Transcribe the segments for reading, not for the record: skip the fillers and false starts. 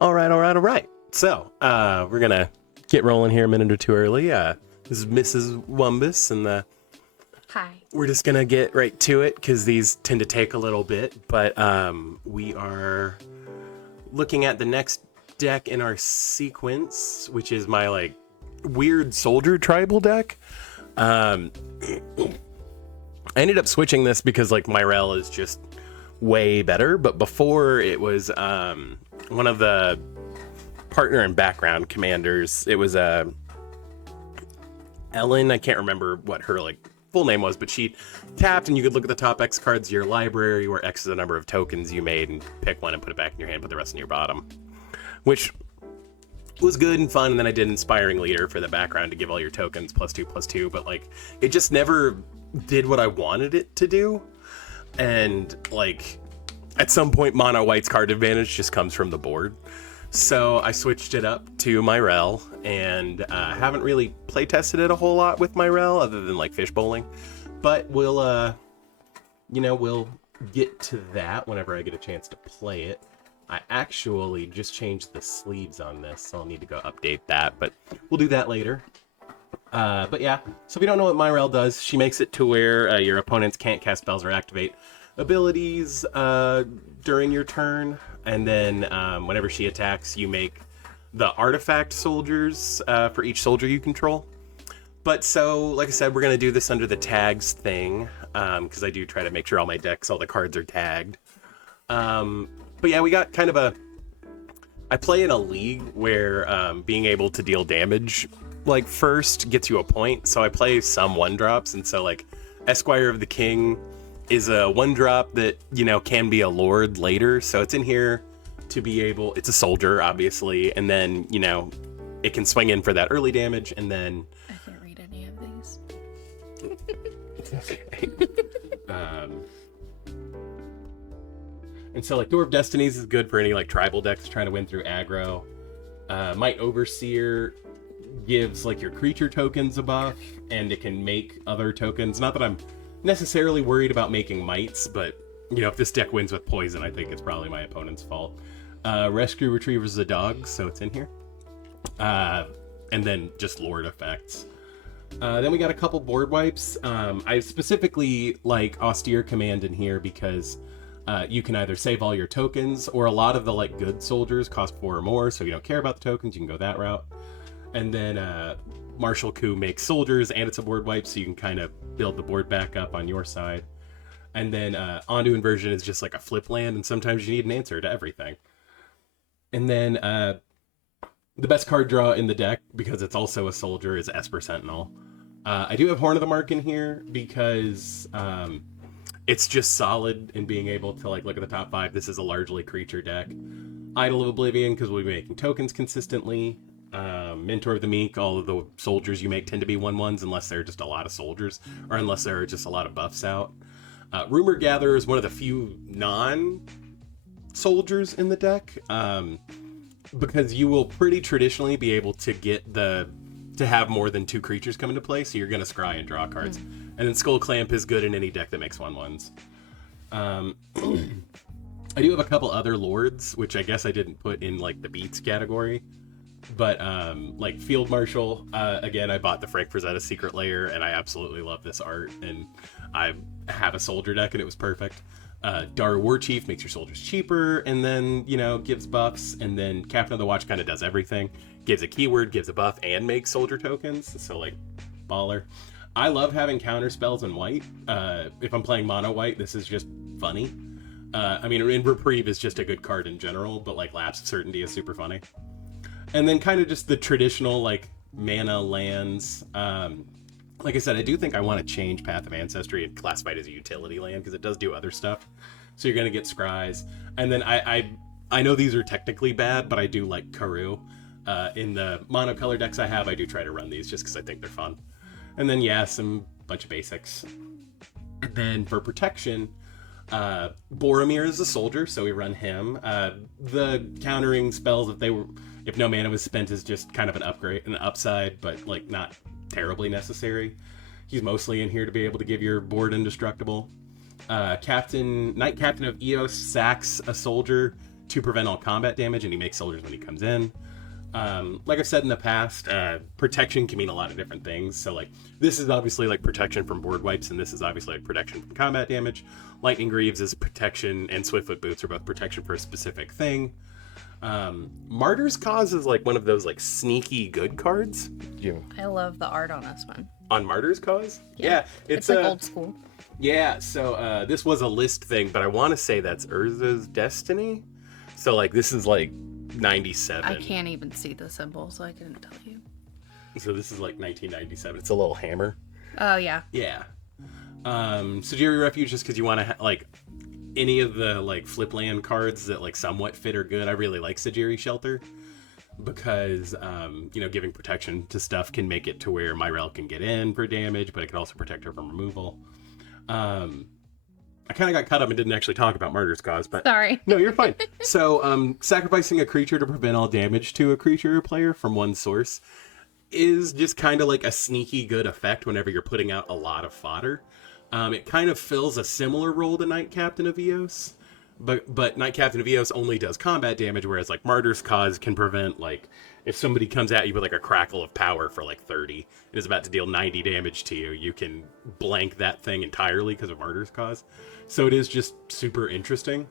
All right. So, we're gonna get rolling here a minute or two early. This is Mrs. WuMBBAS, and Hi. we're just gonna get right to it because these tend to take a little bit. But we are looking at the next deck in our sequence, which is my like weird soldier tribal deck. I ended up switching this because like Myrel is just way better, but before it was one of the partner and background commanders. It was Ellen. I can't remember what her like full name was, but she tapped and you could look at the top X cards of your library, where X is the number of tokens you made, and pick one and put it back in your hand, put the rest in your bottom, which was good and fun. And then I did Inspiring Leader for the background to give all your tokens +2/+2, but like it just never did what I wanted it to do. And like at some point mono white's card advantage just comes from the board. So I switched it up to Myrel, and haven't really play tested it a whole lot with Myrel other than like fish bowling. But we'll get to that whenever I get a chance to play it. I actually just changed the sleeves on this, so I'll need to go update that, but we'll do that later. But yeah, so if you don't know what Myrel does, she makes it to where your opponents can't cast spells or activate abilities during your turn, and then whenever she attacks, you make the artifact soldiers for each soldier you control. But so, like I said, we're going to do this under the tags thing, because I do try to make sure all my decks, all the cards are tagged. But yeah, we got kind of I play in a league where being able to deal damage like first gets you a point, so I play some 1-drops, and so like Esquire of the King is a 1-drop that, you know, can be a lord later, so it's in here to be able, it's a soldier obviously, and then, you know, it can swing in for that early damage, and then I can't read any of these. And so like Door of Destinies is good for any like tribal decks trying to win through aggro. Might Overseer gives like your creature tokens a buff, and it can make other tokens. Not that I'm necessarily worried about making mites, but you know, if this deck wins with poison, I think it's probably my opponent's fault. Rescue Retrievers the dog, so it's in here. And then just Lord effects. Then we got a couple board wipes. I specifically like Austere Command in here because you can either save all your tokens, or a lot of the like good soldiers cost 4 or more, so you don't care about the tokens, you can go that route. And then Martial Coup makes soldiers, and it's a board wipe, so you can kind of build the board back up on your side. And then Ondu Inversion is just like a flip land, and sometimes you need an answer to everything. And then the best card draw in the deck, because it's also a soldier, is Esper Sentinel. I do have Horn of the Mark in here because it's just solid in being able to like look at the top 5. This is a largely creature deck. Idol of Oblivion, because we'll be making tokens consistently. Mentor of the Meek, all of the soldiers you make tend to be 1/1s unless there are just a lot of soldiers, or unless there are just a lot of buffs out. Rumor Gatherer is one of the few non-soldiers in the deck, because you will pretty traditionally be able to get to have more than 2 creatures come into play, so you're going to scry and draw cards. And then Skull Clamp is good in any deck that makes 1/1s. I do have a couple other lords, which I guess I didn't put in like the beats category. But like Field Marshal, again, I bought the Frank Frazetta Secret Lair, and I absolutely love this art, and I have a soldier deck, and it was perfect. Dar War Chief makes your soldiers cheaper, and then, you know, gives buffs, and then Captain of the Watch kind of does everything. Gives a keyword, gives a buff, and makes soldier tokens, so like, baller. I love having counter spells in white. If I'm playing mono white, this is just funny. I mean, in Reprieve is just a good card in general, but like Lapse of Certainty is super funny. And then kind of just the traditional like mana lands. Like I said, I do think I want to change Path of Ancestry and classify it as a utility land, because it does do other stuff. So you're going to get scries. And then I know these are technically bad, but I do like Karoo. In the monocolor decks I have, I do try to run these just because I think they're fun. And then, yeah, some bunch of basics. And then for protection, Boromir is a soldier, so we run him. The countering spells, if no mana was spent, is just kind of an upgrade, an upside, but like not terribly necessary. He's mostly in here to be able to give your board indestructible. Knight Captain of Eos sacks a soldier, to prevent all combat damage, and he makes soldiers when he comes in. Like I've said in the past, protection can mean a lot of different things. So like this is obviously like protection from board wipes, and this is obviously like protection from combat damage. Lightning Greaves is protection, and Swiftfoot Boots are both protection for a specific thing. Martyr's Cause is like one of those like sneaky good cards. Yeah. I love the art on this one. On Martyr's Cause? Yeah, it's like old school. Yeah, so this was a list thing, but I want to say that's Urza's Destiny. So like this is like 97. I can't even see the symbol, so I couldn't tell you. So this is like 1997. It's a little hammer. Oh, yeah. Yeah. Sujiri Refuge, just because you want to like any of the like flip land cards that like somewhat fit or good. I really like Sujiri Shelter because you know, giving protection to stuff can make it to where Myrel can get in for damage, but it can also protect her from removal. I kind of got caught up and didn't actually talk about Martyr's Cause, but Sorry. No, you're fine. So, sacrificing a creature to prevent all damage to a creature or player from one source is just kind of like a sneaky good effect whenever you're putting out a lot of fodder. It kind of fills a similar role to Knight Captain of Eos, but Knight Captain of Eos only does combat damage, whereas like Martyr's Cause can prevent, like, if somebody comes at you with like a crackle of power for like 30 and is about to deal 90 damage to you, you can blank that thing entirely because of Martyr's Cause. So it is just super interesting.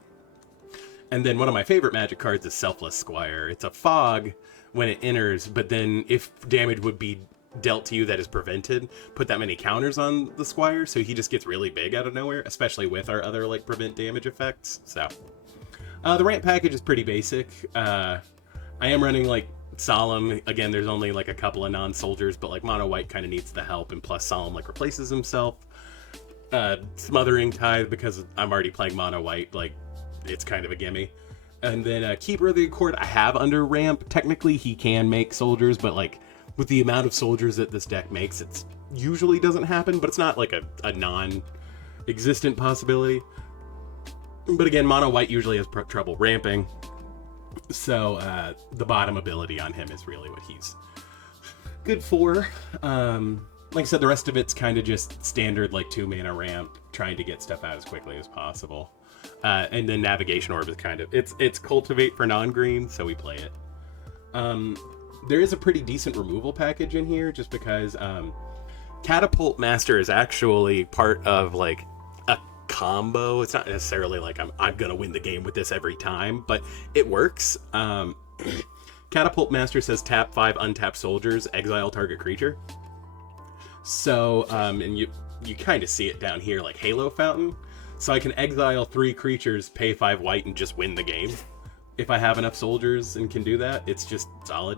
And then one of my favorite magic cards is Selfless Squire. It's a fog when it enters, but then if damage would be dealt to you that is prevented, put that many counters on the Squire, so he just gets really big out of nowhere, especially with our other like prevent damage effects. So the ramp package is pretty basic. I am running like Solemn. Again, there's only like a couple of non-soldiers, but like Mono White kind of needs the help, and plus Solemn like replaces himself. Smothering Tithe, because I'm already playing Mono White, like it's kind of a gimme. And then Keeper of the Accord I have under ramp. Technically he can make soldiers, but like with the amount of soldiers that this deck makes, it usually doesn't happen, but it's not like a non-existent possibility. But again, Mono White usually has trouble ramping, so the bottom ability on him is really what he's good for. Like I said, the rest of it's kind of just standard, like 2-mana ramp, trying to get stuff out as quickly as possible. And then Navigation Orb is kind of, it's Cultivate for non-green, so we play it. There is a pretty decent removal package in here, just because Catapult Master is actually part of like a combo. It's not necessarily like I'm gonna win the game with this every time, but it works. Catapult Master says tap 5 untapped soldiers, exile target creature. So, and you kind of see it down here, like Halo Fountain. So I can exile 3 creatures, pay 5 white, and just win the game. If I have enough soldiers and can do that, it's just solid.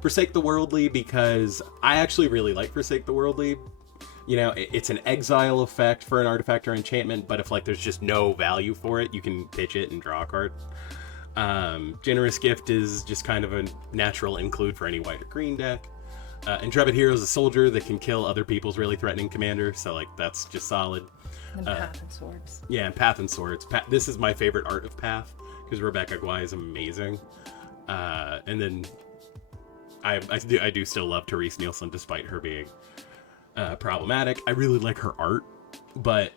Forsake the Worldly, because I actually really like Forsake the Worldly. You know, it's an exile effect for an artifact or enchantment, but if like there's just no value for it, you can pitch it and draw a card. Generous Gift is just kind of a natural include for any white or green deck. Intrepid Hero is a soldier that can kill other people's really threatening commander, so like that's just solid. And Path and Swords. Yeah, and Path and Swords. This is my favorite art of Path, because Rebecca Guai is amazing. And then I do still love Therese Nielsen, despite her being problematic. I really like her art, but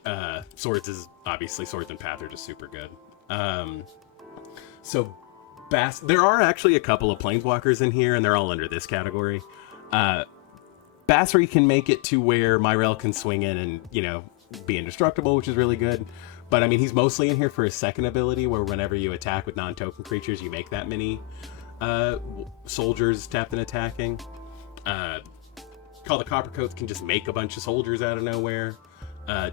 Swords is obviously, Swords and Path are just super good. So there are actually a couple of Planeswalkers in here, and they're all under this category. Basri can make it to where Myrel can swing in and, you know, be indestructible, which is really good. But I mean, he's mostly in here for his second ability, where whenever you attack with non-token creatures, you make that many soldiers tapped and attacking. Call the Coppercoats can just make a bunch of soldiers out of nowhere.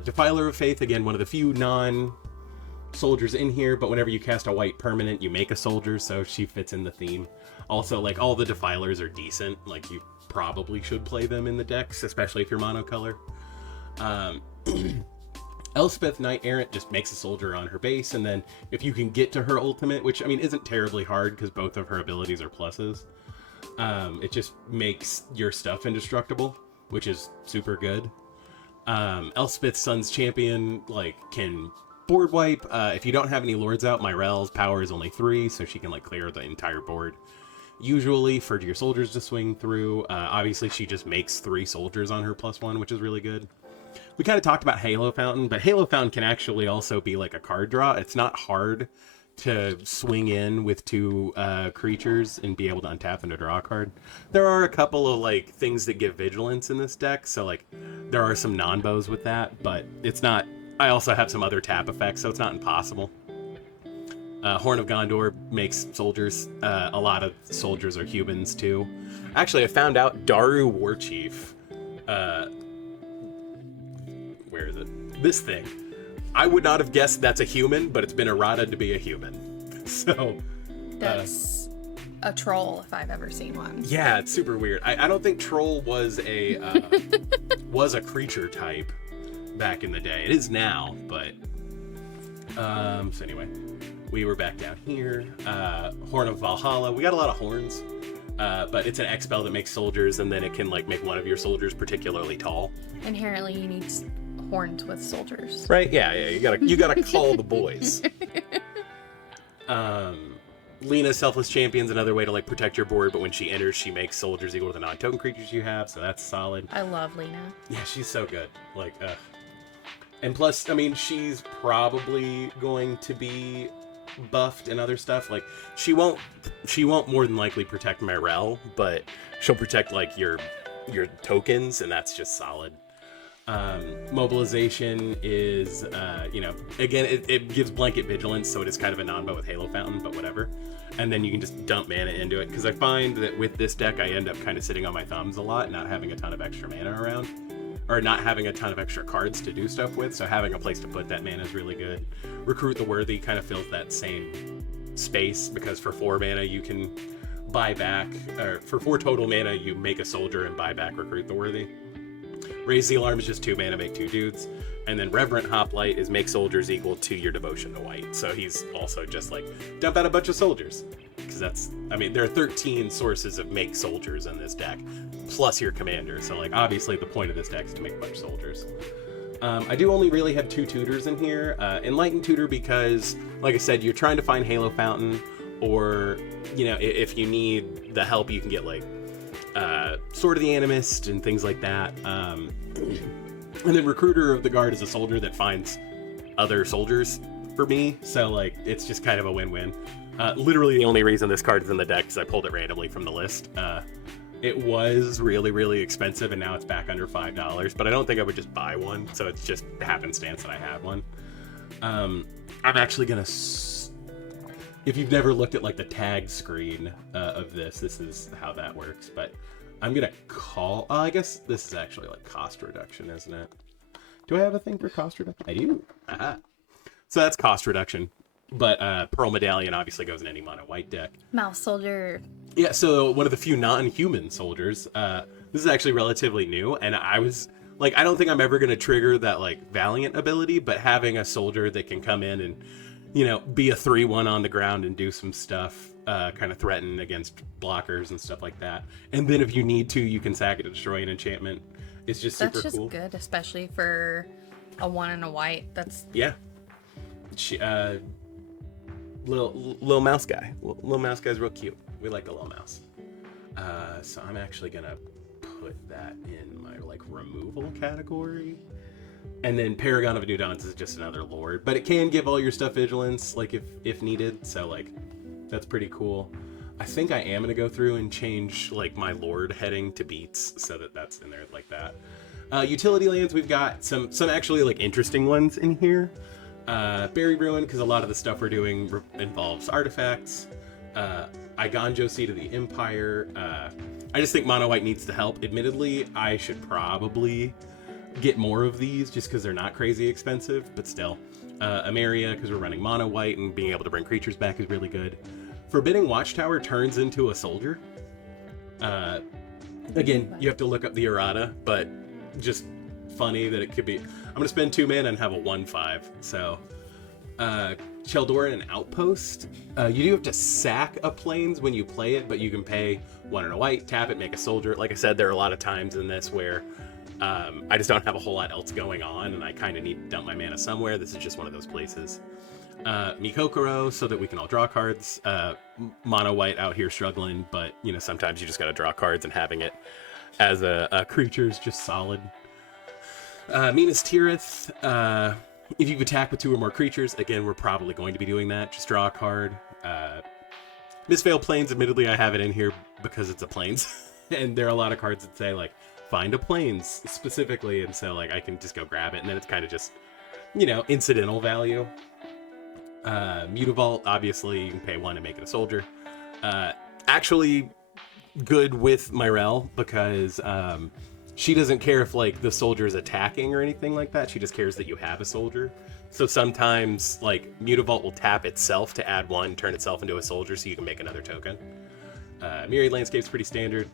Defiler of Faith, again, one of the few non-soldiers in here, but whenever you cast a white permanent, you make a soldier, so she fits in the theme. Also, like, all the Defilers are decent. Like, you probably should play them in the decks, especially if you're monocolor. Elspeth Knight Errant just makes a soldier on her base, and then if you can get to her ultimate, which, I mean, isn't terribly hard because both of her abilities are pluses, it just makes your stuff indestructible, which is super good. Elspeth Sun's Champion, like, can board wipe. If you don't have any lords out, Myrel's power is only 3, so she can, like, clear the entire board. Usually for your soldiers to swing through. Obviously, she just makes 3 soldiers on her +1, which is really good. We kind of talked about Halo Fountain, but Halo Fountain can actually also be like a card draw. It's not hard to swing in with 2 creatures and be able to untap and to draw a card. There are a couple of like things that give vigilance in this deck, so like there are some non-bows with that, but it's not. I also have some other tap effects, so it's not impossible. Horn of Gondor makes soldiers. A lot of soldiers are humans too. Actually, I found out Daru Warchief. Where is it? This thing. I would not have guessed that's a human, but it's been errata to be a human. So That's a troll if I've ever seen one. yeah, it's super weird. I don't think troll was a was a creature type back in the day. It is now, but so anyway, we were back down here. Horn of Valhalla. We got a lot of horns, but it's an X spell that makes soldiers, and then it can like make one of your soldiers particularly tall. Inherently, you need horns with soldiers. Right? Yeah. You gotta call the boys. Lena's Selfless Champion's another way to like protect your board, but when she enters, she makes soldiers equal to the non-token creatures you have, so that's solid. I love Lena. Yeah, she's so good. Like, and plus, I mean, she's probably going to be buffed and other stuff. Like, she won't more than likely protect Myrel, but she'll protect like your tokens, and that's just solid. Mobilization is, again, it gives blanket vigilance, so it is kind of a non-bow with Halo Fountain, but whatever. And then you can just dump mana into it, because I find that with this deck, I end up kind of sitting on my thumbs a lot, not having a ton of extra mana around, or not having a ton of extra cards to do stuff with, so having a place to put that mana is really good. Recruit the Worthy kind of fills that same space, because for 4 mana, you can buy back, or for 4 total mana, you make a soldier and buy back Recruit the Worthy. Raise the Alarm is just 2 mana, make 2 dudes. And then Reverent Hoplite is make soldiers equal to your devotion to white. So he's also just like, dump out a bunch of soldiers. Because that's, I mean, there are 13 sources of make soldiers in this deck, plus your commander. So like, obviously the point of this deck is to make a bunch of soldiers. I do only really have 2 tutors in here. Enlightened Tutor because, like I said, you're trying to find Halo Fountain, or, if you need the help, you can get like, Sword of the Animist and things like that. And then Recruiter of the Guard is a soldier that finds other soldiers for me, so like it's just kind of a win-win. Literally the only reason this card is in the deck is I pulled it randomly from the list. It was really, really expensive, and now it's back under $5, but I don't think I would just buy one, so it's just happenstance that I had one. I'm actually gonna if you've never looked at like the tag screen of this is how that works, but I'm gonna call, I guess this is actually like cost reduction, isn't it? Do I have a thing for cost reduction? I do. Aha. So that's cost reduction, but Pearl Medallion obviously goes in any mono white deck. Mouse soldier. Yeah, so one of the few non-human soldiers. This is actually relatively new, and I was like, I don't think I'm ever gonna trigger that like Valiant ability, but having a soldier that can come in and be a 3/1 on the ground and do some stuff, kind of threaten against blockers and stuff like that. And then if you need to, you can sack it to destroy an enchantment. It's just super cool. That's just good, especially for a 1 and a white. That's yeah. Little mouse guy. Little mouse guy's real cute. We like the little mouse. So I'm actually gonna put that in my like removal category. And then Paragon of Nudons is just another lord, but it can give all your stuff vigilance, like if needed. So like, that's pretty cool. I think I am gonna go through and change like my lord heading to beats so that that's in there like that. Utility lands, we've got some actually like interesting ones in here. Berry Ruin, because a lot of the stuff we're doing involves artifacts. Iganjo, Seed of the Empire. I just think mono white needs the help. Admittedly, I should probably get more of these just because they're not crazy expensive, but still. Ameria, because we're running mono white and being able to bring creatures back is really good. Forbidding Watchtower turns into a soldier. Again, you have to look up the errata, but just funny that it could be. I'm going to spend 2 mana and have a 1/5. So, Cheldoran and Outpost. You do have to sack a plains when you play it, but you can pay 1 and a white, tap it, make a soldier. Like I said, there are a lot of times in this where I just don't have a whole lot else going on, and I kind of need to dump my mana somewhere. This is just one of those places. Mikokoro, so that we can all draw cards. Mono white out here struggling, but sometimes you just gotta draw cards, and having it as a creature is just solid. Minas Tirith, If you've attacked with 2 or more creatures, again, we're probably going to be doing that. Just draw a card. Mistveiled Plains, admittedly, I have it in here because it's a Plains. And there are a lot of cards that say, like, find a Plains specifically. And so, like, I can just go grab it. And then it's kind of just, you know, incidental value. Mutavault, obviously, you can pay 1 and make it a soldier. Actually good with Myrelle because she doesn't care if, like, the soldier is attacking or anything like that. She just cares that you have a soldier. So sometimes, like, Mutavault will tap itself to add 1, turn itself into a soldier so you can make another token. Myriad Landscape's pretty standard.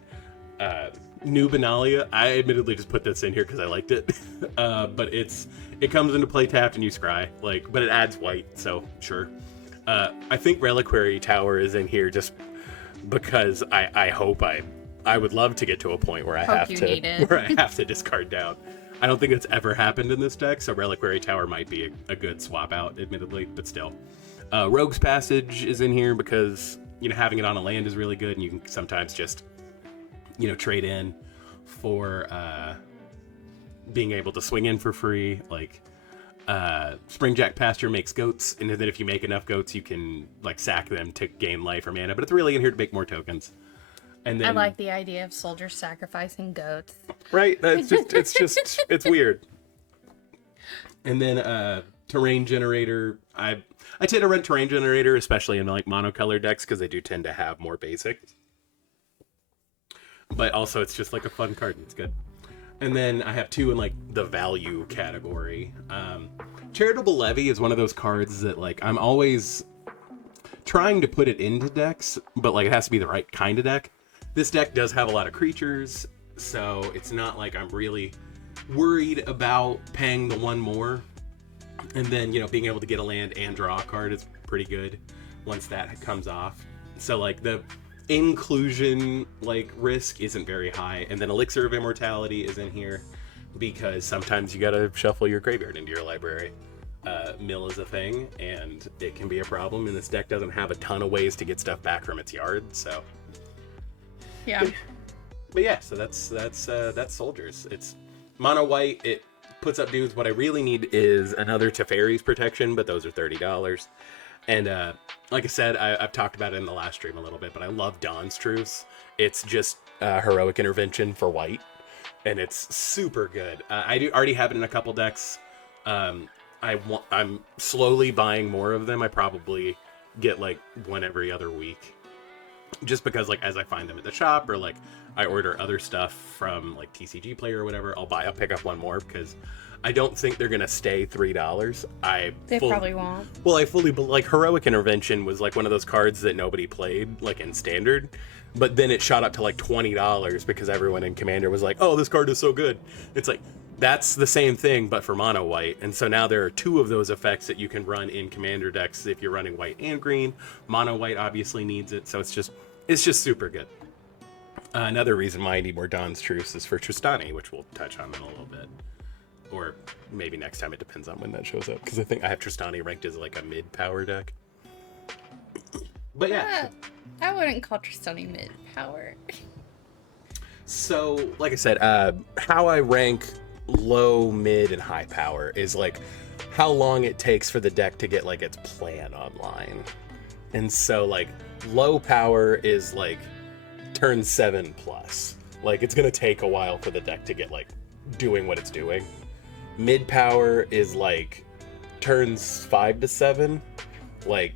New Benalia, I admittedly just put this in here because I liked it. But it comes into play tapped and you scry, like, but it adds white, so sure. I think Reliquary Tower is in here just because I hope I would love to get to a point where I have to discard down. I don't think it's ever happened in this deck, so Reliquary Tower might be a good swap out, admittedly, but still. Rogue's Passage is in here because, you know, having it on a land is really good, and you can sometimes just, you know, trade in for being able to swing in for free. Like, Springjack Pasture makes goats, and then if you make enough goats, you can, like, sack them to gain life or mana, but it's really in here to make more tokens. And then, I like the idea of soldiers sacrificing goats. Right? It's weird. And then Terrain Generator. I tend to run Terrain Generator, especially in, like, monocolor decks, because they do tend to have more basic. But also, it's just, like, a fun card, and it's good. And then I have 2 in, like, the value category. Charitable Levy is one of those cards that, like, I'm always trying to put it into decks, but, like, it has to be the right kind of deck. This deck does have a lot of creatures, so it's not like I'm really worried about paying the 1 more. And then, you know, being able to get a land and draw a card is pretty good once that comes off. So, like, the inclusion, like, risk isn't very high. And then Elixir of Immortality is in here because sometimes you gotta shuffle your graveyard into your library. Mill is a thing, and it can be a problem, and this deck doesn't have a ton of ways to get stuff back from its yard, so... Yeah. But yeah, so that's soldiers. It's mono white. It puts up dudes. What I really need is another Teferi's protection, but those are $30. And like I said, I've talked about it in the last stream a little bit, but I love Dawn's Truce. It's just heroic intervention for white, and it's super good. I do already have it in a couple decks. I'm slowly buying more of them. I probably get like 1 every other week. Just because, like, as I find them at the shop or, like, I order other stuff from, like, TCG Player or whatever, I'll pick up 1 more because I don't think they're going to stay $3. They probably won't. Well, I fully, like, Heroic Intervention was, like, one of those cards that nobody played, like, in Standard, but then it shot up to, like, $20 because everyone in Commander was like, oh, this card is so good. It's like, that's the same thing, but for mono white. And so now there are 2 of those effects that you can run in Commander decks if you're running white and green. Mono white obviously needs it, so it's just super good. Another reason why I need more Dawn's Truce is for Tristani, which we'll touch on in a little bit. Or maybe next time, it depends on when that shows up. Because I think I have Tristani ranked as like a mid-power deck. But yeah. I wouldn't call Tristani mid-power. So, like I said, how I rank low, mid, and high power is like how long it takes for the deck to get like its plan online. And so like low power is like turn 7 plus. Like it's gonna take a while for the deck to get like doing what it's doing. Mid power is like turns 5 to 7. Like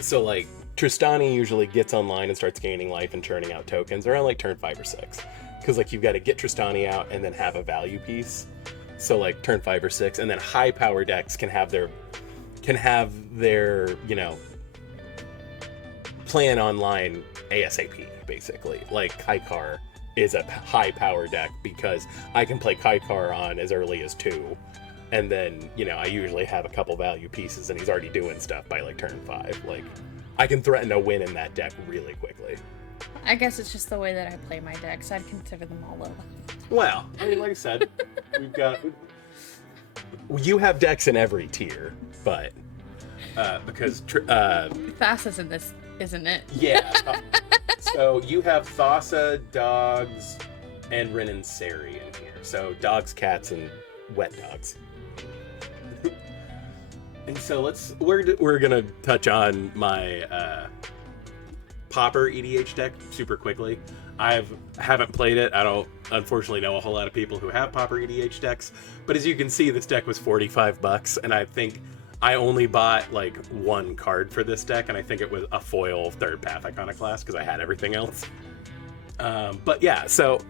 so like Tristani usually gets online and starts gaining life and churning out tokens around like turn 5 or 6. Because like you've got to get Tristani out and then have a value piece. So like turn 5 or 6, and then high power decks can have their you know, plan online ASAP basically. Like Kaikar is a high power deck because I can play Kaikar on as early as 2, and then you know I usually have a couple value pieces and he's already doing stuff by like turn 5. Like I can threaten a win in that deck really quickly. I guess it's just the way that I play my decks. I'd consider them all low. Well, I mean, like I said, you have decks in every tier, but because Thassa's in this, isn't it? Yeah. So you have Thassa, Dogs, and Ren and Seri in here. So dogs, cats, and wet dogs. And so we're gonna touch on my Popper EDH deck super quickly. Haven't played it. I don't unfortunately know a whole lot of people who have Popper EDH decks, but as you can see, this deck was $45, and I think I only bought like one card for this deck, and I think it was a foil third Path Iconoclast because I had everything else. But yeah, so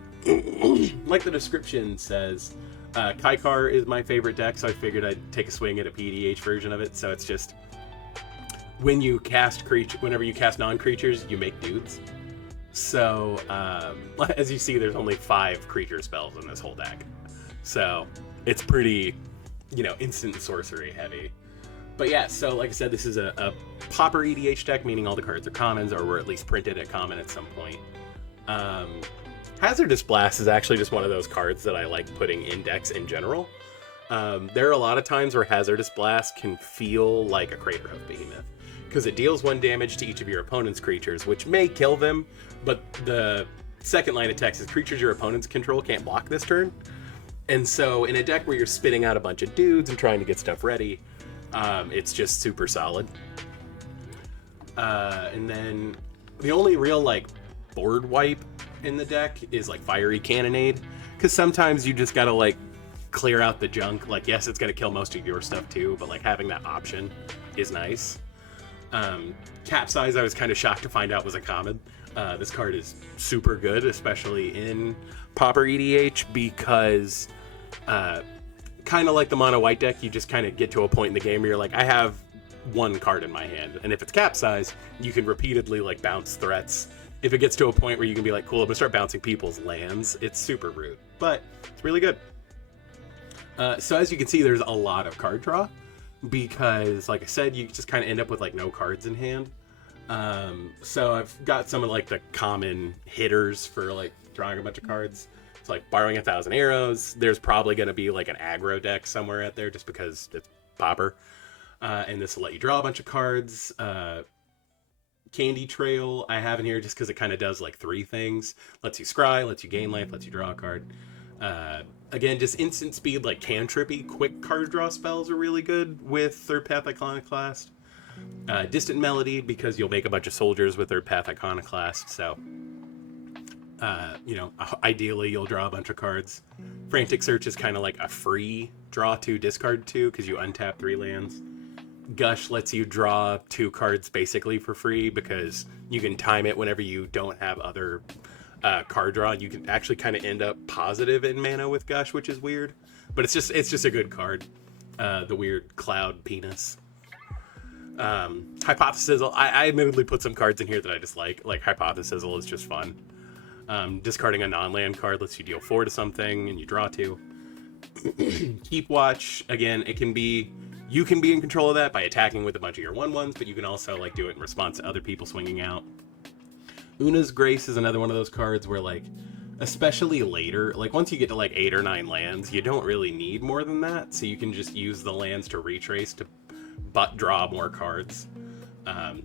like the description says, Kaikar is my favorite deck, so I figured I'd take a swing at a PDH version of it. So it's just whenever you cast non-creatures, you make dudes. So as you see, there's only 5 creature spells in this whole deck, so it's pretty, instant sorcery heavy. But yeah, so like I said, this is a Popper EDH deck, meaning all the cards are commons, or were at least printed at common at some point. Hazardous Blast is actually just one of those cards that I like putting in decks in general. There are a lot of times where Hazardous Blast can feel like a Craterhoof Behemoth, because it deals 1 damage to each of your opponent's creatures, which may kill them, but the second line of text is creatures your opponents control can't block this turn. And so in a deck where you're spitting out a bunch of dudes and trying to get stuff ready, it's just super solid. And then the only real board wipe in the deck is Fiery Cannonade, because sometimes you just gotta clear out the junk. Yes, it's gonna kill most of your stuff too, but having that option is nice. Capsize, I was kind of shocked to find out was a common. This card is super good, especially in Popper EDH, because kind of like the mono white deck, you just kind of get to a point in the game where you're like, I have 1 card in my hand, and if it's Capsize, you can repeatedly bounce threats. If it gets to a point where you can be cool, I'm gonna start bouncing people's lands, it's super rude, but it's really good. So as you can see, there's a lot of card draw, because like I said, you just kind of end up with no cards in hand. So I've got some of the common hitters for drawing a bunch of cards. It's borrowing 1,000 arrows. There's probably going to be an aggro deck somewhere out there just because it's Popper. And this will let you draw a bunch of cards. Candy Trail I have in here just because it kind of does 3 things. Lets you scry, lets you gain life, lets you draw a card. Again, just instant speed, cantrippy, quick card draw spells are really good with Third Path Iconoclast. Distant Melody, because you'll make a bunch of soldiers with Third Path Iconoclast, so ideally you'll draw a bunch of cards. Frantic Search is kind of a free draw 2, discard 2, because you untap 3 lands. Gush lets you draw 2 cards basically for free, because you can time it whenever you don't have other card draw. You can actually kind of end up positive in mana with Gush, which is weird, but it's just a good card. The weird cloud penis. Hypothesizzle, I admittedly put some cards in here that I just like Hypothesizzle is just fun. Discarding a non-land card lets you deal 4 to something and you draw 2. Keep Watch, again, you can be in control of that by attacking with a bunch of your 1/1s, but you can also do it in response to other people swinging out. Una's Grace is another one of those cards where especially later, once you get to 8 or 9 lands, you don't really need more than that, so you can just use the lands to retrace to draw more cards.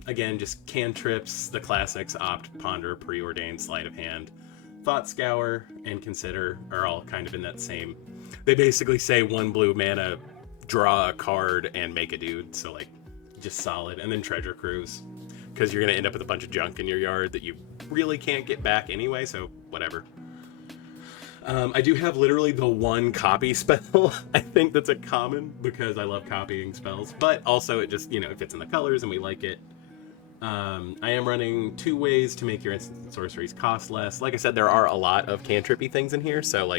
Again, just cantrips, the classics, Opt, Ponder, Preordain, Sleight of Hand, Thought Scour, and Consider are all kind of in that same. They basically say 1 blue mana, draw a card, and make a dude, so just solid. And then Treasure Cruise, because you're gonna end up with a bunch of junk in your yard that you really can't get back anyway, so whatever. I do have literally the 1 copy spell, I think, that's a common, because I love copying spells, but also it just, it fits in the colors and we like it. I am running 2 ways to make your instants and sorceries cost less. Like I said, there are a lot of cantrippy things in here, so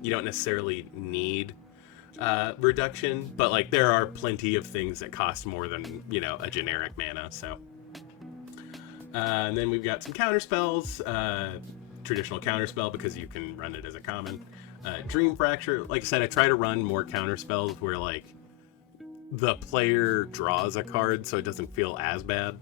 you don't necessarily need reduction, but there are plenty of things that cost more than, a generic mana, so. And then we've got some counter spells. Traditional counterspell, because you can run it as a common. Dream Fracture, like I said, I try to run more counter spells where the player draws a card so it doesn't feel as bad,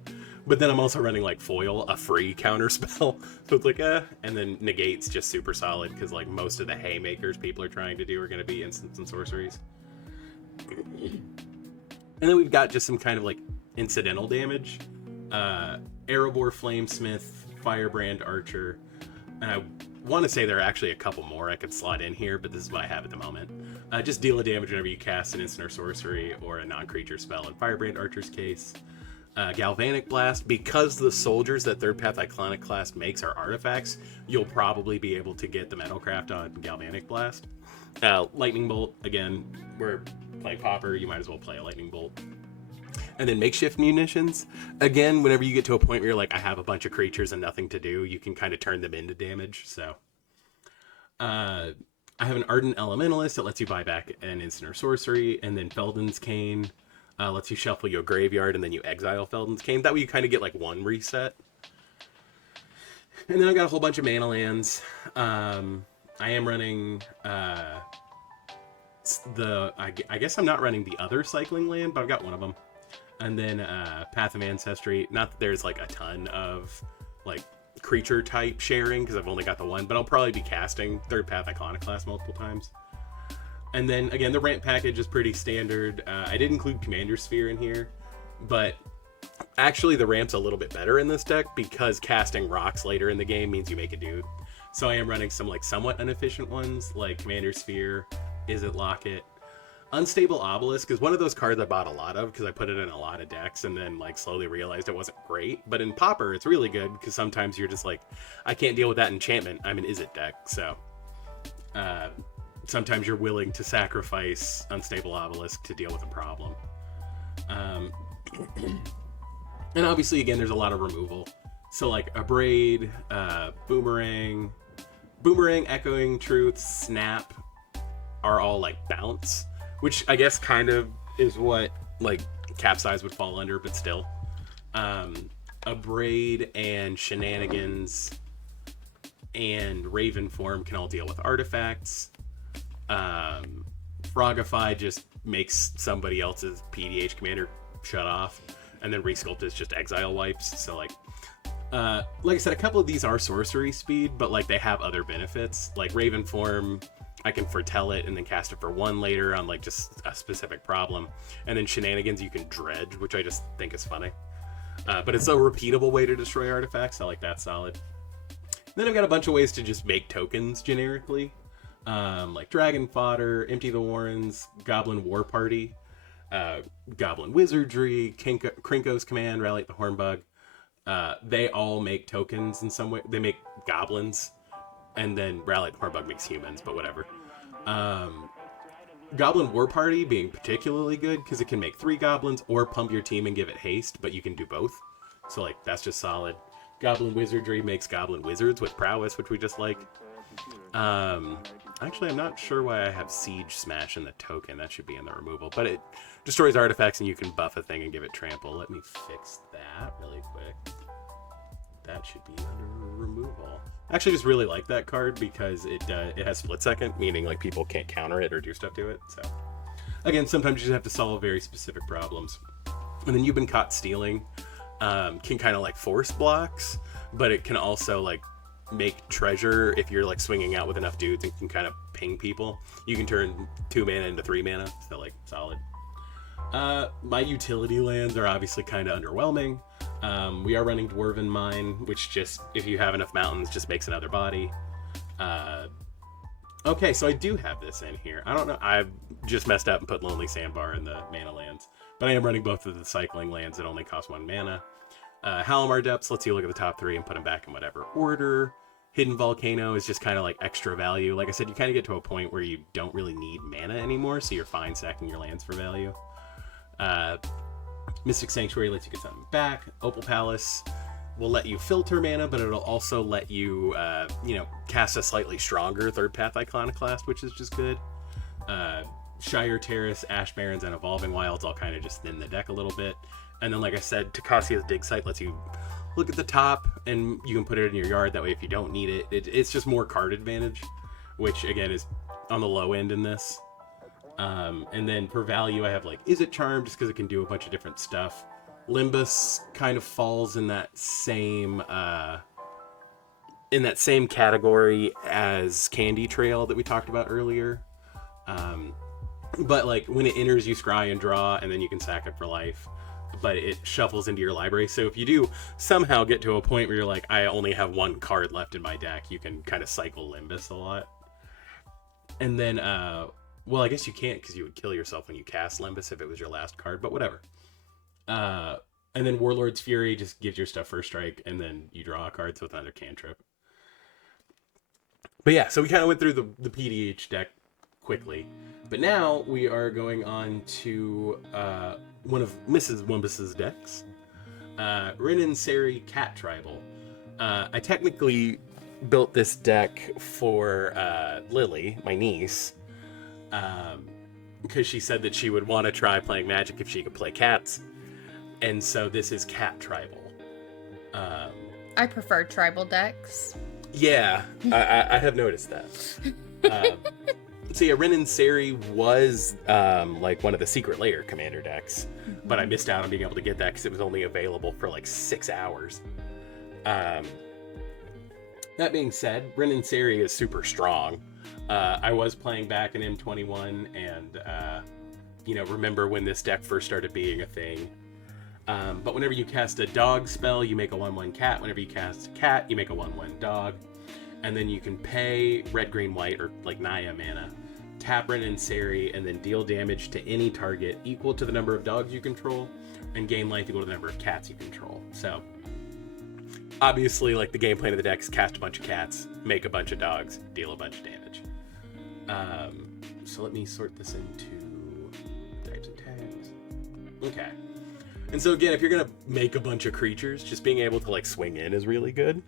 but then I'm also running Foil, a free counter spell, so it's and then Negate's just super solid, because most of the haymakers people are trying to do are going to be instants and sorceries. And then we've got just some kind of incidental damage. Erebor Flamesmith, Firebrand Archer. want to say there are actually a couple more I could slot in here, but this is what I have at the moment. Just deal a damage whenever you cast an instant or sorcery or a non-creature spell in Firebrand Archer's case. Galvanic Blast, because the soldiers that Third Path Iconoclast makes are artifacts, you'll probably be able to get the Metalcraft on Galvanic Blast. Lightning Bolt, again, we're playing Pauper, you might as well play a Lightning Bolt. And then Makeshift Munitions. Again, whenever you get to a point where you're like, I have a bunch of creatures and nothing to do, you can kind of turn them into damage. So, I have an Ardent Elementalist that lets you buy back an instant or sorcery. And then Felden's Cane lets you shuffle your graveyard and then you exile Felden's Cane. That way you kind of get like one reset. And then I got a whole bunch of mana lands. I am running I guess I'm not running the other cycling land, but I've got one of them. And then Path of Ancestry. Not that there's like a ton of like creature type sharing because I've only got the one, but I'll probably be casting Third Path Iconoclast multiple times. And then again, the ramp package is pretty standard. I did include Commander Sphere in here, but actually the ramp's a little bit better in this deck because casting rocks later in the game means you make a dude. So I am running some like somewhat inefficient ones like Commander Sphere, Izzet Locket. Unstable Obelisk is one of those cards I bought a lot of because I put it in a lot of decks and then like slowly realized it wasn't great. But in Pauper, it's really good because sometimes you're just like, I can't deal with that enchantment. I'm an Izzet deck. So sometimes you're willing to sacrifice Unstable Obelisk to deal with a problem. And obviously, again, there's a lot of removal. So like Abrade, Boomerang, Echoing Truth, Snap are all like bounce. Which I guess kind of is what like Capsize would fall under, but still. Abrade and Shenanigans and Raven Form can all deal with artifacts. Frogify just makes somebody else's PDH commander shut off, and then Resculpt is just exile wipes. So like I said, a couple of these are sorcery speed, but like they have other benefits. Like Raven Form, I can foretell it and then cast it for one later on like just a specific problem. And then Shenanigans you can dredge, which I just think is funny. But it's a repeatable way to destroy artifacts. I like that solid. Then I've got a bunch of ways to just make tokens generically. Like Dragon Fodder, Empty the Warrens, Goblin War Party, Goblin Wizardry, Krinko's Command, Rally the Hornbug. They all make tokens in some way. They make goblins. And then Rally the Hornbug makes humans, but whatever. Goblin War Party being particularly good because it can make 3 goblins or pump your team and give it haste, but you can do both. So like that's just solid. Goblin Wizardry makes Goblin Wizards with prowess, which we just like. Actually, I'm not sure why I have Siege Smash in the token. That should be in the removal, but it destroys artifacts and you can buff a thing and give it trample. Let me fix that really quick. That should be under removal. I actually just really like that card because it has split second, meaning like people can't counter it or do stuff to it. So again, sometimes you just have to solve very specific problems. And then You've Been Caught Stealing can kind of like force blocks, but it can also like make treasure if you're like swinging out with enough dudes and can kind of ping people. You can turn 2 mana into 3 mana, so like solid. My utility lands are obviously kind of underwhelming. We are running Dwarven Mine, which just, if you have enough mountains, just makes another body. Okay, so I do have this in here. I don't know. I've just messed up and put Lonely Sandbar in the mana lands. But I am running both of the cycling lands that only cost 1 mana. Halimar Depths lets you look at the top 3 and put them back in whatever order. Hidden Volcano is just kind of like extra value. Like I said, you kind of get to a point where you don't really need mana anymore, so you're fine sacking your lands for value. Mystic Sanctuary lets you get something back. Opal Palace will let you filter mana, but it'll also let you, cast a slightly stronger Third Path Iconoclast, which is just good. Shire Terrace, Ash Barrens, and Evolving Wilds all kind of just thin the deck a little bit. And then, like I said, Takacia's Dig Site lets you look at the top, and you can put it in your yard. That way, if you don't need it, it's just more card advantage, which, again, is on the low end in this. And then for value, I have like Izzet Charm just because it can do a bunch of different stuff. Limbus kind of falls in that same category as Candy Trail that we talked about earlier. But like when it enters, you scry and draw, and then you can sack it for life. but it shuffles into your library. So if you do somehow get to a point where you're like, I only have one card left in my deck, you can kind of cycle WuMBBAS a lot. And then, well, I guess you can't because you would kill yourself when you cast WuMBBAS if it was your last card, but whatever. And then Warlord's Fury just gives your stuff first strike, and then you draw a card, so it's another cantrip. But yeah, so we kind of went through the PDH deck quickly. But now we are going on to one of Mrs. WuMBBAS's decks. Rin and Seri Cat Tribal. I technically built this deck for Lily, my niece, because she said that she would want to try playing Magic if she could play cats. And so this is Cat Tribal. I prefer tribal decks. Yeah, I have noticed that. So yeah, Rin and Seri was like one of the Secret Lair commander decks, but I missed out on being able to get that because it was only available for like 6 hours. That being said, Rin and Seri is super strong. I was playing back in M21 and, remember when this deck first started being a thing. But whenever you cast a dog spell, you make a 1/1 cat. Whenever you cast a cat, you make a 1/1 dog. And then you can pay red, green, white, or like Naya mana, tap Rin and Seri, and then deal damage to any target equal to the number of dogs you control, and gain life equal to the number of cats you control. So, obviously, like the game plan of the deck is cast a bunch of cats, make a bunch of dogs, deal a bunch of damage. So let me sort this into types and tags. Okay. And so again, if you're gonna make a bunch of creatures, just being able to like swing in is really good.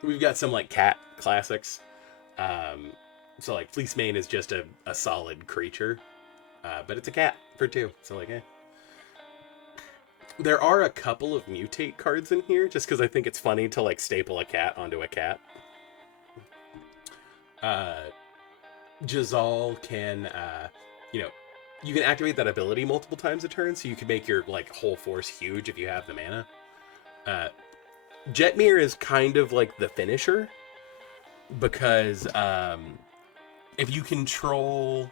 We've got some like cat classics. So like Fleece Mane is just a solid creature, but it's a cat for 2. So like, There are a couple of mutate cards in here, just because I think it's funny to like staple a cat onto a cat. Jazal can, you can activate that ability multiple times a turn, so you can make your like whole force huge if you have the mana. Jetmir is kind of like the finisher, because if you control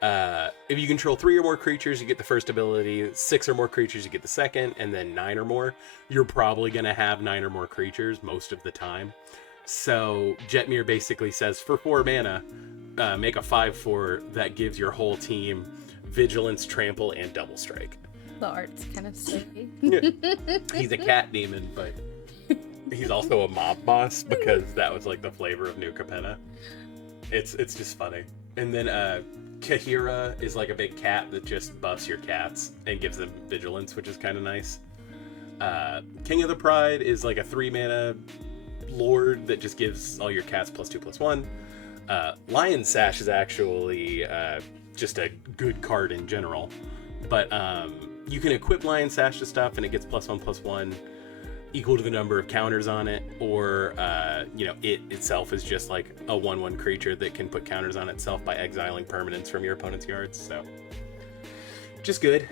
3 or more creatures, you get the first ability. 6 or more creatures, you get the second, and then 9 or more, you're probably gonna have 9 or more creatures most of the time. So Jetmir basically says, for 4 mana, make a 5/4 that gives your whole team Vigilance, Trample, and Double Strike. The art's kind of silly. He's a cat demon, but he's also a mob boss because that was like the flavor of New Capenna. It's just funny. And then Kahira is like a big cat that just buffs your cats and gives them Vigilance, which is kind of nice. King of the Pride is like a 3 mana lord that just gives all your cats +2/+1. Lion Sash is actually just a good card in general, but you can equip Lion Sash to stuff and it gets +1/+1 equal to the number of counters on it, or it itself is just like a 1/1 creature that can put counters on itself by exiling permanents from your opponent's yards. So just good.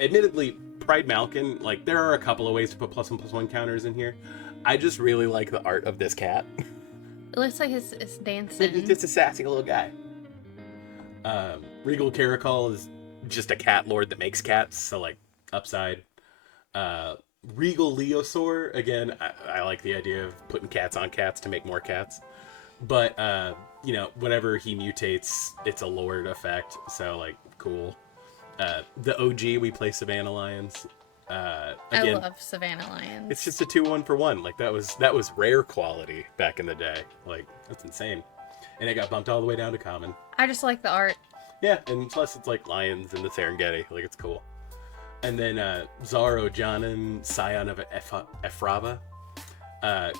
Admittedly, Pride Malkin, like there are a couple of ways to put +1/+1 counters in here. I just really like the art of this cat. It looks like it's dancing. He's just a sassy little guy. Regal Caracol is just a cat lord that makes cats, so like upside. Regal Leosaur, again, I like the idea of putting cats on cats to make more cats. But, whenever he mutates, it's a lord effect, so like, cool. The OG, we play Savannah Lions. Again, I love Savannah Lions. It's just a 2/1 for 1. Like that was rare quality back in the day. Like that's insane. And it got bumped all the way down to common. I just like the art. Yeah, and plus it's like lions in the Serengeti. Like it's cool. And then Zaro Janan, Scion of Efrava,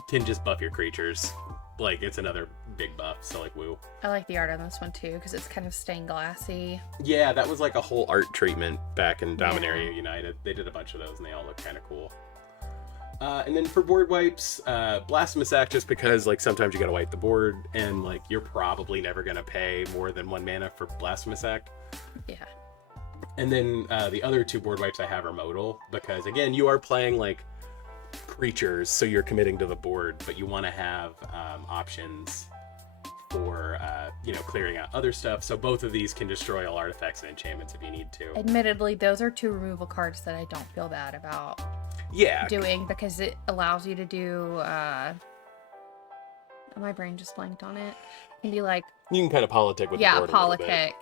can just buff your creatures. Like it's another big buff. So like woo. I like the art on this one too because it's kind of stained glassy. Yeah, that was like a whole art treatment back in Dominaria United. They did a bunch of those and they all look kind of cool. And then for board wipes, Blasphemous Act, just because like sometimes you gotta wipe the board and like you're probably never gonna pay more than 1 mana for Blasphemous Act. Yeah. And then the other 2 board wipes I have are modal because again you are playing like creatures, so you're committing to the board, but you want to have options or clearing out other stuff. So both of these can destroy all artifacts and enchantments if you need to. Admittedly, those are two removal cards that I don't feel bad about doing, because it allows you to do my brain just blanked on it. It can be like, you can kind of politic with the board politic.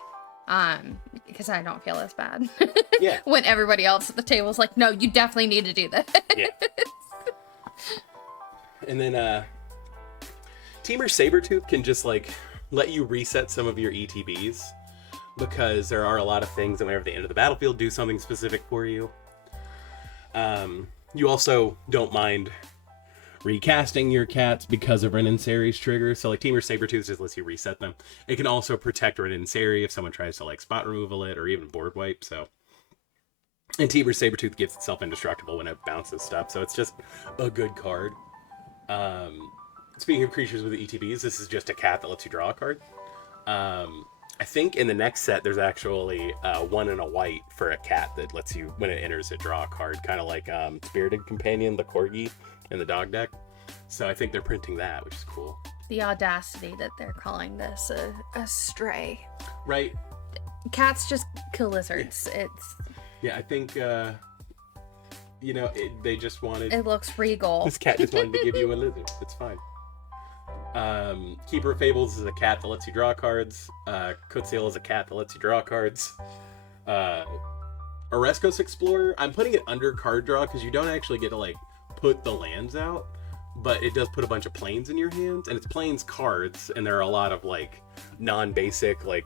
Because I don't feel as bad. Yeah. When everybody else at the table is like, no, you definitely need to do this. Yeah. And then Teamer Sabretooth can just like let you reset some of your ETBs, because there are a lot of things that whenever they enter the battlefield do something specific for you. You also don't mind recasting your cats because of Renin Sari's trigger. So like Teamer Sabretooth just lets you reset them. It can also protect Renin Sari if someone tries to like spot removal it or even board wipe. So, and Teamer Sabretooth gives itself indestructible when it bounces stuff. So it's just a good card. Speaking of creatures with ETBs, this is just a cat that lets you draw a card. I think in the next set there's actually 1 and a white for a cat that lets you, when it enters it, draw a card, kind of like Spirited Companion, the corgi in the dog deck. So I think they're printing that, which is cool. The audacity that they're calling this a stray. Right. Cats just kill lizards. Yeah, I think they just wanted, it looks regal. this cat just wanted to give you a lizard. It's fine. Keeper of Fables is a cat that lets you draw cards. Kutsil is a cat that lets you draw cards. Oreskos Explorer, I'm putting it under card draw because you don't actually get to like put the lands out, but it does put a bunch of planes in your hands, and it's planes cards, and there are a lot of like non-basic like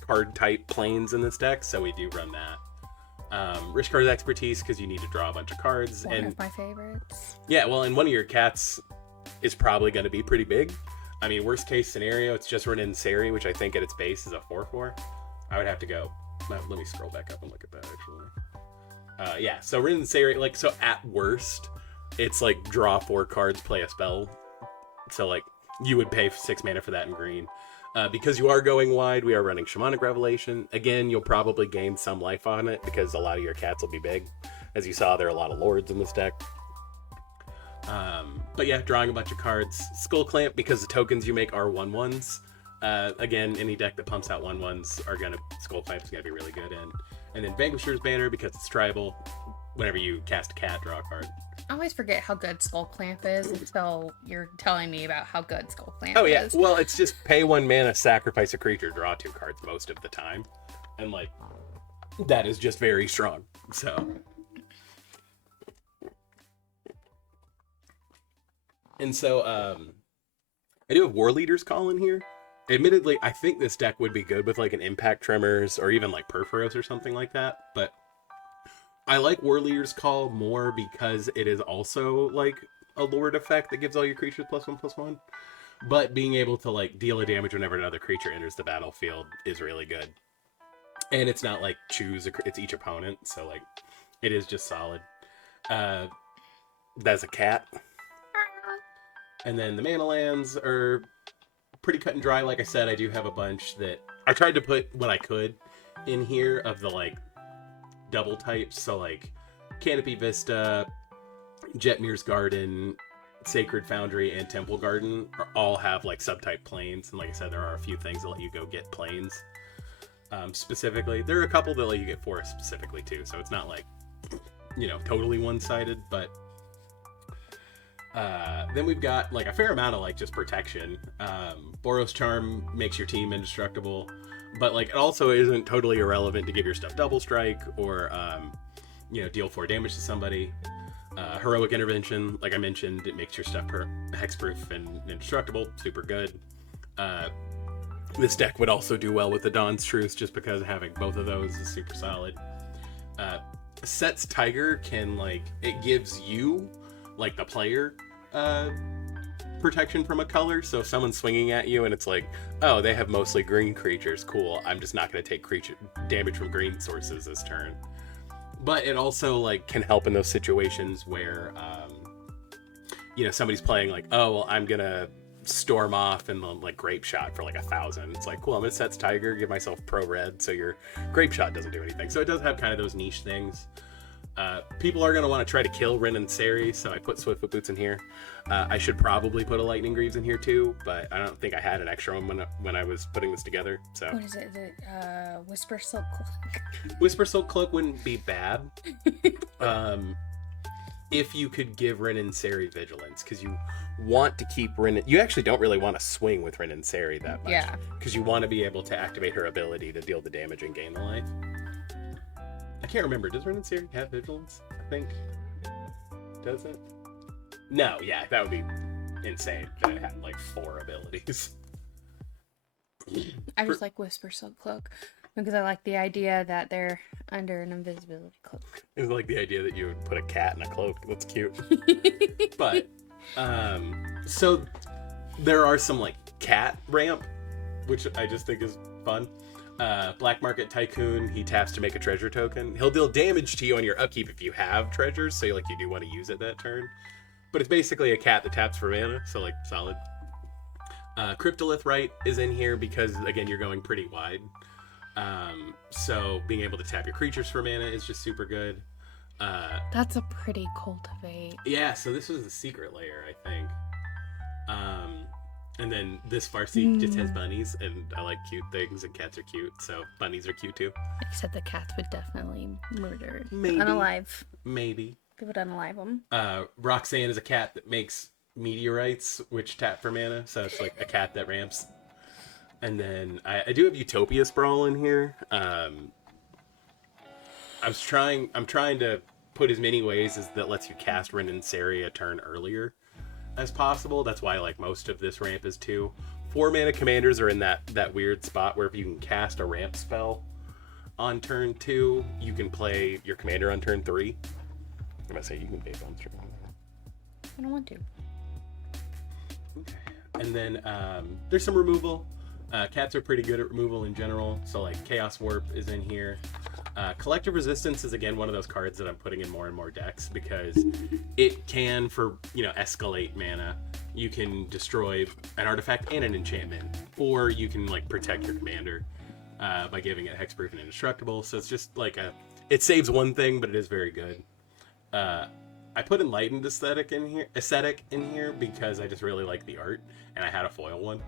card type planes in this deck, so we do run that. Rich Card Expertise because you need to draw a bunch of cards. One of my favorites. Yeah, well, and one of your cats is probably going to be pretty big. I mean, worst case scenario, it's just Renin Sari, which I think at its base is a 4/4. I would have to go. Let me scroll back up and look at that actually. Yeah, so Renin Sari, like, so at worst, it's like draw 4 cards, play a spell. So like you would pay 6 mana for that in green. Because you are going wide, we are running Shamanic Revelation. Again, you'll probably gain some life on it because a lot of your cats will be big. As you saw, there are a lot of lords in this deck. But yeah, drawing a bunch of cards. Skull Clamp, because the tokens you make are 1/1s. Again, any deck that pumps out 1/1s are gonna, Skull Clamp is gonna be really good in. And then Vanquisher's Banner, because it's tribal. Whenever you cast a cat, draw a card. I always forget how good Skull Clamp is until you're telling me about how good Skull Clamp Oh yeah, is. well, it's just pay 1 mana, sacrifice a creature, draw 2 cards most of the time. And like, that is just very strong. So. And so, I do have War Leader's Call in here. Admittedly, I think this deck would be good with like an Impact Tremors or even like Perforos or something like that, but I like War Leader's Call more because it is also like a Lord effect that gives all your creatures +1/+1. But being able to like deal a damage whenever another creature enters the battlefield is really good. And it's not like it's each opponent, so like it is just solid. That's a cat. And then the mana lands are pretty cut and dry. Like I said, I do have a bunch that I tried to put what I could in here of the like double types. So like Canopy Vista, Jetmir's Garden, Sacred Foundry, and Temple Garden all have like subtype planes. And like I said, there are a few things that let you go get planes specifically. There are a couple that let you get forests specifically too. So it's not like, totally one-sided, but then we've got like a fair amount of like just protection. Boros Charm makes your team indestructible, but like it also isn't totally irrelevant to give your stuff double strike or deal 4 damage to somebody. Heroic Intervention, like I mentioned, it makes your stuff hexproof and indestructible. Super good. This deck would also do well with the Dawn's Truth just because having both of those is super solid. Set's Tiger can it gives you like the player protection from a color. So if someone's swinging at you and it's like, oh, they have mostly green creatures, cool, I'm just not going to take creature damage from green sources this turn. But it also can help in those situations where somebody's playing oh, well, I'm gonna storm off and Grape Shot for 1,000. It's cool, I'm gonna Set's Tiger, give myself pro red so your Grape Shot doesn't do anything. So it does have kind of those niche things. People are going to want to try to kill Rin and Seri, so I put Swiftfoot Boots in here. I should probably put a Lightning Greaves in here too, but I don't think I had an extra one when I was putting this together. So what is it? The Whisper Silk Cloak. Whisper Silk Cloak wouldn't be bad. If you could give Rin and Seri Vigilance, because you want to keep Rin. You actually don't really want to swing with Rin and Seri that much. Yeah. Because you want to be able to activate her ability to deal the damage and gain the life. I can't remember. Does Rin and Seri have Vigilance? I think. Does it? No, yeah, that would be insane. That it had like 4 abilities. I just like Whisper Silk Cloak because I like the idea that they're under an invisibility cloak. It's like the idea that you would put a cat in a cloak. That's cute. But, so there are some like cat ramp, which I just think is fun. Black Market Tycoon, he taps to make a treasure token. He'll deal damage to you on your upkeep if you have treasures, so like you do want to use it that turn. But it's basically a cat that taps for mana, so like solid. Cryptolith Rite is in here because again you're going pretty wide. So being able to tap your creatures for mana is just super good. That's a pretty cultivate. Yeah, so this was the secret layer, I think. And then this Farseek just has bunnies, and I like cute things, and cats are cute, so bunnies are cute too. Except the cats would definitely murder. Maybe. Unalive. Maybe. They would unalive them. Roxanne is a cat that makes meteorites, which tap for mana, so it's like a cat that ramps. And then I do have Utopia Sprawl in here. I'm trying to put as many ways as that lets you cast Rin and Seri a turn earlier as possible. That's why like most of this ramp is 2. 4 mana commanders are in that weird spot where if you can cast a ramp spell on turn 2, you can play your commander on turn 3. I'm gonna say you can base on turn 1. I don't want to. Okay. And then there's some removal. Cats are pretty good at removal in general, so like Chaos Warp is in here. Collective Resistance is again one of those cards that I'm putting in more and more decks because it can, for escalate mana, you can destroy an artifact and an enchantment, or you can like protect your commander by giving it hexproof and indestructible. So it's just like it saves one thing, but it is very good. I put Enlightened Aesthetic in here because I just really like the art, and I had a foil one.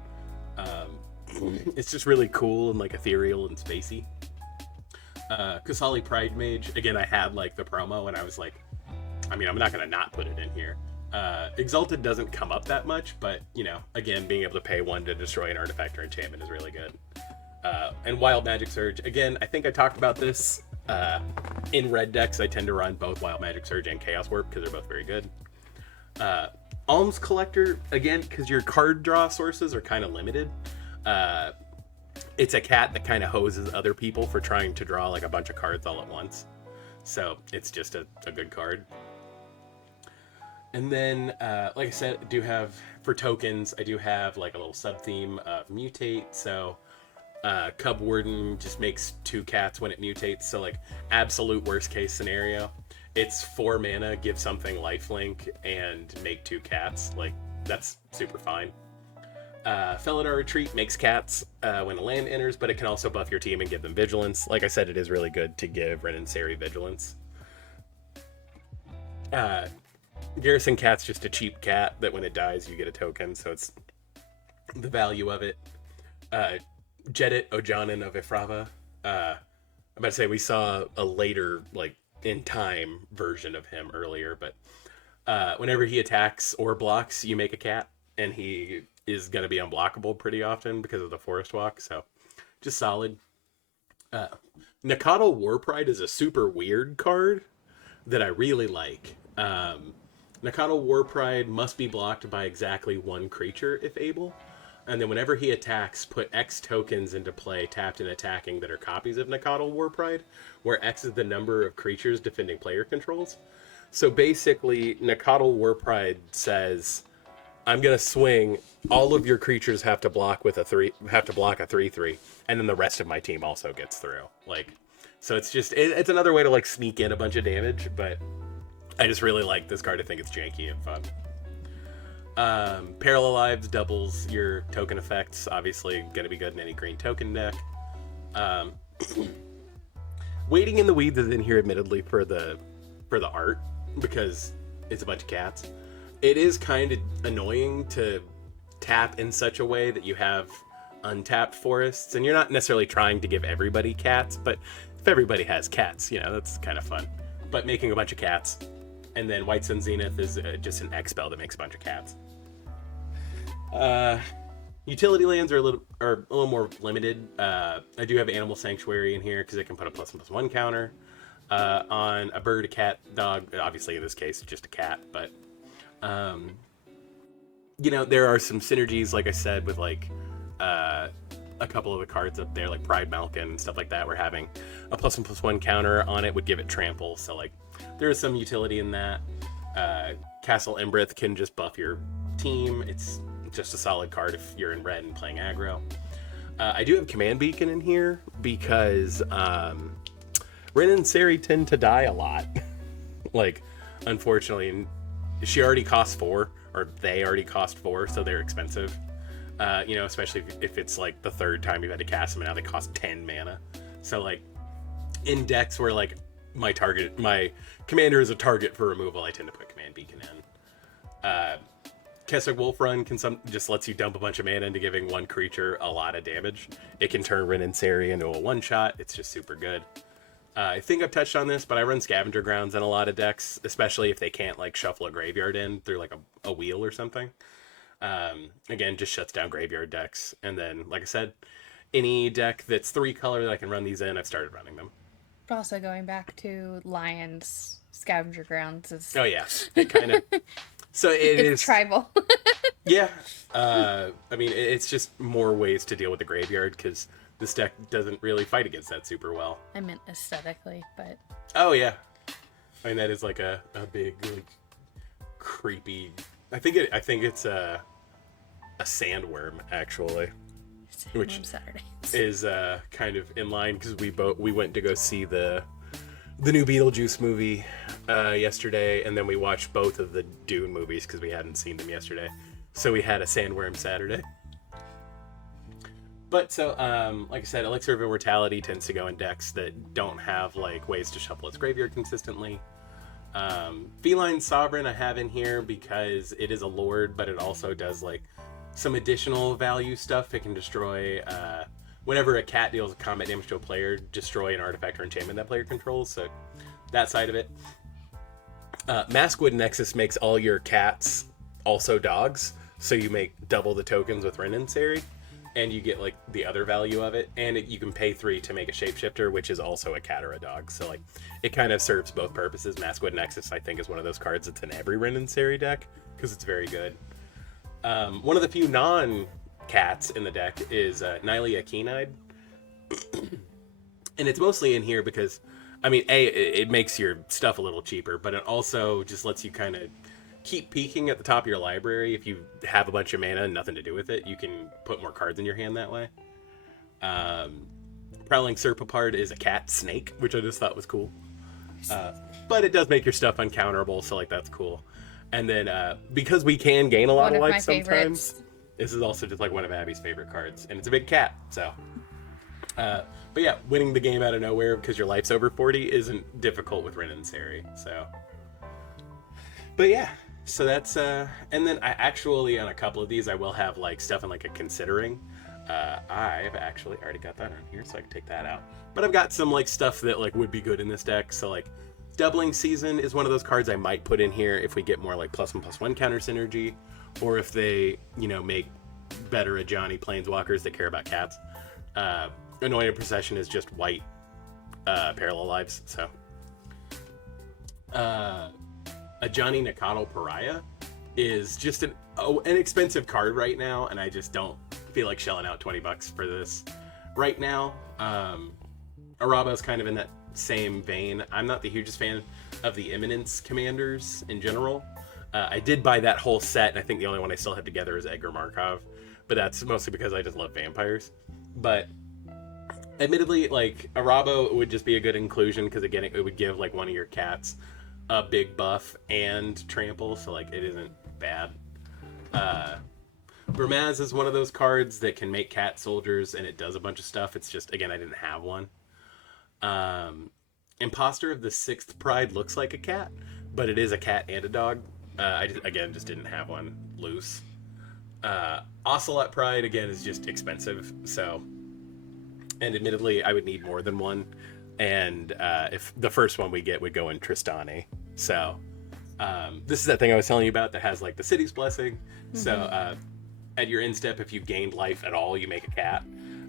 It's just really cool and like ethereal and spacey. Kasali Pride Mage, again, I had like the promo and I was like, I'm not gonna not put it in here. Exalted doesn't come up that much, but again, being able to pay 1 to destroy an artifact or enchantment is really good. And Wild Magic Surge, again, I think I talked about this. In red decks, I tend to run both Wild Magic Surge and Chaos Warp because they're both very good. Alms Collector, again, because your card draw sources are kind of limited. It's a cat that kind of hoses other people for trying to draw like a bunch of cards all at once. So it's just a good card. And then, like I said, I do have, for tokens, I do have like a little sub-theme of Mutate. So Cub Warden just makes 2 cats when it mutates. So like absolute worst case scenario, it's 4 mana, give something lifelink, and make 2 cats. Like that's super fine. Felidar Retreat makes cats when a land enters, but it can also buff your team and give them vigilance. Like I said, it is really good to give Rin and Seri vigilance. Garrison Cat's just a cheap cat that when it dies you get a token, so it's the value of it. Jedit Ojanen of Ifrava. I'm about to say we saw a later, like in time version of him earlier, but whenever he attacks or blocks, you make a cat, and he is going to be unblockable pretty often because of the Forest Walk, so just solid. Nakatl Warpride is a super weird card that I really like. Nakatl Warpride must be blocked by exactly 1 creature if able, and then whenever he attacks, put X tokens into play tapped and attacking that are copies of Nakatl Warpride, where X is the number of creatures defending player controls. So basically, Nakatl Warpride says, I'm gonna swing. All of your creatures have to block with a 3/3, and then the rest of my team also gets through. Like, so it's just it's another way to like sneak in a bunch of damage. But I just really like this card. I think it's janky and fun. Parallel Lives doubles your token effects. Obviously, gonna be good in any green token deck. Waiting in the Weeds is in here, admittedly, for the for the art because it's a bunch of cats. It is kind of annoying to tap in such a way that you have untapped forests, and you're not necessarily trying to give everybody cats, but if everybody has cats, you know, that's kind of fun. But making a bunch of cats, and then White Sun Zenith is just an X spell that makes a bunch of cats. Utility lands are a little more limited. I do have Animal Sanctuary in here because it can put a +1/+1 counter on a bird, a cat, dog. Obviously, in this case, just a cat, but you know, there are some synergies, like I said, with like a couple of the cards up there, like Pride Malkin and stuff like that. We're having a +1/+1 counter on it would give it trample, so like there is some utility in that. Castle Embrith can just buff your team. It's just a solid card if you're in red and playing aggro. I do have Command Beacon in here because Ren and Seri tend to die a lot. Like, unfortunately, she already costs 4, or they already cost 4, so they're expensive. You know, especially if it's like the third time you've had to cast them and now they cost 10 mana. So like in decks where like my commander is a target for removal, I tend to put Command Beacon in. Keswick Wolf Run just lets you dump a bunch of mana into giving one creature a lot of damage. It can turn Ren and Seri into a one-shot. It's just super good. I think I've touched on this, but I run Scavenger Grounds in a lot of decks, especially if they can't like shuffle a graveyard in through like a wheel or something. Again, just shuts down graveyard decks. And then, like I said, any deck that's 3-color that I can run these in, I've started running them. Also, going back to Lions, Scavenger Grounds is... Oh, yeah. It kind of... So it's tribal. Yeah. I mean, it's just more ways to deal with the graveyard, because this deck doesn't really fight against that super well. I meant aesthetically, but... Oh, yeah. I mean, that is like a big, like, creepy... I think it's a sandworm, actually. Which Saturdays. is kind of in line, because we went to go see the new Beetlejuice movie yesterday, and then we watched both of the Dune movies because we hadn't seen them yesterday. So we had a Sandworm Saturday. But so, like I said, Elixir of Immortality tends to go in decks that don't have like ways to shuffle its graveyard consistently. Feline Sovereign I have in here because it is a lord, but it also does like some additional value stuff. It can destroy whenever a cat deals combat damage to a player, destroy an artifact or enchantment that player controls. So that side of it. Maskwood Nexus makes all your cats also dogs, so you make double the tokens with Ren and Seri, and you get like the other value of it, and you can pay 3 to make a shapeshifter, which is also a cat or a dog. So like it kind of serves both purposes. Maskwood Nexus, I think, is one of those cards that's in every Ren and Seri deck because it's very good. One of the few non-cats in the deck is Nylea Keen-Eyed. And it's mostly in here because, I mean, it makes your stuff a little cheaper, but it also just lets you kind of keep peeking at the top of your library. If you have a bunch of mana and nothing to do with it, you can put more cards in your hand that way. Prowling Serpapard is a cat snake, which I just thought was cool. But it does make your stuff uncounterable, so like that's cool. And then because we can gain a lot of life sometimes, this is also just like one of Abby's favorite cards, and it's a big cat. So, but yeah, winning the game out of nowhere because your life's over 40 isn't difficult with Ren and Seri. So, but yeah, so that's and then I actually on a couple of these I will have like stuff in like a considering. I've actually already got that on here, so I can take that out. But I've got some like stuff that like would be good in this deck. So like Doubling Season is one of those cards I might put in here if we get more like +1/+1 counter synergy, or if they, you know, make better Ajani Planeswalkers that care about cats. Anointed Procession is just white parallel lives, so. Ajani Nakatl Pariah is just an expensive card right now, and I just don't feel like shelling out $20 for this right now. Arabo's kind of in that same vein. I'm not the hugest fan of the Eminence commanders in general. I did buy that whole set, and I think the only one I still have together is Edgar Markov, but that's mostly because I just love vampires. But admittedly, like, Arabo would just be a good inclusion because, again, it would give like one of your cats a big buff and trample, so like it isn't bad. WuMBBAS is one of those cards that can make cat soldiers, and it does a bunch of stuff. It's just, again, I didn't have one. Imposter of the Sixth Pride looks like a cat, but it is a cat and a dog. I just didn't have one loose. Ocelot Pride, again, is just expensive, so... And admittedly, I would need more than one. And if the first one we get would go in Tristani. So this is that thing I was telling you about that has like the city's blessing. Mm-hmm. So at your instep, if you gained life at all, you make a cat.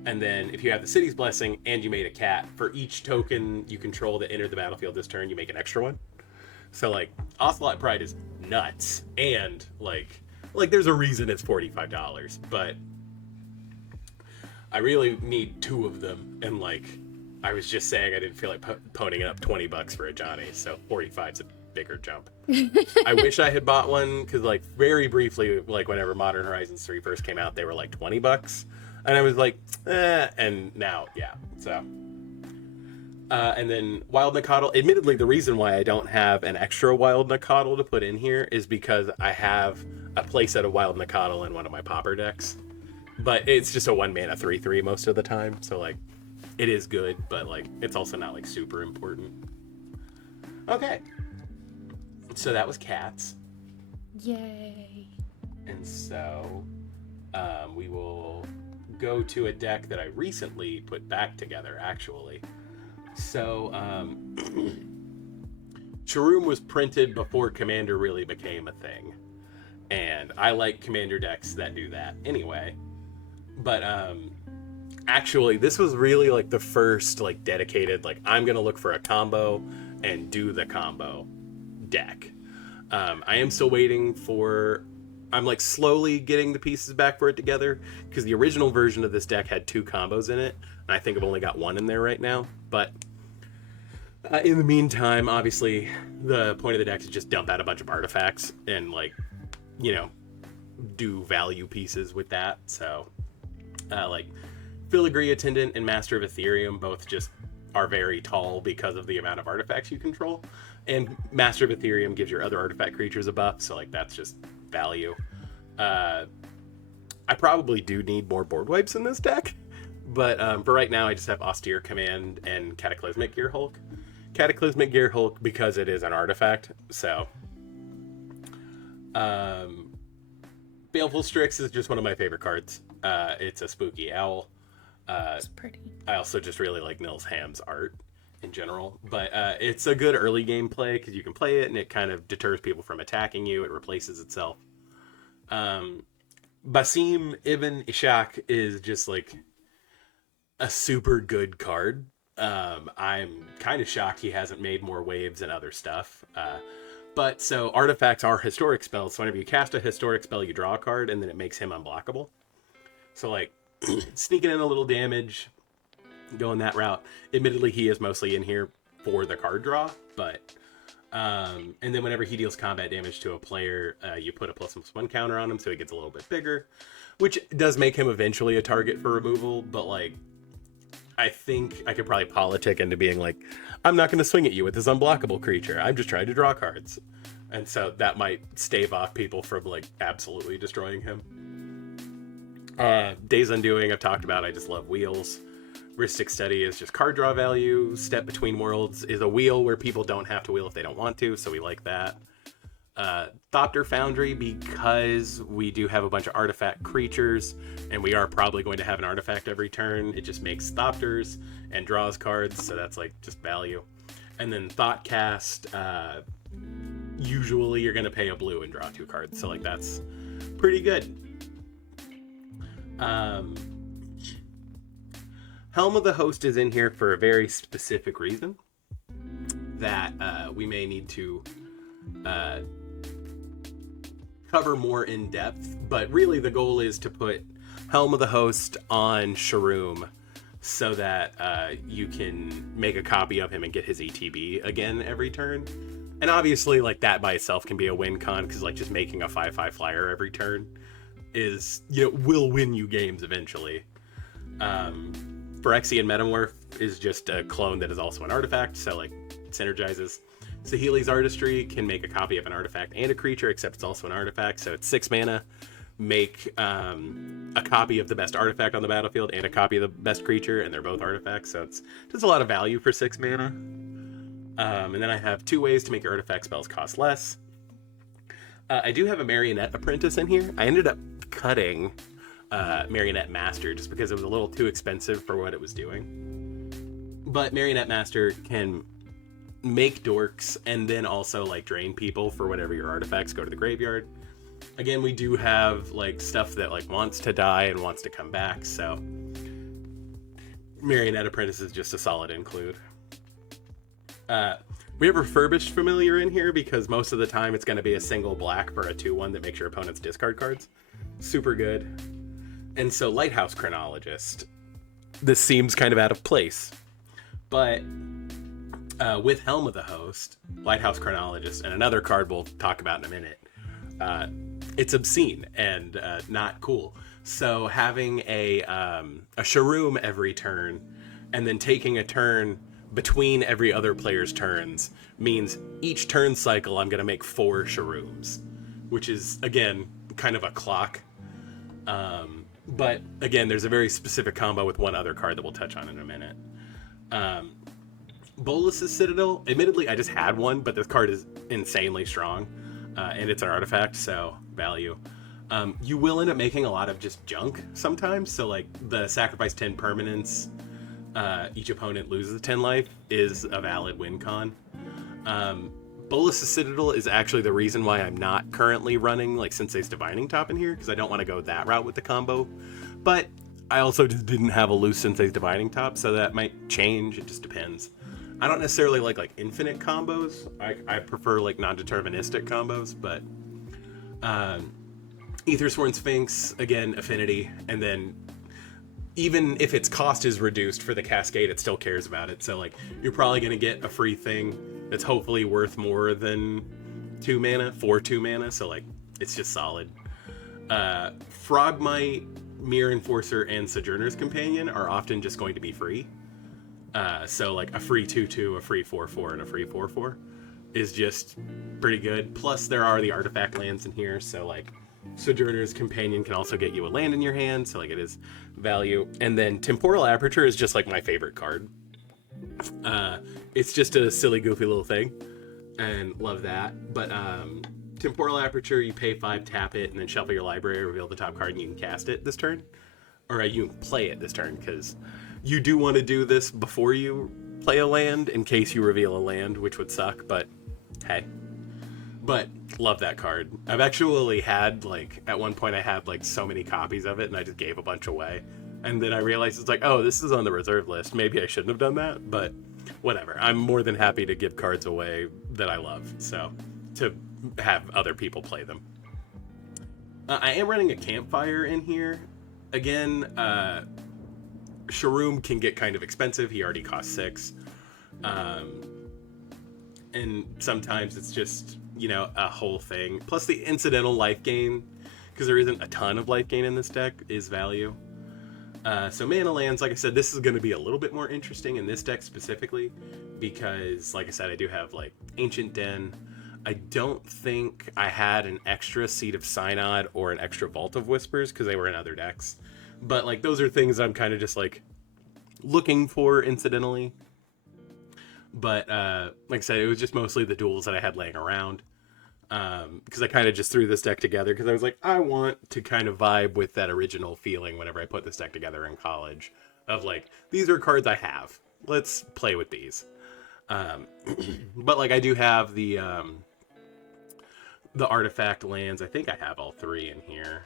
And then if you have the city's blessing and you made a cat, for each token you control that entered the battlefield this turn, you make an extra one. So like Ocelot Pride is nuts. And like there's a reason it's $45, but I really need 2 of them. And like I was just saying, I didn't feel like ponying up $20 for a Johnny, so 45's a bigger jump. I wish I had bought one, because like very briefly, like whenever Modern Horizons 3 first came out, they were like $20, and I was like, and now, yeah. So, and then Wild Nacatl. Admittedly, the reason why I don't have an extra Wild Nacatl to put in here is because I have a playset of Wild Nacatl in one of my Pauper decks, but it's just a 1-mana 3/3 most of the time, so like. It is good, but like it's also not like super important. Okay. So that was cats. Yay. And so we will go to a deck that I recently put back together, actually. So Sharoom was printed before Commander really became a thing. And I like Commander decks that do that anyway. But actually, this was really like the first like dedicated, like I'm gonna look for a combo and do the combo deck. I am still waiting for, I'm like slowly getting the pieces back for it together, because the original version of this deck had 2 combos in it, and I think I've only got 1 in there right now. But in the meantime, obviously the point of the deck is just dump out a bunch of artifacts and like, you know, do value pieces with that. So like Filigree Attendant and Master of Ethereum both just are very tall because of the amount of artifacts you control. And Master of Ethereum gives your other artifact creatures a buff, so like that's just value. I probably do need more board wipes in this deck, but for right now I just have Austere Command and Cataclysmic Gearhulk. Cataclysmic Gearhulk because it is an artifact, so... Baleful Strix is just one of my favorite cards. It's a spooky owl. It's pretty. I also just really like Nils Ham's art in general, but it's a good early game play because you can play it and it kind of deters people from attacking you. It replaces itself. Basim Ibn Ishaq is just like a super good card. I'm kind of shocked he hasn't made more waves and other stuff. But so artifacts are historic spells. So whenever you cast a historic spell, you draw a card and then it makes him unblockable. So like sneaking in a little damage, going that route. Admittedly, he is mostly in here for the card draw, but and then whenever he deals combat damage to a player, you put a +1/+1 counter on him, so he gets a little bit bigger, which does make him eventually a target for removal. But like, I think I could probably politic into being like, I'm not going to swing at you with this unblockable creature. I'm just trying to draw cards, and so that might stave off people from like absolutely destroying him. Days Undoing, I've talked about. I just love wheels. Ristic Study is just card draw value. Step Between Worlds is a wheel where people don't have to wheel if they don't want to, so we like that. Thopter Foundry, because we do have a bunch of artifact creatures, and we are probably going to have an artifact every turn. It just makes Thopters and draws cards, so that's like just value. And then Thoughtcast, usually you're going to pay a blue and draw 2 cards, so like that's pretty good. Helm of the Host is in here for a very specific reason that we may need to cover more in depth, but really the goal is to put Helm of the Host on Sharoom so that you can make a copy of him and get his ETB again every turn. And obviously like that by itself can be a win con, because like just making a 5/5 flyer every turn is, you know, will win you games eventually. Phyrexian Metamorph is just a clone that is also an artifact, so like it synergizes. Saheeli's Artistry can make a copy of an artifact and a creature, except it's also an artifact, so it's 6 mana. Make a copy of the best artifact on the battlefield and a copy of the best creature, and they're both artifacts, so it's just a lot of value for 6 mana. And then I have 2 ways to make your artifact spells cost less. I do have a Marionette Apprentice in here. I ended up cutting Marionette Master just because it was a little too expensive for what it was doing. But Marionette Master can make dorks and then also like drain people for whatever your artifacts go to the graveyard. Again, we do have like stuff that like wants to die and wants to come back, so Marionette Apprentice is just a solid include. We have Refurbished Familiar in here because most of the time it's going to be a single black for a 2/1 that makes your opponents discard cards. Super good. And so Lighthouse Chronologist. This seems kind of out of place, but with Helm of the Host, Lighthouse Chronologist, and another card we'll talk about in a minute, it's obscene and not cool. So having a Sharoom every turn and then taking a turn between every other player's turns means each turn cycle I'm going to make 4 Sharooms, which is, again, kind of a clock. But, again, there's a very specific combo with one other card that we'll touch on in a minute. Bolus's Citadel, admittedly, I just had one, but this card is insanely strong, and it's an artifact, so value. You will end up making a lot of just junk sometimes, so like the sacrifice 10 permanents, each opponent loses 10 life is a valid win con. Bolus's Citadel is actually the reason why I'm not currently running like Sensei's Divining Top in here, because I don't want to go that route with the combo. But I also just didn't have a loose Sensei's Divining Top, so that might change. It just depends. I don't necessarily like infinite combos. I prefer like non-deterministic combos, but Aethersworn Sphinx, again, affinity, and then even if its cost is reduced for the Cascade, it still cares about it. So like you're probably going to get a free thing that's hopefully worth more than 2 mana, 2 mana, so like it's just solid. Frogmite, Mirror Enforcer, and Sojourner's Companion are often just going to be free. So like a free 2/2, a free 4/4, and a free 4/4 is just pretty good. Plus there are the artifact lands in here, so like Sojourner's Companion can also get you a land in your hand, so like it is value. And then Temporal Aperture is just like my favorite card. It's just a silly, goofy little thing, and love that. But Temporal Aperture, you pay 5, tap it, and then shuffle your library, reveal the top card, and you can cast it this turn. Or you can play it this turn, because you do want to do this before you play a land, in case you reveal a land, which would suck, but hey. But love that card. I've actually had, like, at one point I had, like, so many copies of it, and I just gave a bunch away. And then I realized it's like, oh, this is on the reserve list. Maybe I shouldn't have done that, but whatever. I'm more than happy to give cards away that I love, so to have other people play them. I am running a Campfire in here. Again, Sharoom can get kind of expensive. He already costs 6. And sometimes it's just, you know, a whole thing. Plus the incidental life gain, because there isn't a ton of life gain in this deck, is value. So mana lands, like I said, this is going to be a little bit more interesting in this deck specifically, because, like I said, I do have, like, Ancient Den. I don't think I had an extra Seed of Synod or an extra Vault of Whispers, because they were in other decks. But, like, those are things I'm kind of just, like, looking for incidentally. But, like I said, it was just mostly the duels that I had laying around. Because I kind of just threw this deck together because I was like, I want to kind of vibe with that original feeling whenever I put this deck together in college. Of, like, these are cards I have. Let's play with these. But, like, I do have the artifact lands. I think I have all 3 in here.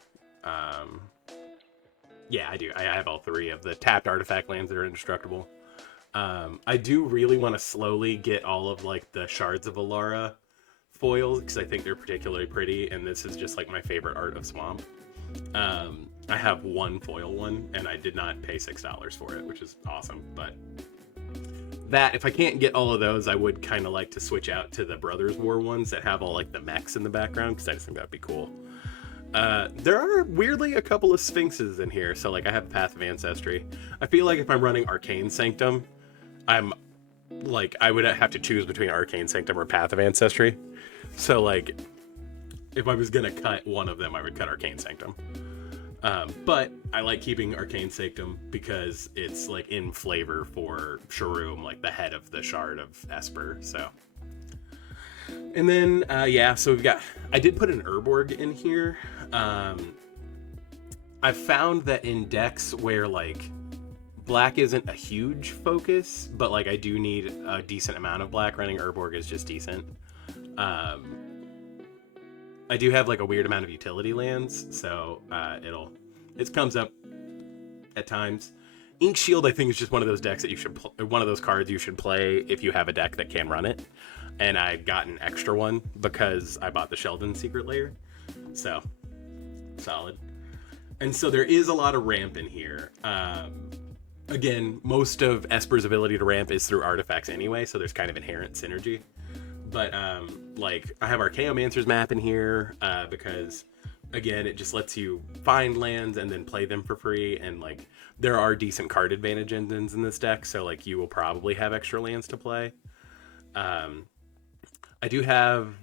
Yeah, I do. I have all 3 of the tapped artifact lands that are indestructible. I do really want to slowly get all of, like, the Shards of Alara foils, because I think they're particularly pretty, and this is just, like, my favorite art of Swamp. I have one foil one, and I did not pay $6 for it, which is awesome, but that, if I can't get all of those, I would kind of like to switch out to the Brothers War ones that have all, like, the mechs in the background, because I just think that'd be cool. There are, weirdly, a couple of Sphinxes in here, so, like, I have Path of Ancestry. I feel like if I'm running Arcane Sanctum, I'm, like, I would have to choose between Arcane Sanctum or Path of Ancestry. So, like, if I was gonna cut one of them, I would cut Arcane Sanctum. But I like keeping Arcane Sanctum because it's like in flavor for Shroom, like the head of the shard of Esper. So, and then so we've got. I did put an Urborg in here. I've found that in decks where like black isn't a huge focus, but like I do need a decent amount of black, running Urborg is just decent. I do have like a weird amount of utility lands, so it comes up at times. Ink Shield, I think, is just one of those decks that you should one of those cards you should play if you have a deck that can run it. And I got an extra one because I bought the Sheldon Secret Lair, so solid. And so there is a lot of ramp in here. Again, most of Esper's ability to ramp is through artifacts anyway, so there's kind of inherent synergy. But like I have Archaeomancer's map in here because again it just lets you find lands and then play them for free, and like there are decent card advantage engines in this deck, so like you will probably have extra lands to play. I do have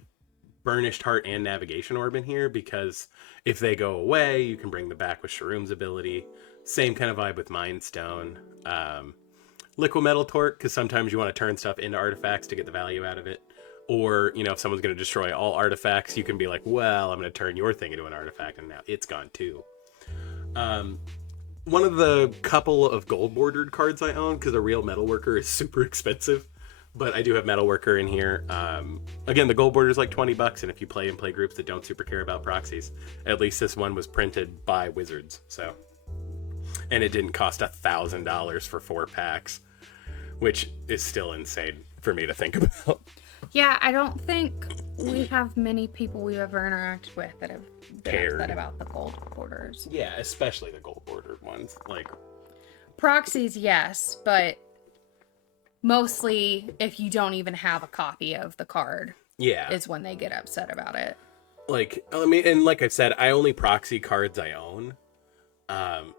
Burnished Heart and Navigation Orb in here because if they go away you can bring them back with Shroom's ability. Same kind of vibe with Mind Stone. Liquid Metal Torque because sometimes you want to turn stuff into artifacts to get the value out of it. Or, you know, if someone's going to destroy all artifacts, you can be like, well, I'm going to turn your thing into an artifact, and now it's gone too. One of the couple of gold-bordered cards I own, because a real Metalworker is super expensive, but I do have Metalworker in here. Again, the gold border is like $20, and if you play in play groups that don't super care about proxies, at least this one was printed by Wizards, so. And it didn't cost $1,000 for 4 packs, which is still insane for me to think about. Yeah, I don't think we have many people we've ever interacted with that have been upset about the gold borders. Yeah, especially the gold bordered ones. Like proxies, yes, but mostly if you don't even have a copy of the card, is when they get upset about it. Like, I mean, and like I've said, I only proxy cards I own,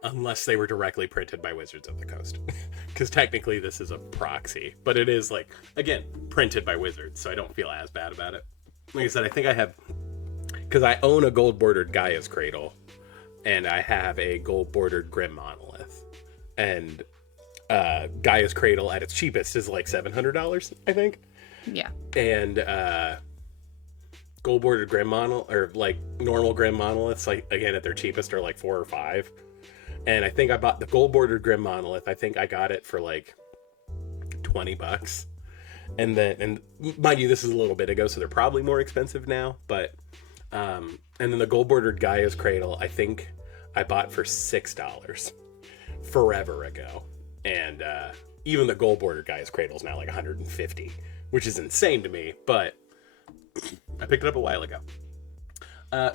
unless they were directly printed by Wizards of the Coast. Because technically this is a proxy, but it is, like, again, printed by Wizards, so I don't feel as bad about it. Like I said, I think I have, because I own a gold-bordered Gaia's Cradle, and I have a gold-bordered Grim Monolith. And Gaia's Cradle at its cheapest is like $700, I think. Yeah. And gold-bordered Grim Monolith, or like normal Grim Monoliths, like again at their cheapest are like $4 or $5. And I think I bought the gold-bordered Grim Monolith. I think I got it for like $20. And then, and mind you, this is a little bit ago, so they're probably more expensive now. But and then the gold-bordered Gaia's Cradle, I think I bought for $6 forever ago. And even the gold-bordered Gaia's Cradle is now like $150, which is insane to me. But I picked it up a while ago.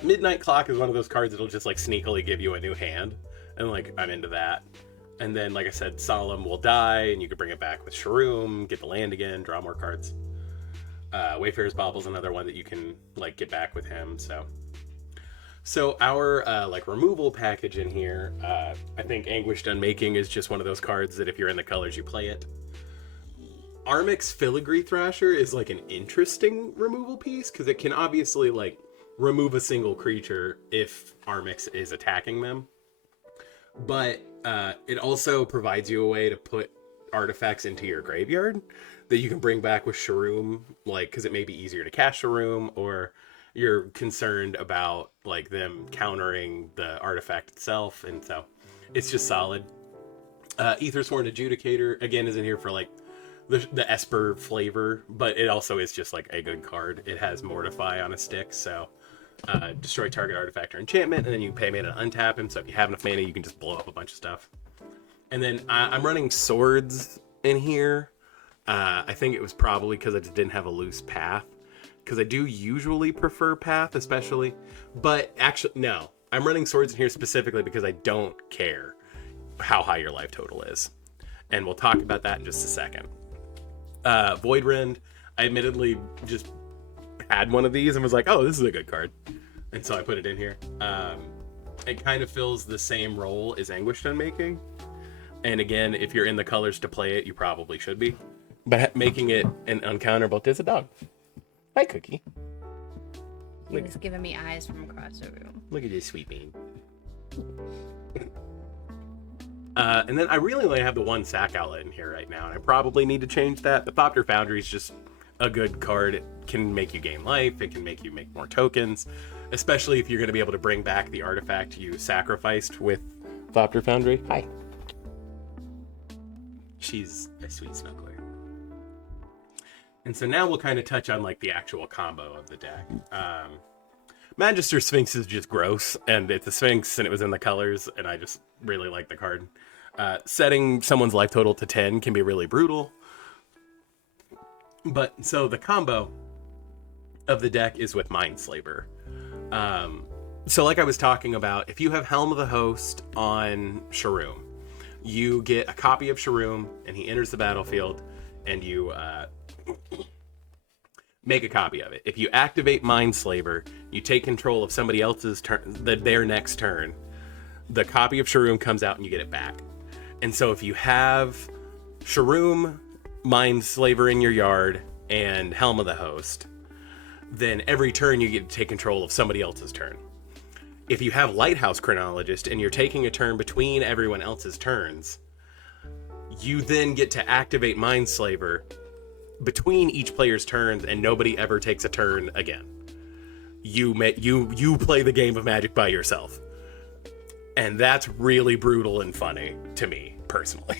Midnight Clock is one of those cards that'll just like sneakily give you a new hand. And like, I'm into that. And then, like I said, Solemn will die, and you can bring it back with Shroom, get the land again, draw more cards. Wayfarer's Bauble is another one that you can like get back with him. So our like removal package in here, I think Anguished Unmaking is just one of those cards that if you're in the colors, you play it. Armix Filigree Thrasher is like an interesting removal piece because it can obviously like remove a single creature if Armix is attacking them. But it also provides you a way to put artifacts into your graveyard that you can bring back with Shroom, like, because it may be easier to cast Shroom, or you're concerned about like them countering the artifact itself, and so it's just solid. Aethersworn Adjudicator again is in here for like the Esper flavor, but it also is just like a good card. It has Mortify on a stick, so destroy target artifact or enchantment, and then you pay mana to untap him, so if you have enough mana you can just blow up a bunch of stuff. And then I'm running Swords in here. I think it was probably because I just didn't have a loose path, because I do usually prefer path, especially, but actually no, I'm running Swords in here specifically because I don't care how high your life total is, and we'll talk about that in just a second. Voidrend, I admittedly just had one of these and was like, oh, this is a good card, and so I put it in here. It kind of fills the same role as Anguished Unmaking, and again, if you're in the colors to play it, you probably should be, but making it an uncounterable is a dog. Hi, Cookie. He's giving me eyes from across the room. Look at this sweet bean. And then I really only have the one sack outlet in here right now, and I probably need to change that. The Thopter Foundry is just a good card. It can make you gain life. It can make you make more tokens, especially if you're going to be able to bring back the artifact you sacrificed with Thopter Foundry. Hi. She's a sweet snuggler. And so now we'll kind of touch on like the actual combo of the deck. Magister Sphinx is just gross, and it's a Sphinx, and it was in the colors, and I just really like the card. Setting someone's life total to 10 can be really brutal. But so the combo of the deck is with Mindslaver. So like I was talking about, if you have Helm of the Host on Sharoom, you get a copy of Sharoom, and he enters the battlefield, and you make a copy of it. If you activate Mindslaver, you take control of somebody else's turn, their next turn. The copy of Sharoom comes out, and you get it back. And so if you have Sharoom, Mindslaver in your yard, and Helm of the Host, then every turn you get to take control of somebody else's turn. If you have Lighthouse Chronologist and you're taking a turn between everyone else's turns, you then get to activate Mindslaver between each player's turns, and nobody ever takes a turn again. You play the game of Magic by yourself. And that's really brutal and funny to me, personally.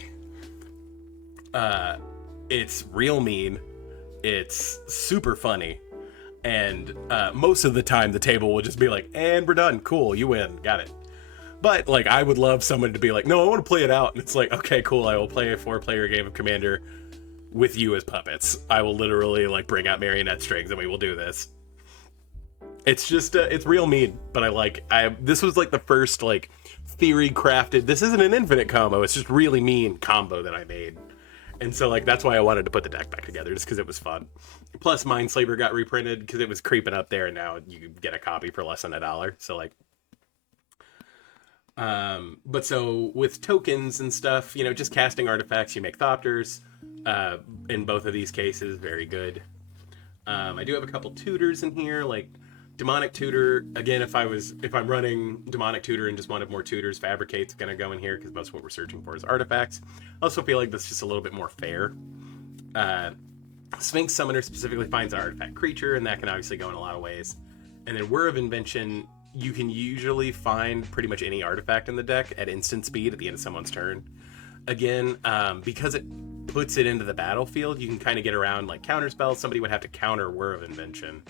It's real mean. It's super funny. And most of the time, the table will just be like, and we're done. Cool, you win. Got it. But, like, I would love someone to be like, no, I want to play it out. And it's like, okay, cool, I will play a 4-player game of Commander with you as puppets. I will literally, like, bring out marionette strings and we will do this. It's just, it's real mean. But this was, like, the first, like, theory crafted, this isn't an infinite combo, it's just really mean combo that I made. And so, like, that's why I wanted to put the deck back together, just because it was fun. Plus, Mindslaver got reprinted because it was creeping up there, and now you get a copy for less than $1. So, like, but so with tokens and stuff, you know, just casting artifacts, you make Thopters. In both of these cases, very good. I do have a couple tutors in here, like Demonic Tutor. Again, if I'm running Demonic Tutor and just wanted more tutors, Fabricate's gonna go in here because most of what we're searching for is artifacts. I also feel like that's just a little bit more fair. Sphinx Summoner specifically finds an artifact creature, and that can obviously go in a lot of ways. And then Whir of Invention, you can usually find pretty much any artifact in the deck at instant speed at the end of someone's turn. Again, because it puts it into the battlefield, you can kind of get around like counter spells. Somebody would have to counter Whir of Invention.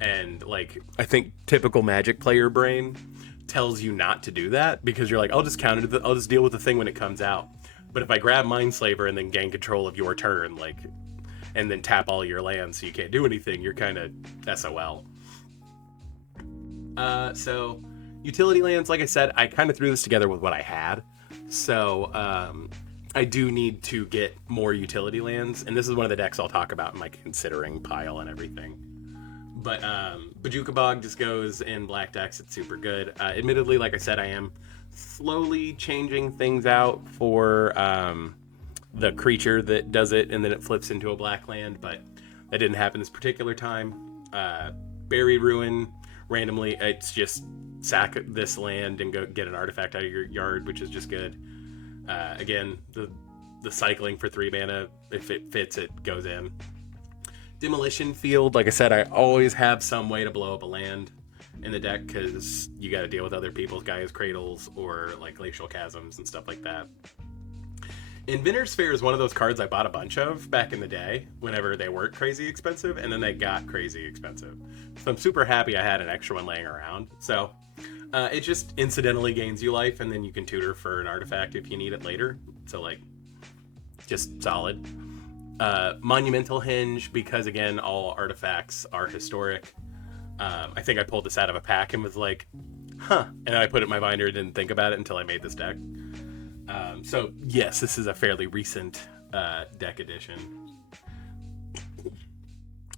And like, I think typical Magic player brain tells you not to do that because you're like, I'll just I'll just deal with the thing when it comes out. But if I grab Mindslaver and then gain control of your turn, like, and then tap all your lands so you can't do anything, you're kind of SOL. So utility lands, like I said, I kind of threw this together with what I had. So I do need to get more utility lands, and this is one of the decks I'll talk about in my considering pile and everything. But Bojuka Bog just goes in black decks. It's super good. Admittedly, like I said, I am slowly changing things out for the creature that does it, and then it flips into a black land, but that didn't happen this particular time. Buried Ruin, randomly, it's just sack this land and go get an artifact out of your yard, which is just good. Again, the cycling for 3 mana, if it fits, it goes in. Demolition Field, like I said, I always have some way to blow up a land in the deck because you got to deal with other people's Gaia's Cradles or like Glacial Chasms and stuff like that. Inventor's Fair is one of those cards I bought a bunch of back in the day whenever they weren't crazy expensive, and then they got crazy expensive. So I'm super happy I had an extra one laying around. So it just incidentally gains you life, and then you can tutor for an artifact if you need it later. So, like, just solid. Monumental Hinge, because again, all artifacts are historic. I think I pulled this out of a pack and was like, huh, and I put it in my binder and didn't think about it until I made this deck. So yes, this is a fairly recent deck edition.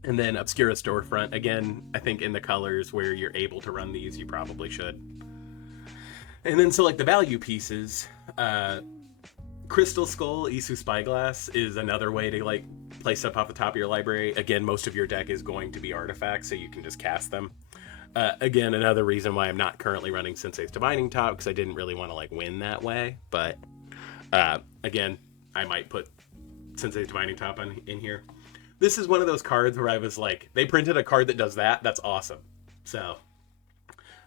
And then Obscura Storefront, again, I think in the colors where you're able to run these, you probably should. And then so like the value pieces, Crystal Skull, Isu Spyglass is another way to like play stuff off the top of your library. Again, most of your deck is going to be artifacts, so you can just cast them. Again, another reason why I'm not currently running Sensei's Divining Top, because I didn't really want to like win that way. But again, I might put Sensei's Divining Top in here. This is one of those cards where I was like, they printed a card that does that. That's awesome. So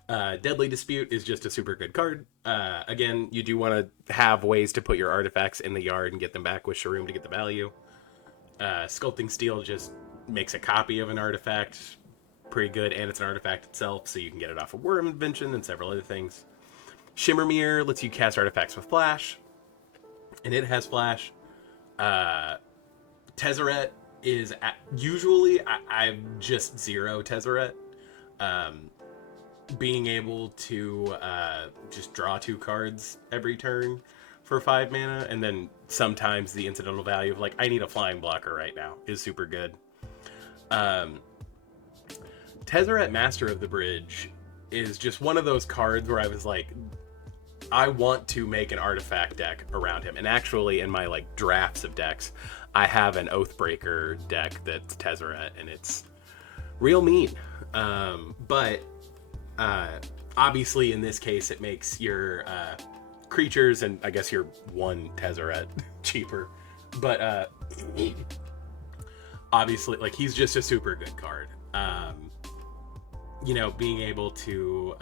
Deadly Dispute is just a super good card. Again, you do want to have ways to put your artifacts in the yard and get them back with Sharoom to get the value. Sculpting Steel just makes a copy of an artifact pretty good, and it's an artifact itself, so you can get it off of Worm Invention and several other things. Shimmer Mirror lets you cast artifacts with Flash, and it has Flash. Tezzeret is usually I'm just 0 Tezzeret. Being able to just draw 2 cards every turn for 5 mana, and then sometimes the incidental value of like, I need a flying blocker right now, is super good. Tezzeret, Master of the Bridge, is just one of those cards where I was like, I want to make an artifact deck around him. And actually, in my like drafts of decks, I have an Oathbreaker deck that's Tezzeret, and it's real mean. But obviously, in this case, it makes your creatures and I guess your 1 Tezzeret cheaper. But obviously, like, he's just a super good card. You know, being able to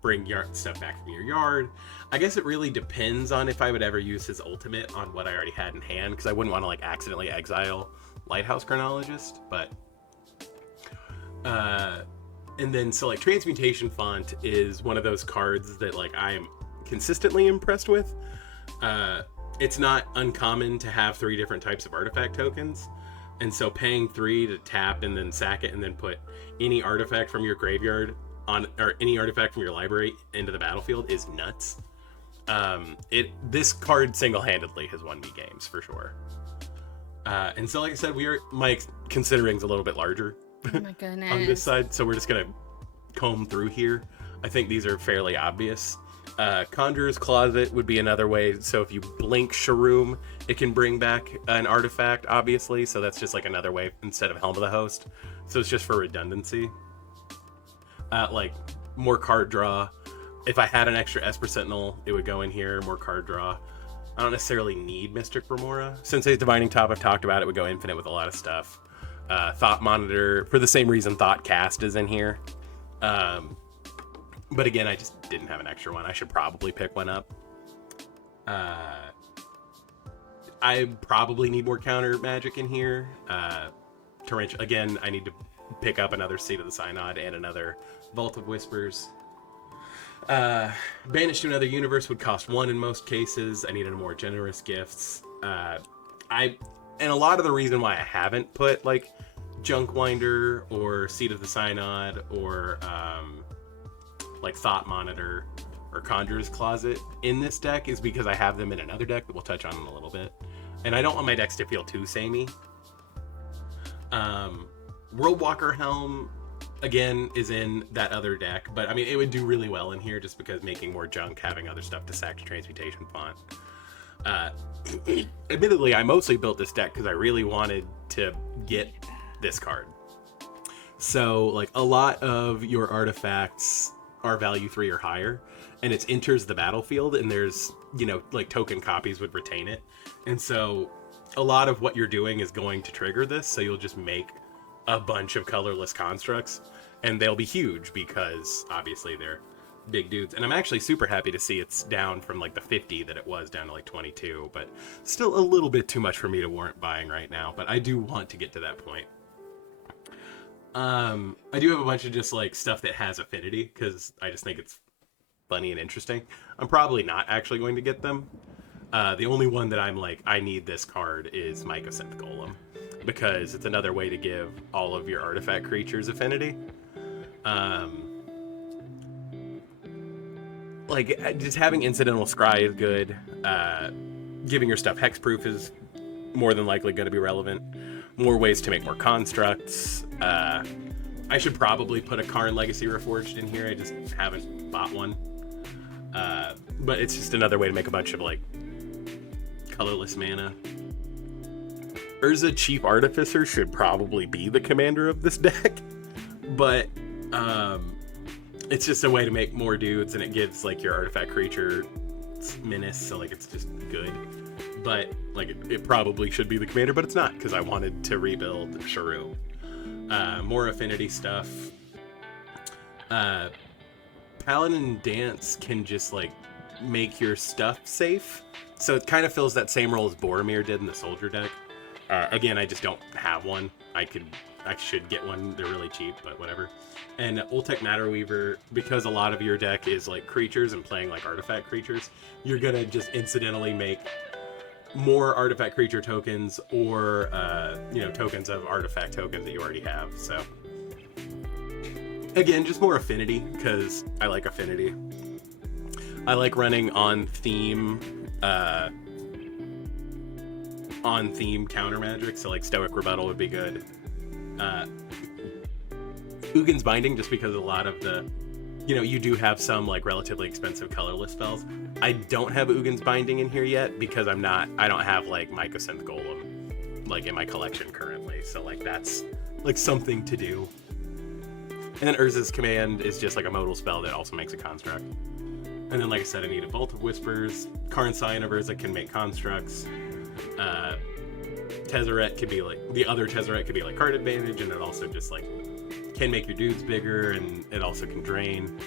bring stuff back from your yard. I guess it really depends on if I would ever use his ultimate on what I already had in hand, because I wouldn't want to like accidentally exile Lighthouse Chronologist. But and then so like Transmutation Font is one of those cards that like I am consistently impressed with. It's not uncommon to have 3 different types of artifact tokens. And so paying 3 to tap and then sack it and then put any artifact from your graveyard on, or any artifact from your library into the battlefield is nuts. This card single-handedly has won me games for sure. And so like I said, my considering's a little bit larger Oh my goodness. on this side, so we're just gonna comb through here. I think these are fairly obvious. Conjurer's Closet would be another way. So if you blink Sharoom, it can bring back an artifact, obviously. So that's just like another way instead of Helm of the Host. So it's just for redundancy. Like more card draw. If I had an extra Esper Sentinel, it would go in here. More card draw. I don't necessarily need Mystic Remora. Sensei's Divining Top, I've talked about, it would go infinite with a lot of stuff. Thought Monitor, for the same reason Thought Cast is in here. But again, I just didn't have an extra one. I should probably pick one up. I probably need more counter magic in here. Torrential, again, I need to pick up another Seat of the Synod and another Vault of Whispers. Banished to Another Universe would cost 1 in most cases. I needed more generous gifts. And a lot of the reason why I haven't put like Junkwinder or Seat of the Synod or like Thought Monitor or Conjurer's Closet in this deck is because I have them in another deck that we'll touch on in a little bit. And I don't want my decks to feel too samey. Worldwalker Helm, again, is in that other deck. But, I mean, it would do really well in here just because making more junk, having other stuff to sack to Transmutation Font. Admittedly, I mostly built this deck because I really wanted to get this card. So, like, a lot of your artifacts are value 3 or higher, and it enters the battlefield, and there's, you know, like, token copies would retain it. And so a lot of what you're doing is going to trigger this, so you'll just make a bunch of colorless constructs, and they'll be huge because obviously they're big dudes. And I'm actually super happy to see it's down from like the 50 that it was down to like 22, but still a little bit too much for me to warrant buying right now, but I do want to get to that point. I do have a bunch of just like stuff that has affinity because I just think it's funny and interesting. I'm probably not actually going to get them. The only one that I'm like, I need this card is Mycosynth Golem, because it's another way to give all of your artifact creatures affinity. Like, just having Incidental Scry is good. Giving your stuff hexproof is more than likely going to be relevant. More ways to make more constructs. I should probably put a Karn Legacy Reforged in here. I just haven't bought one. But it's just another way to make a bunch of, like, colorless mana. Urza Chief Artificer should probably be the commander of this deck. But It's just a way to make more dudes, and it gives like your artifact creature menace, so like it's just good. But like it probably should be the commander, but it's not, because I wanted to rebuild Sharu. More affinity stuff. Paladin Dance can just like make your stuff safe, so it kind of fills that same role as Boromir did in the soldier deck. Again, I just don't have one. I should get one. They're really cheap, but whatever. And Ultec Matter Weaver, because a lot of your deck is like creatures and playing like artifact creatures, you're gonna just incidentally make more artifact creature tokens, or tokens of artifact tokens that you already have. So again, just more affinity, because I like affinity. I like running on theme counter magic, so like Stoic Rebuttal would be good. Ugin's Binding, just because a lot of the, you do have some like relatively expensive colorless spells. I don't have Ugin's Binding in here yet because I don't have like Mycosynth Golem like in my collection currently, so like that's like something to do. And then Urza's Command is just like a modal spell that also makes a construct. And then, like I said, I need a Vault of Whispers. Karn Scion of Urza can make constructs. Tezzeret could be like, the other Tezzeret could be like card advantage, and it also just like can make your dudes bigger, and it also can drain.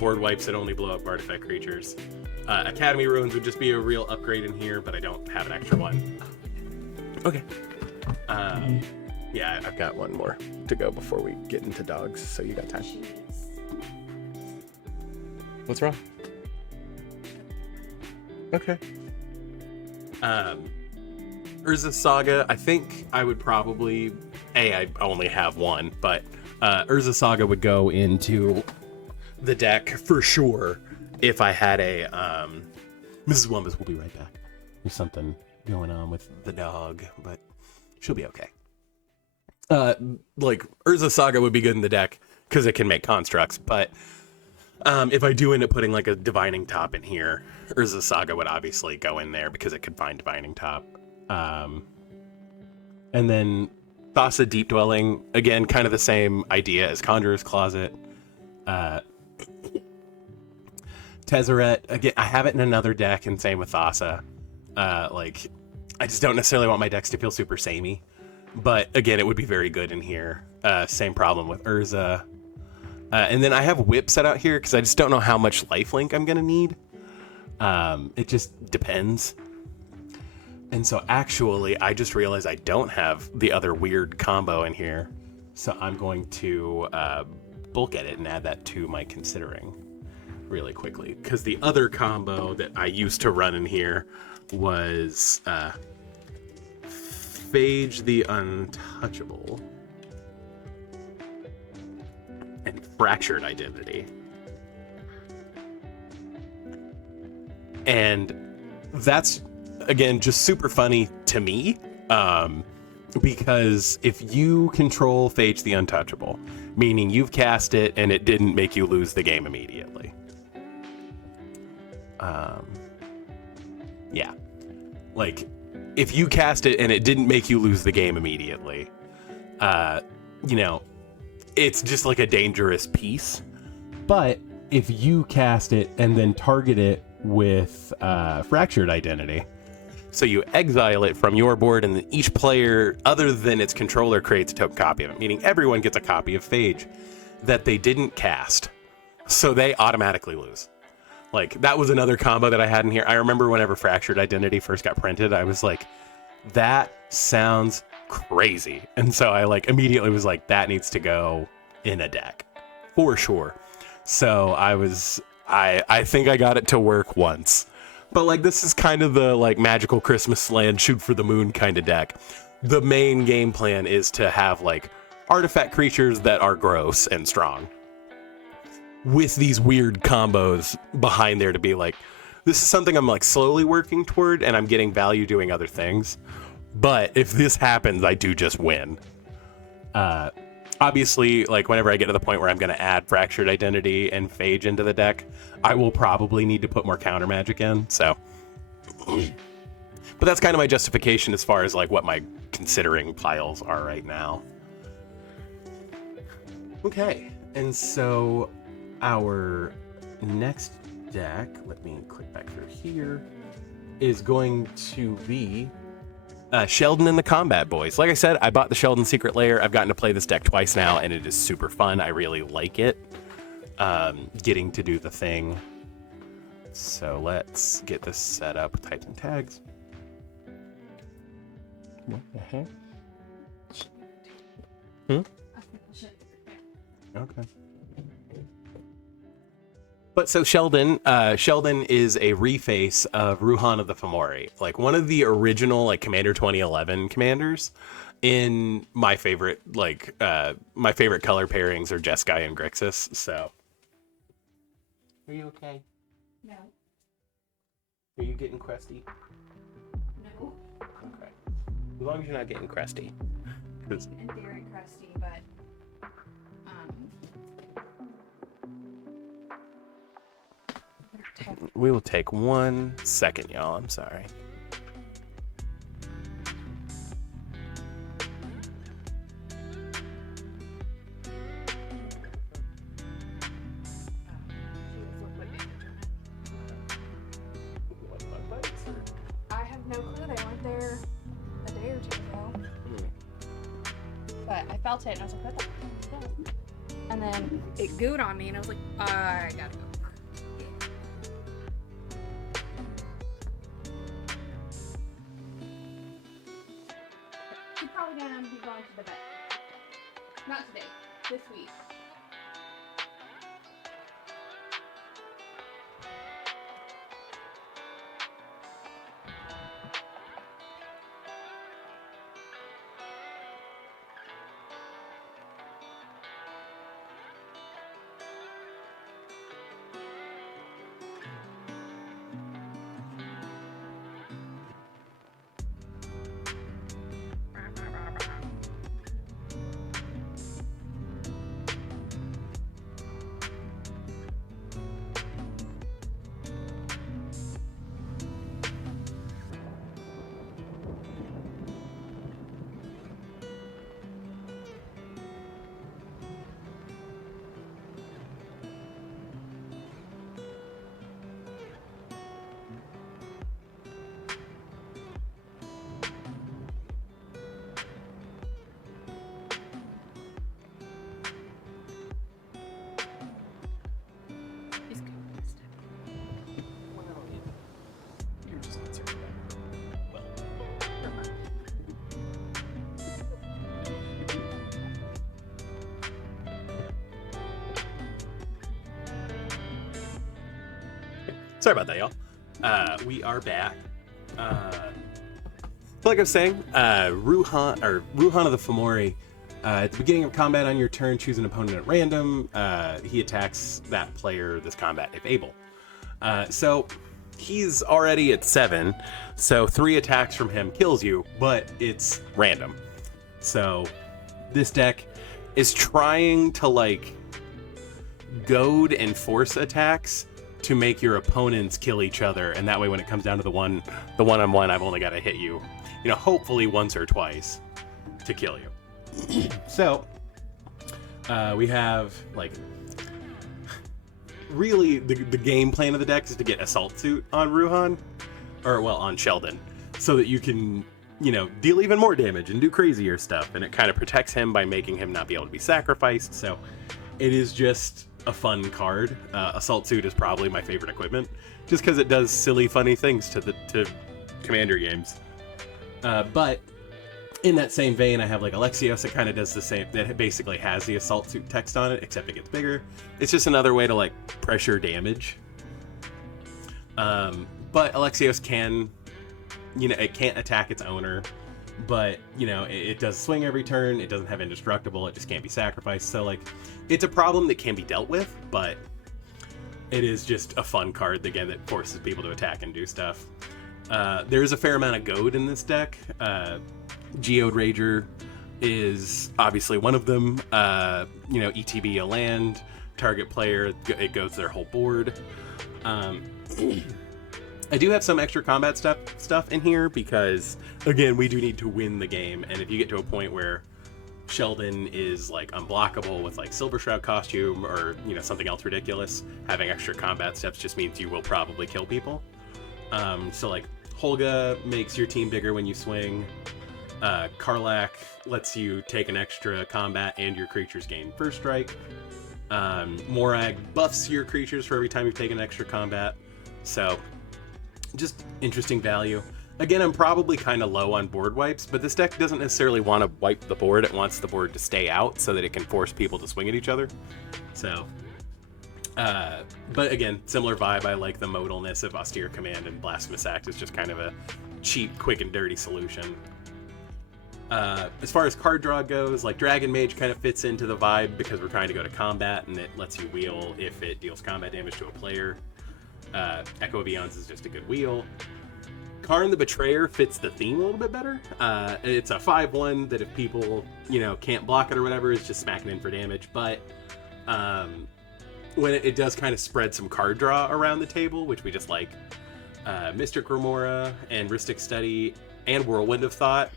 Board wipes that only blow up artifact creatures. Academy Ruins would just be a real upgrade in here, but I don't have an extra one. Okay. Yeah, I've got one more to go before we get into dogs, so you got time. What's wrong? Okay. Urza Saga, I think I would probably... I only have one, but Urza Saga would go into the deck for sure if I had a... Mrs. WuMBBAS will be right back. There's something going on with the dog, but she'll be okay. Like, Urza Saga would be good in the deck because it can make constructs, but if I do end up putting like a Divining Top in here, Urza Saga would obviously go in there because it could find Divining Top. And then Thassa Deep Dwelling, again, kind of the same idea as Conjurer's Closet. Tezzeret, again, I have it in another deck, and same with Thassa. Like, I just don't necessarily want my decks to feel super samey. But again, it would be very good in here. Same problem with Urza. And then I have Whip set out here because I just don't know how much lifelink I'm going to need. It just depends. And so actually, I just realized I don't have the other weird combo in here. So I'm going to bulk edit and add that to my considering really quickly. Because the other combo that I used to run in here was Phage the Untouchable and Fractured Identity. And that's, again, just super funny to me, because if you control Phage the Untouchable, meaning you've cast it and it didn't make you lose the game immediately. Yeah. Like, if you cast it and it didn't make you lose the game immediately, it's just like a dangerous piece. But if you cast it and then target it with Fractured Identity, so you exile it from your board, and then each player other than its controller creates a token copy of it, meaning everyone gets a copy of Phage that they didn't cast, so they automatically lose. Like, that was another combo that I had in here. I remember whenever Fractured Identity first got printed, I was like, that sounds crazy. And so I like immediately was like, that needs to go in a deck for sure. So I think I got it to work once. But like, this is kind of the like magical Christmas land, shoot for the moon kind of deck. The main game plan is to have like artifact creatures that are gross and strong, with these weird combos behind there to be like, this is something I'm like slowly working toward, and I'm getting value doing other things. But if this happens, I do just win. Obviously, like whenever I get to the point where I'm going to add Fractured Identity and Phage into the deck, I will probably need to put more counter magic in. So, but that's kind of my justification as far as like what my considering piles are right now. Okay. And so our next deck, let me click back through here, is going to be Sheldon and the Combat Boys. Like I said, I bought the Sheldon Secret Lair. I've gotten to play this deck twice now, and it is super fun. I really like it. Getting to do the thing. So let's get this set up with types and tags. What the heck? Okay. But so Sheldon is a reface of Ruhan of the Fomori, like one of the original like Commander 2011 commanders. In my favorite color pairings are Jeskai and Grixis. So, are you okay? No. Are you getting crusty? No. Okay. As long as you're not getting crusty. In theory, crusty, but we will take 1 second, y'all. I'm sorry. I have no clue. They weren't there a day or two ago. But I felt it and I was like, what the fuck is this? And then it gooed on me and I was like, I gotta go. She's probably gonna be going to the vet. Not today, this week. Sorry about that, y'all. We are back. Like I was saying, Ruhan of the Fomori. At the beginning of combat on your turn, choose an opponent at random. He attacks that player this combat if able. So he's already at 7, so 3 attacks from him kills you, but it's random. So this deck is trying to like goad and force attacks to make your opponents kill each other, and that way when it comes down to the one-on-one, I've only got to hit you, hopefully once or twice to kill you. So we have like really the game plan of the deck is to get Assault Suit on Ruhan, on Sheldon, so that you can deal even more damage and do crazier stuff, and it kind of protects him by making him not be able to be sacrificed. So it is just a fun card. Assault Suit is probably my favorite equipment, just because it does silly, funny things to commander games. But in that same vein, I have like Alexios that kind of does the same. That basically has the Assault Suit text on it, except it gets bigger. It's just another way to like pressure damage. But Alexios can, it can't attack its owner. But, it does swing every turn. It doesn't have indestructible. It just can't be sacrificed. So, like, it's a problem that can be dealt with, but it is just a fun card, again, that forces people to attack and do stuff. There is a fair amount of goad in this deck. Geode Rager is obviously one of them. ETB a land, target player, it goes their whole board. I do have some extra combat stuff in here because, again, we do need to win the game. And if you get to a point where Sheldon is like unblockable with like Silver Shroud costume or something else ridiculous. Having extra combat steps just means you will probably kill people. So like Holga makes your team bigger when you swing. Karlach lets you take an extra combat and your creatures gain first strike. Morag buffs your creatures for every time you've taken extra combat. So just interesting value. Again, I'm probably kind of low on board wipes, but this deck doesn't necessarily want to wipe the board. It wants the board to stay out so that it can force people to swing at each other. So, but again, similar vibe. I like the modalness of Austere Command and Blasphemous Act is just kind of a cheap, quick, and dirty solution. As far as card draw goes, like Dragon Mage kind of fits into the vibe because we're trying to go to combat, and it lets you wheel if it deals combat damage to a player. Echo of Eons is just a good wheel. Karn the Betrayer fits the theme a little bit better. It's a 5/1 that if people, can't block it or whatever, is just smacking in for damage. But when it does kind of spread some card draw around the table, which we just like. Mystic Remora and Rhystic Study and Whirlwind of Thought.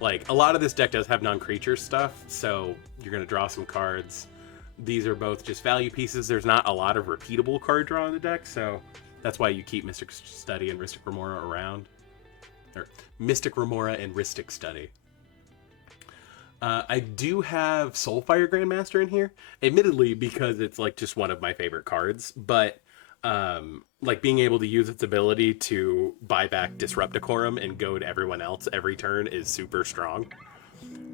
Like, a lot of this deck does have non-creature stuff, so you're going to draw some cards. These are both just value pieces. There's not a lot of repeatable card draw in the deck, so that's why you keep Mystic Study and Rhystic Remora around. Or Mystic Remora and Rhystic Study. I do have Soulfire Grandmaster in here, admittedly because it's like just one of my favorite cards, but like being able to use its ability to buy back Disrupt Decorum and goad everyone else every turn is super strong.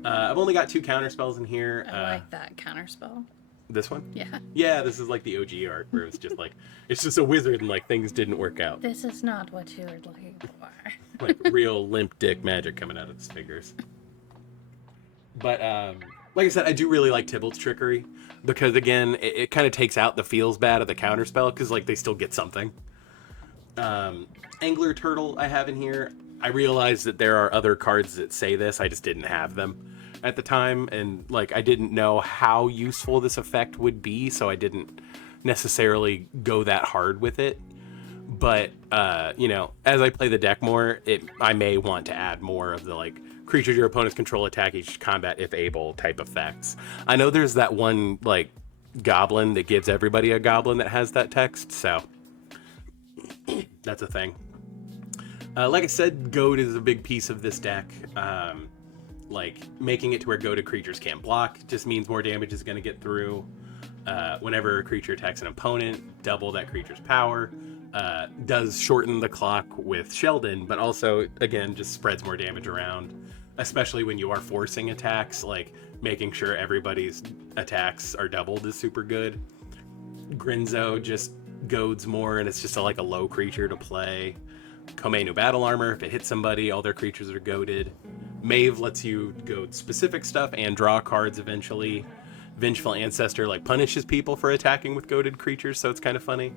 I've only got 2 counterspells in here. I like that counterspell. This one? Yeah. Yeah, this is like the OG art where it's just like, it's just a wizard and like things didn't work out. This is not what you were looking for. Like real limp dick magic coming out of his fingers. But like I said, I do really like Tybalt's Trickery because again, it kind of takes out the feels bad of the counterspell because like they still get something. Angler Turtle I have in here. I realize that there are other cards that say this. I just didn't have them at the time, and like I didn't know how useful this effect would be, so I didn't necessarily go that hard with it. But as I play the deck more, I may want to add more of the like creatures your opponents control attack each combat if able type effects. I know there's that one like goblin that gives everybody a goblin that has that text, so that's a thing. Like I said, Goad is a big piece of this deck. Like making it to where goaded creatures can't block just means more damage is going to get through. Whenever a creature attacks an opponent, double that creature's power. Does shorten the clock with Sheldon, but also, again, just spreads more damage around, especially when you are forcing attacks, like making sure everybody's attacks are doubled is super good. Grinzo just goads more, and it's just like a low creature to play. Komenu Battle Armor, if it hits somebody, all their creatures are goaded. Maeve lets you goad specific stuff and draw cards eventually. Vengeful Ancestor like punishes people for attacking with goaded creatures, so it's kind of funny.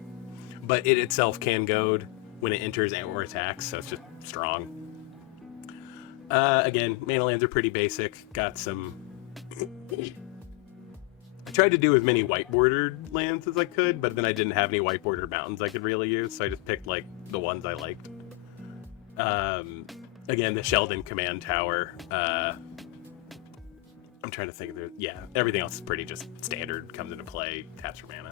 But it itself can goad when it enters or attacks, so it's just strong. Again, mana lands are pretty basic. Got some... I tried to do as many white bordered lands as I could, but then I didn't have any white bordered mountains I could really use, so I just picked like the ones I liked. Again, the Sheldon Command Tower. I'm trying to think of it. Yeah, everything else is pretty just standard. Comes into play, taps for mana.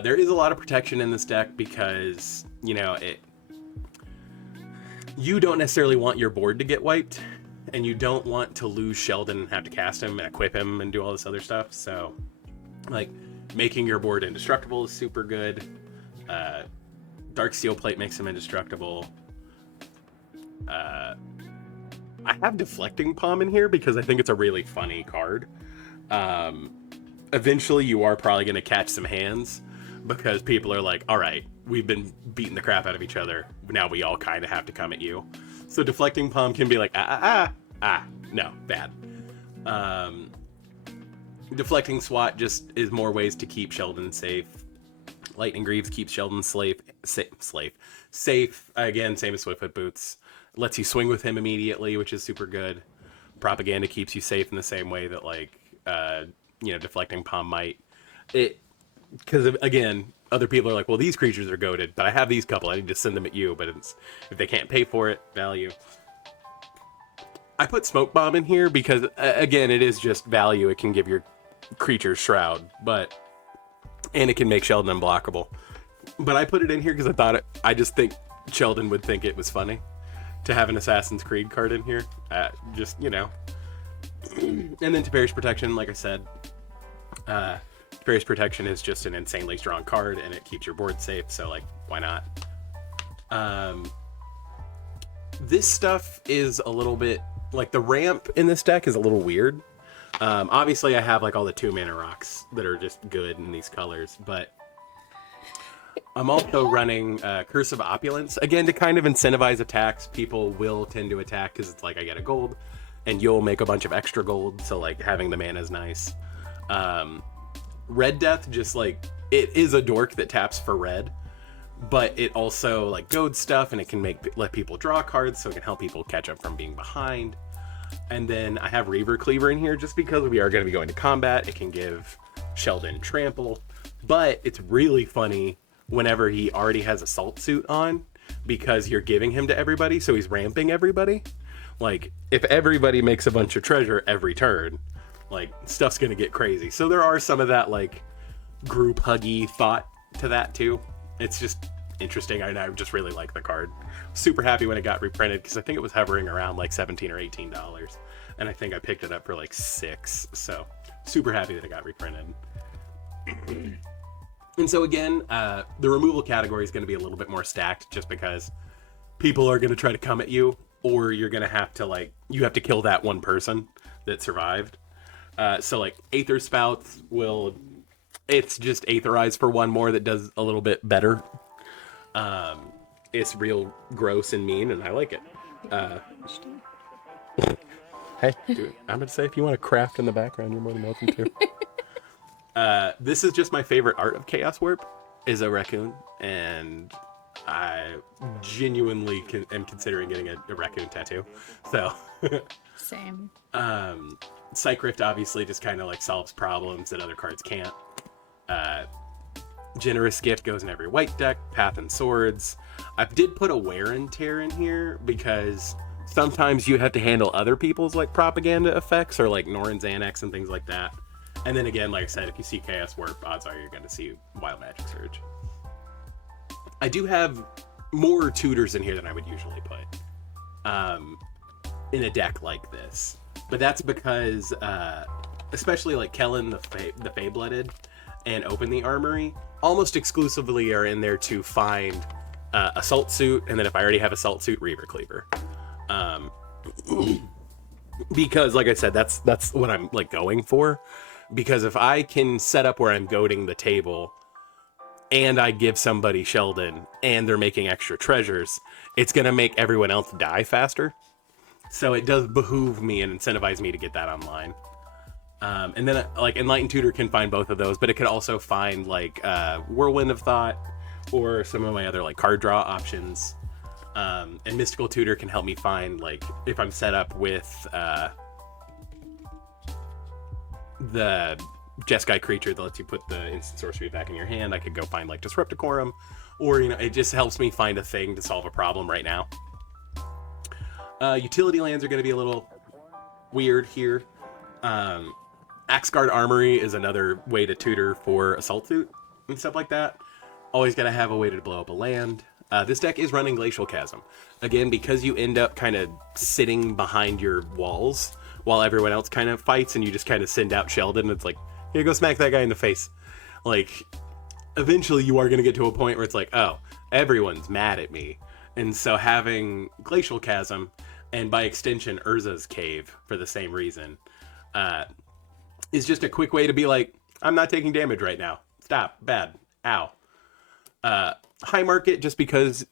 There is a lot of protection in this deck because, you don't necessarily want your board to get wiped, and you don't want to lose Sheldon and have to cast him and equip him and do all this other stuff. So, like, making your board indestructible is super good. Dark Steel Plate makes him indestructible. I have Deflecting Palm in here because I think it's a really funny card. Eventually, you are probably going to catch some hands because people are like, all right, we've been beating the crap out of each other. Now we all kind of have to come at you. So Deflecting Palm can be like, no, bad. Deflecting Swat just is more ways to keep Sheldon safe. Lightning Greaves keeps Sheldon safe. Again, same as Swiftfoot Boots. Lets you swing with him immediately, which is super good. Propaganda keeps you safe in the same way that, like, Deflecting Palm might. Because, again, other people are like, well, these creatures are goated, but I have these couple. I need to send them at you, but if they can't pay for it, value. I put Smoke Bomb in here because, again, it is just value. It can give your creatures Shroud, and it can make Sheldon unblockable. But I put it in here because I just think Sheldon would think it was funny to have an Assassin's Creed card in here. Just, you know. And then Teferi's Protection, like I said. Teferi's Protection is just an insanely strong card, and it keeps your board safe, so, like, why not? This stuff is a little bit... Like, the ramp in this deck is a little weird. Obviously, I have, like, all the 2-mana rocks that are just good in these colors, but... I'm also running Curse of Opulence, again, to kind of incentivize attacks. People will tend to attack because it's like, I get a gold, and you'll make a bunch of extra gold, so, like, having the mana is nice. Red Death, just, like, it is a dork that taps for red, but it also, like, goads stuff, and it can let people draw cards, so it can help people catch up from being behind. And then I have Reaver Cleaver in here, just because we are going to be going to combat. It can give Sheldon Trample, but it's really funny whenever he already has Assault Suit on, because you're giving him to everybody, so he's ramping everybody. Like, if everybody makes a bunch of treasure every turn, like, stuff's gonna get crazy. So there are some of that, like, group huggy thought to that, too. It's just interesting. I just really like the card. Super happy when it got reprinted, because I think it was hovering around, like, $17 or $18. And I think I picked it up for, like, $6. So, super happy that it got reprinted. And so again, the removal category is going to be a little bit more stacked, just because people are going to try to come at you, or you're going to have to, like, you have to kill that one person that survived. So, like, Aether Spouts it's just Aetherize for one more that does a little bit better. It's real gross and mean, and I like it. Hey, dude, I'm going to say, if you want to craft in the background, you're more than welcome to. This is just my favorite art of Chaos Warp, is a raccoon, and I genuinely am considering getting a raccoon tattoo. So, Same. Psych Rift obviously just kind of, like, solves problems that other cards can't. Generous Gift goes in every white deck. Path and Swords. I did put a Wear and Tear in here because sometimes you have to handle other people's, like, propaganda effects, or, like, Norrin's Annex and things like that. And then again, like I said, if you see Chaos Warp, odds are you're going to see Wild Magic Surge. I do have more tutors in here than I would usually put in a deck like this. But that's because, especially like Kellen, the Fey-Blooded, and Open the Armory, almost exclusively are in there to find Assault Suit, and then if I already have Assault Suit, Reaver Cleaver. Because, like I said, that's what I'm, like, going for. Because if I can set up where I'm goading the table, and I give somebody Sheldon, and they're making extra treasures, it's going to make everyone else die faster. So it does behoove me and incentivize me to get that online. And then, like, Enlightened Tutor can find both of those, but it could also find, like, Whirlwind of Thought, or some of my other, like, card draw options. And Mystical Tutor can help me find, like, if I'm set up with the Jeskai creature that lets you put the instant sorcery back in your hand, I could go find, like, Disrupticorum, or, you know, it just helps me find a thing to solve a problem right now. Utility lands are going to be a little weird here. Axguard Armory is another way to tutor for Assault Suit and stuff like that. Always got to have a way to blow up a land. This deck is running Glacial Chasm. Again, because you end up kind of sitting behind your walls while everyone else kind of fights, and you just kind of send out Sheldon, it's like, here, go smack that guy in the face. Like, eventually you are going to get to a point where it's like, oh, everyone's mad at me. And so having Glacial Chasm, and by extension Urza's Cave for the same reason, is just a quick way to be like, I'm not taking damage right now. Stop. Bad. Ow. High Market, just because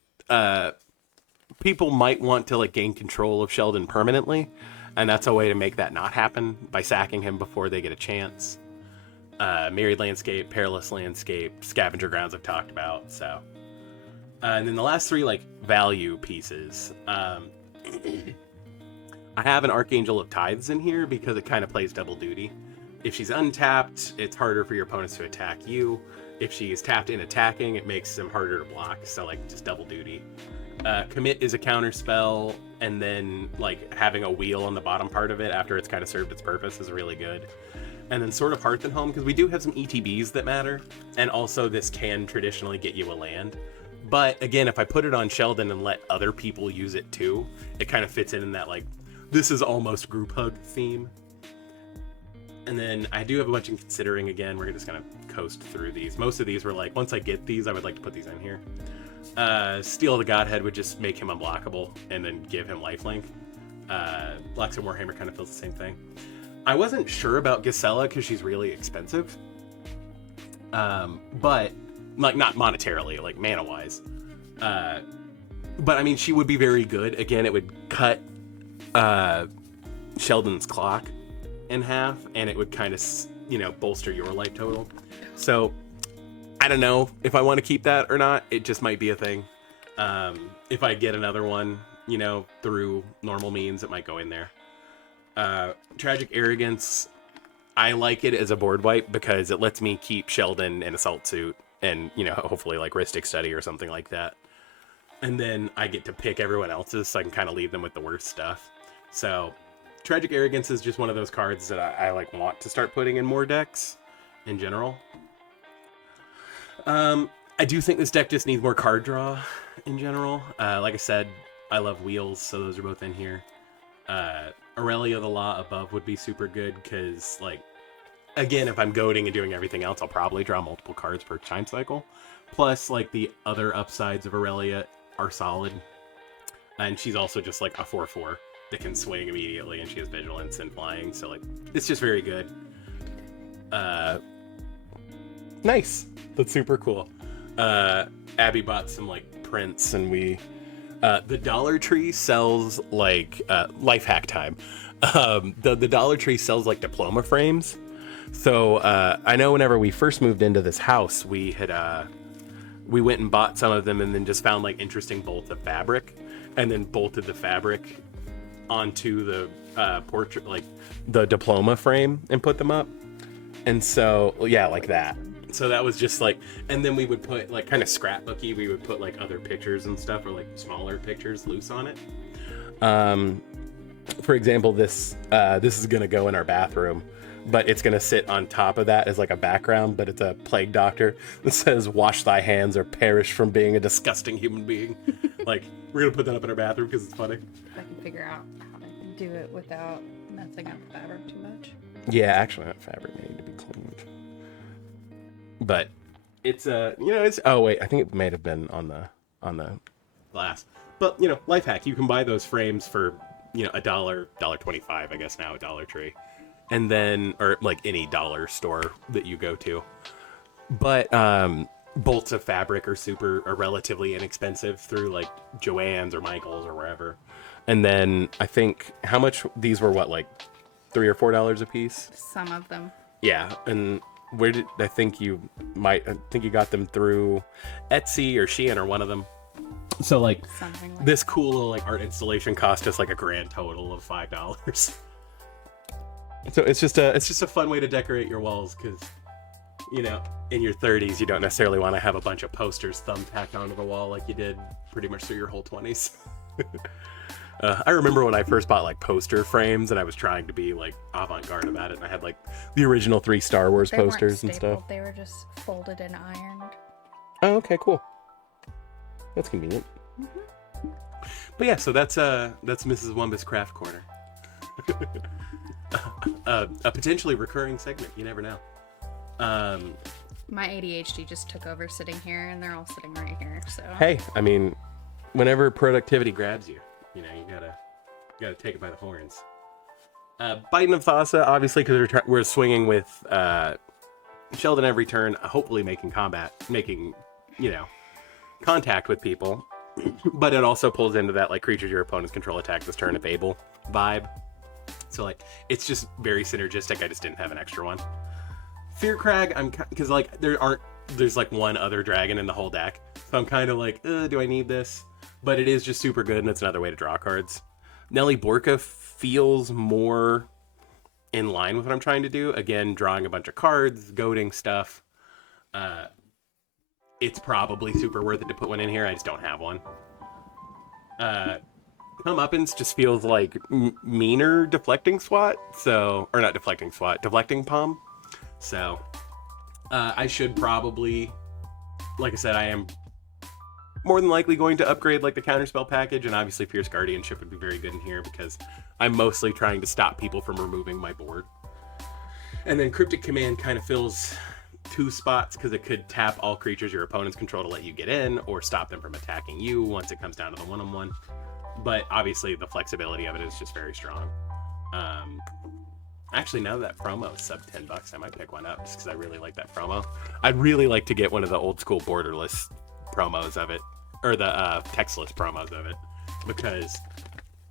people might want to, like, gain control of Sheldon permanently, and that's a way to make that not happen by sacking him before they get a chance. Myriad Landscape, Perilous Landscape, Scavenger Grounds I've talked about, so. And then the last three, like, value pieces. I have an Archangel of Tithes in here because it kind of plays double duty. If she's untapped, it's harder for your opponents to attack you. If she's tapped and attacking, it makes them harder to block. So like just double duty. Commit is a counter spell, and then like having a wheel on the bottom part of it after it's kind of served its purpose is really good. And then Sword of Hearth and Home, because we do have some ETBs that matter, and also this can traditionally get you a land. But again, if I put it on Sheldon and let other people use it too, it kind of fits in that like, this is almost group hug theme. And then I do have a bunch in considering. Again, we're just gonna coast through these. Most of these were like, once I get these, I would like to put these in here. Steal the Godhead would just make him unblockable and then give him lifelink. Blacks and Warhammer kind of feels the same thing. I wasn't sure about Gisela because she's really expensive. But like not monetarily, like mana wise. But I mean, she would be very good. Again, it would cut Sheldon's clock in half, and it would kind of, you know, bolster your life total. So I don't know if I want to keep that or not. It just might be a thing. If I get another one, you know, through normal means, it might go in there. Tragic Arrogance, I like it as a board wipe because it lets me keep Sheldon in Assault Suit and, you know, hopefully like Rhystic Study or something like that. And then I get to pick everyone else's, so I can kind of leave them with the worst stuff. So Tragic Arrogance is just one of those cards that I like want to start putting in more decks in general. I do think this deck just needs more card draw in general. Like I said, I love wheels, so those are both in here. Aurelia the Law above would be super good because, like, again, if I'm goading and doing everything else, I'll probably draw multiple cards per time cycle. Plus, like, the other upsides of Aurelia are solid. And she's also just, like, a 4/4 that can swing immediately, and she has Vigilance and Flying, so, like, it's just very good. Nice. That's super cool. Abby bought some, like, prints, and we... the Dollar Tree sells, like, life hack time. The Dollar Tree sells, like, diploma frames. So, I know whenever we first moved into this house, we had, we went and bought some of them and then just found, like, interesting bolts of fabric, and then bolted the fabric onto the, portrait, like, the diploma frame and put them up. And so, yeah, like that. So that was just like, and then we would put like kind of scrapbooky, we would put like other pictures and stuff, or like smaller pictures loose on it. For example, this is gonna go in our bathroom, but it's gonna sit on top of that as like a background, but it's a plague doctor that says, "Wash thy hands or perish from being a disgusting human being." Like, we're gonna put that up in our bathroom because it's funny. If I can figure out how to do it without messing up the fabric too much. Yeah, actually, that fabric may need to be cleaned. But it's you know, it's, oh wait, I think it may have been on the glass. But, you know, life hack, you can buy those frames for, you know, $1.25, I guess now at Dollar Tree. And then, or like any dollar store that you go to. But bolts of fabric are relatively inexpensive through like Joann's or Michael's or wherever. And then I think how much these were, what, like $3 or $4 a piece? Some of them. Yeah, and where did I think you got them through Etsy or Shein or one of them. So like Something like this cool little like art installation cost us like a grand total of $5. So it's just a fun way to decorate your walls because, you know, in your 30s you don't necessarily want to have a bunch of posters thumbtacked onto the wall like you did pretty much through your whole 20s. I remember when I first bought like poster frames and I was trying to be like avant-garde about it, and I had like the original 3 Star Wars They weren't posters and stuff. stapled, they were just folded and ironed. Oh, okay, cool. That's convenient. Mm-hmm. But yeah, so that's Mrs. WuMBBAS Craft Corner. A potentially recurring segment. You never know. My ADHD just took over sitting here, and they're all sitting right here. So Hey, I mean, whenever productivity grabs you, you know, you gotta take it by the horns. Biden of Thassa, obviously, because we're swinging with Sheldon every turn, hopefully making you know, contact with people. But it also pulls into that like creatures your opponents control attack this turn if able vibe. So like it's just very synergistic. I just didn't have an extra one. Fear Crag, because like there's like one other dragon in the whole deck, so I'm kind of like, do I need this? But it is just super good, and it's another way to draw cards. Nelly Borka feels more in line with what I'm trying to do. Again, drawing a bunch of cards, goading stuff. It's probably super worth it to put one in here. I just don't have one. Comeuppance just feels like meaner deflecting SWAT. So, or not deflecting SWAT, deflecting palm. So, I should probably, like I said, I am more than likely going to upgrade like the counterspell package, and obviously Fierce Guardianship would be very good in here because I'm mostly trying to stop people from removing my board. And then Cryptic Command kind of fills 2 spots because it could tap all creatures your opponents control to let you get in, or stop them from attacking you once it comes down to the one-on-one. But obviously the flexibility of it is just very strong. Actually, now that promo is sub $10, I might pick one up just because I really like that promo. I'd really like to get one of the old school borderless promos of it, or the textless promos of it, because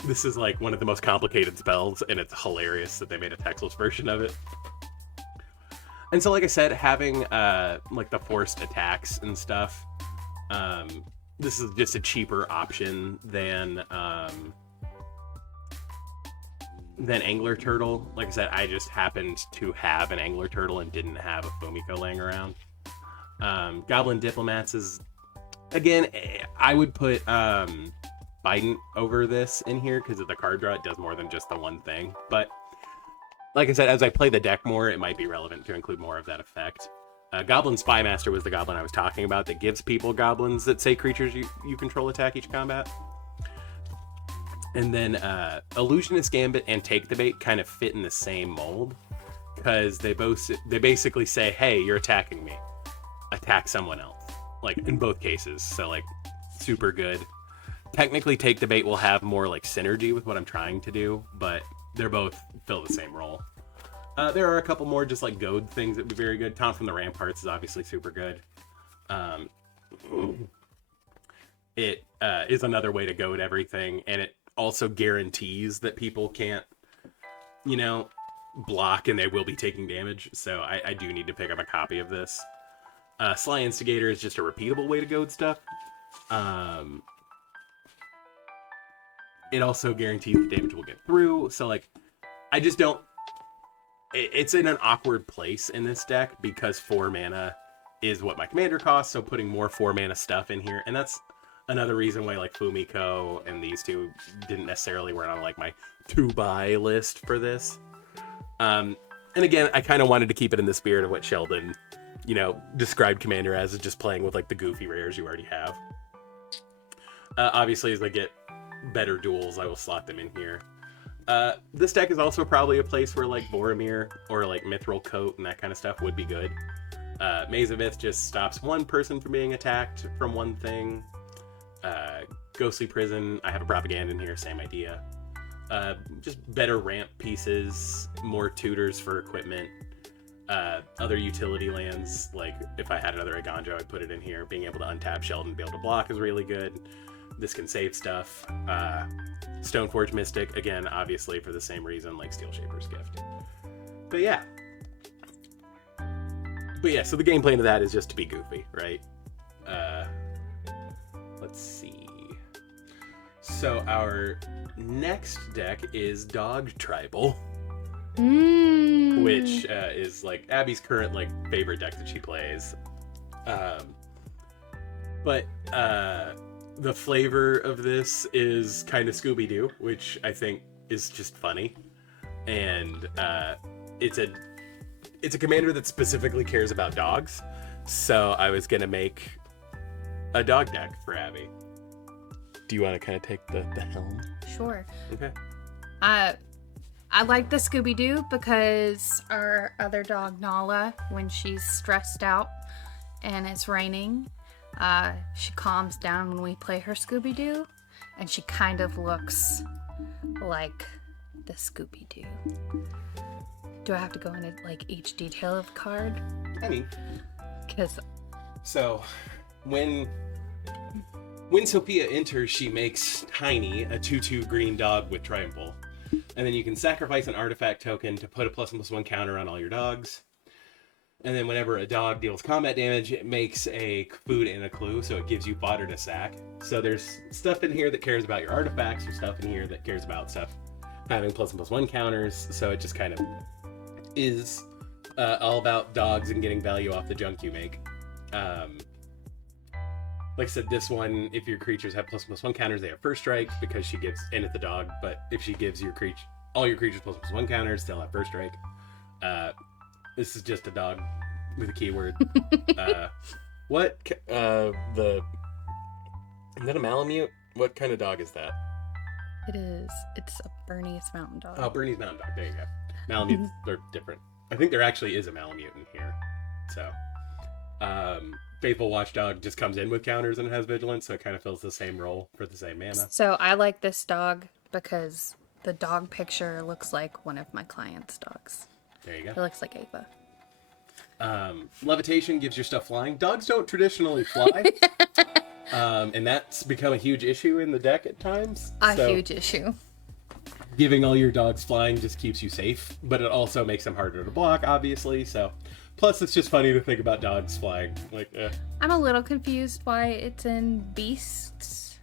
this is like one of the most complicated spells, and it's hilarious that they made a textless version of it. And so, like I said, having like the forced attacks and stuff, this is just a cheaper option than Angler Turtle. Like I said, I just happened to have an Angler Turtle and didn't have a Fumiko laying around. Goblin Diplomats is, again, I would put Biden over this in here because of the card draw. It does more than just the one thing. But like I said, as I play the deck more, it might be relevant to include more of that effect. Goblin Spymaster was the goblin I was talking about that gives people goblins that say creatures you control attack each combat. And then Illusionist Gambit and Take the Bait kind of fit in the same mold because they basically say, hey, you're attacking me. Attack someone else. Like, in both cases. So, like, super good. Technically, Take the Bait will have more, like, synergy with what I'm trying to do, but they're both fill the same role. There are a couple more just, like, goad things that would be very good. Taunt from the Ramparts is obviously super good. It is another way to goad everything, and it also guarantees that people can't, block and they will be taking damage. So I do need to pick up a copy of this. Sly Instigator is just a repeatable way to goad stuff. It also guarantees the damage will get through. So, like, I just don't... It's in an awkward place in this deck because 4 mana is what my commander costs, so putting more 4 mana stuff in here, and that's another reason why, like, Fumiko and these two didn't necessarily were on, like, my to-buy list for this. And again, I kind of wanted to keep it in the spirit of what Sheldon, described Commander as just playing with, like, the goofy rares you already have. Obviously, as I get better duels, I will slot them in here. This deck is also probably a place where, like, Boromir or, like, Mithril Coat and that kind of stuff would be good. Maze of Myth just stops one person from being attacked from one thing. Ghostly Prison, I have a Propaganda in here, same idea. Just better ramp pieces, more tutors for equipment. Other utility lands, like if I had another Aganjo, I'd put it in here. Being able to untap Sheldon, be able to block is really good. This can save stuff. Stoneforge Mystic, again, obviously for the same reason, like Steel Shaper's Gift. But yeah, so the game plan of that is just to be goofy, right? Let's see. So our next deck is Dog Tribal. Which is like Abby's current like favorite deck that she plays. But the flavor of this is kind of Scooby-Doo, which I think is just funny. And it's a commander that specifically cares about dogs. So I was gonna make a dog deck for Abby. Do you want to kind of take the helm? Sure. Okay. I like the Scooby-Doo because our other dog, Nala, when she's stressed out and it's raining, she calms down when we play her Scooby-Doo, and she kind of looks like the Scooby-Doo. Do I have to go into, like, each detail of the card? I mean, Because... So, when Sophia enters, she makes Tiny a 2/2 green dog with Triumphal. And then you can sacrifice an artifact token to put a +1/+1 counter on all your dogs. And then whenever a dog deals combat damage, it makes a food and a clue, so it gives you fodder to sack. So there's stuff in here that cares about your artifacts, or stuff in here that cares about stuff having plus and plus one counters. So it just kind of is all about dogs and getting value off the junk you make. Like I said, this one, if your creatures have plus and plus one counters, they have first strike because she gives in at the dog. But if she gives your creature all your creatures plus and plus one counters, they'll have first strike. This is just a dog with a keyword. Is that a Malamute? What kind of dog is that? It is. It's a Bernese Mountain Dog. Oh, Bernese Mountain Dog. There you go. Malamutes, they're different. I think there actually is a Malamute in here. So, Faithful Watchdog just comes in with counters and it has vigilance, so it kind of fills the same role for the same mana. So I like this dog because the dog picture looks like one of my client's dogs. There you go. It looks like Ava. Levitation gives your stuff flying. Dogs don't traditionally fly. And that's become a huge issue in the deck at times. Huge issue. Giving all your dogs flying just keeps you safe, but it also makes them harder to block, obviously. So, plus it's just funny to think about dogs flying. Like, I'm a little confused why it's in beasts.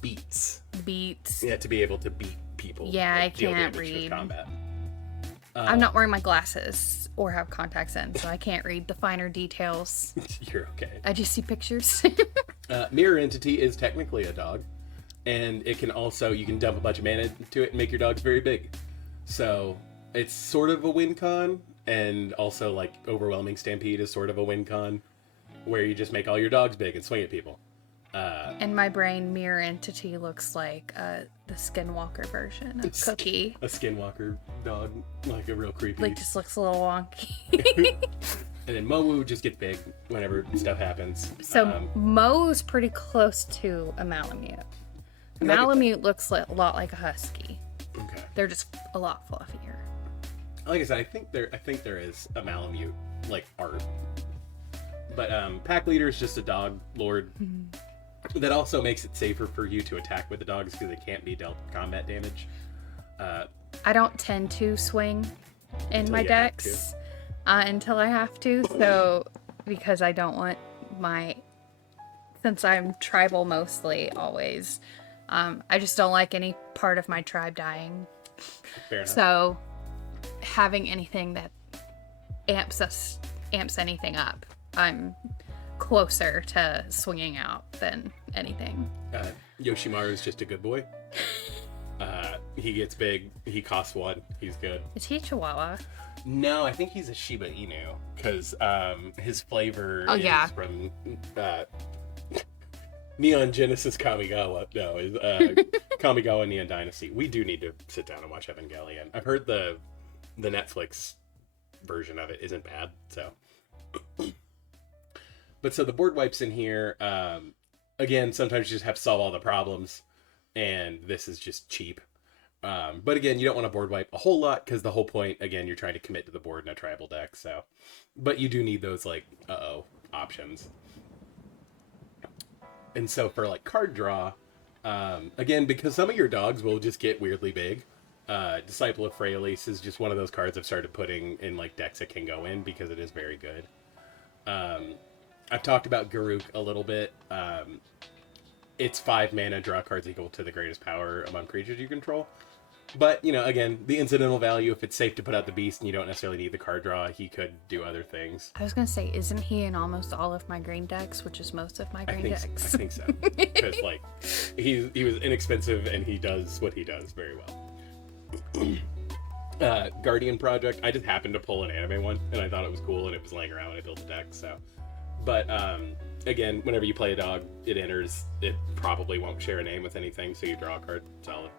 Beats. Beats. Yeah, to be able to beat people. Yeah, I deal can't damage with read. Combat. I'm not wearing my glasses or have contacts in, so I can't read the finer details. You're okay. I just see pictures. Mirror Entity is technically a dog, and it can also, you can dump a bunch of mana into it and make your dogs very big. So it's sort of a win con, and also like Overwhelming Stampede is sort of a win con, where you just make all your dogs big and swing at people. In my brain, Mirror Entity looks like the Skinwalker version of Cookie. A Skinwalker dog, like a real creepy. Like, just looks a little wonky. And then Mowu just gets big whenever stuff happens. So Mo's pretty close to a Malamute. A Malamute looks a lot like a Husky. Okay. They're just a lot fluffier. Like I said, I think there is a Malamute like art. But Pack Leader is just a dog lord. Mm-hmm. That also makes it safer for you to attack with the dogs because they can't be dealt combat damage. I don't tend to swing in my decks until I have to. So, because I don't want since I'm tribal mostly always, I just don't like any part of my tribe dying. Fair enough. So, having anything that amps anything up, I'm closer to swinging out than anything. Yoshimaru is just a good boy. He gets big. He costs 1. He's good. Is he a Chihuahua? No, I think he's a Shiba Inu because his flavor is from Neon Genesis Kamigawa. No, is Kamigawa Neon Dynasty. We do need to sit down and watch Evangelion. I've heard the Netflix version of it isn't bad. So. But so the board wipes in here, again, sometimes you just have to solve all the problems, and this is just cheap. But again, you don't want to board wipe a whole lot, because the whole point, again, you're trying to commit to the board in a tribal deck, so. But you do need those, like, options. And so for, like, card draw, again, because some of your dogs will just get weirdly big, Disciple of Freyalise is just one of those cards I've started putting in, like, decks that can go in, because it is very good. I've talked about Garruk a little bit. It's 5 mana, draw cards equal to the greatest power among creatures you control. But, you know, again, the incidental value, if it's safe to put out the beast and you don't necessarily need the card draw, he could do other things. I was going to say, isn't he in almost all of my green decks, which is most of my green decks? I think so. Because, like, he was inexpensive and he does what he does very well. Guardian Project, I just happened to pull an anime one, and I thought it was cool, and it was laying around when I built the deck, so... But, again, whenever you play a dog, it enters. It probably won't share a name with anything, so you draw a card. Solid.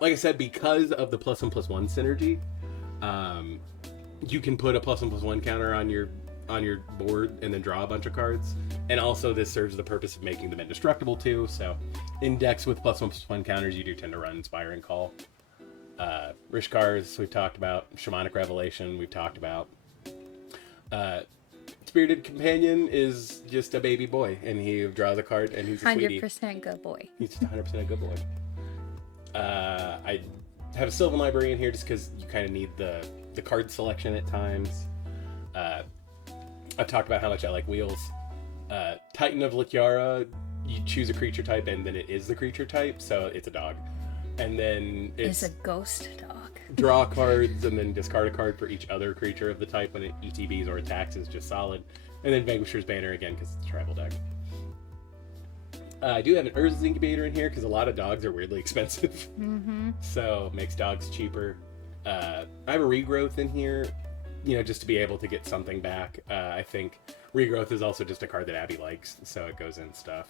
Like I said, because of the +1/+1 synergy, you can put a +1/+1 counter on your board and then draw a bunch of cards. And also, this serves the purpose of making them indestructible, too. So, in decks with +1/+1 counters, you do tend to run Inspiring Call. Rishkars, we've talked about. Shamanic Revelation, we've talked about. Spirited Companion is just a baby boy, and he draws a card, and he's a sweetie. 100% good boy. He's just 100% a good boy. I have a Sylvan Library in here just because you kind of need the card selection at times. I've talked about how much I like wheels. Titan of Likyara you choose a creature type, and then it is the creature type, so it's a dog. And then It's a ghost dog. draw cards, and then discard a card for each other creature of the type when it ETBs or attacks is just solid. And then Vanquisher's Banner again, because it's a tribal deck. I do have an Urza's Incubator in here, because a lot of dogs are weirdly expensive. So, makes dogs cheaper. I have a Regrowth in here, you know, just to be able to get something back. I think Regrowth is also just a card that Abby likes, so it goes in stuff.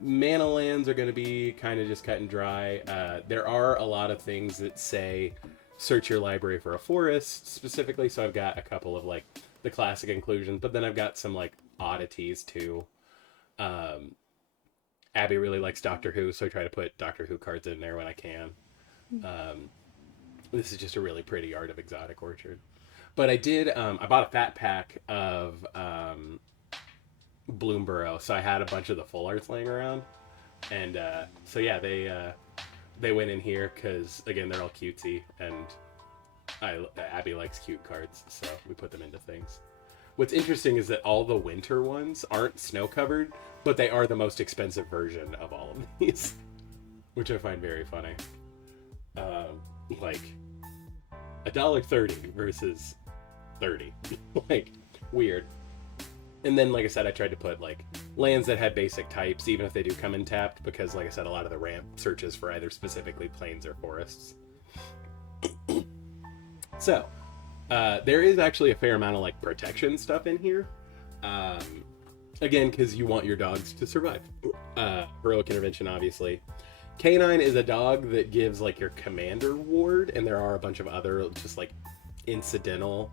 Mana lands are going to be kind of just cut and dry. There are a lot of things that say search your library for a forest specifically, so I've got a couple of like the classic inclusions, but then I've got some like oddities too. Abby really likes Doctor Who, so I try to put Doctor Who cards in there when I can. This is just a really pretty Art of Exotic Orchard. But I did, I bought a fat pack of WuMBBAS, so I had a bunch of the full arts laying around. And so yeah, they went in here because, again, they're all cutesy, and Abby likes cute cards, so we put them into things. What's interesting is that all the winter ones aren't snow-covered, but they are the most expensive version of all of these, which I find very funny. Like, $1.30 versus 30. Like, weird. And then, like I said, I tried to put, like, lands that had basic types, even if they do come in tapped, because, like I said, a lot of the ramp searches for either specifically plains or forests. So, there is actually a fair amount of, like, protection stuff in here. Again, because you want your dogs to survive. Heroic Intervention, obviously. Canine is a dog that gives, like, your commander ward, and there are a bunch of other, just, like, incidental,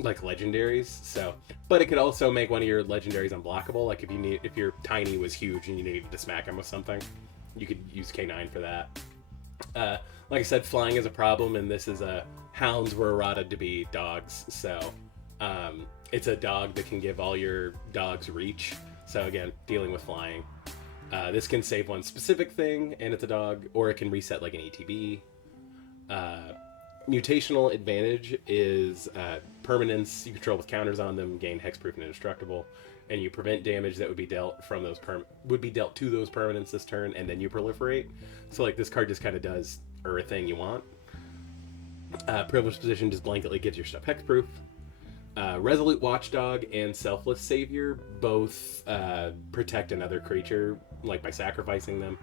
like, legendaries. So, but it could also make one of your legendaries unblockable. Like, if your tiny was huge and you needed to smack him with something, you could use Canine for that. Like I said, flying is a problem, and this is hounds were errata to be dogs, so it's a dog that can give all your dogs reach. So again, dealing with flying. This can save one specific thing, and it's a dog, or it can reset like an ETB. Mutational advantage is permanents you control with counters on them, gain hexproof and indestructible, and you prevent damage that would be dealt from those to those permanents this turn, and then you proliferate. So like this card just kind of does everything you want. Privileged Position just blanketly gives your stuff hexproof. Resolute Watchdog and Selfless Savior both protect another creature, like by sacrificing them.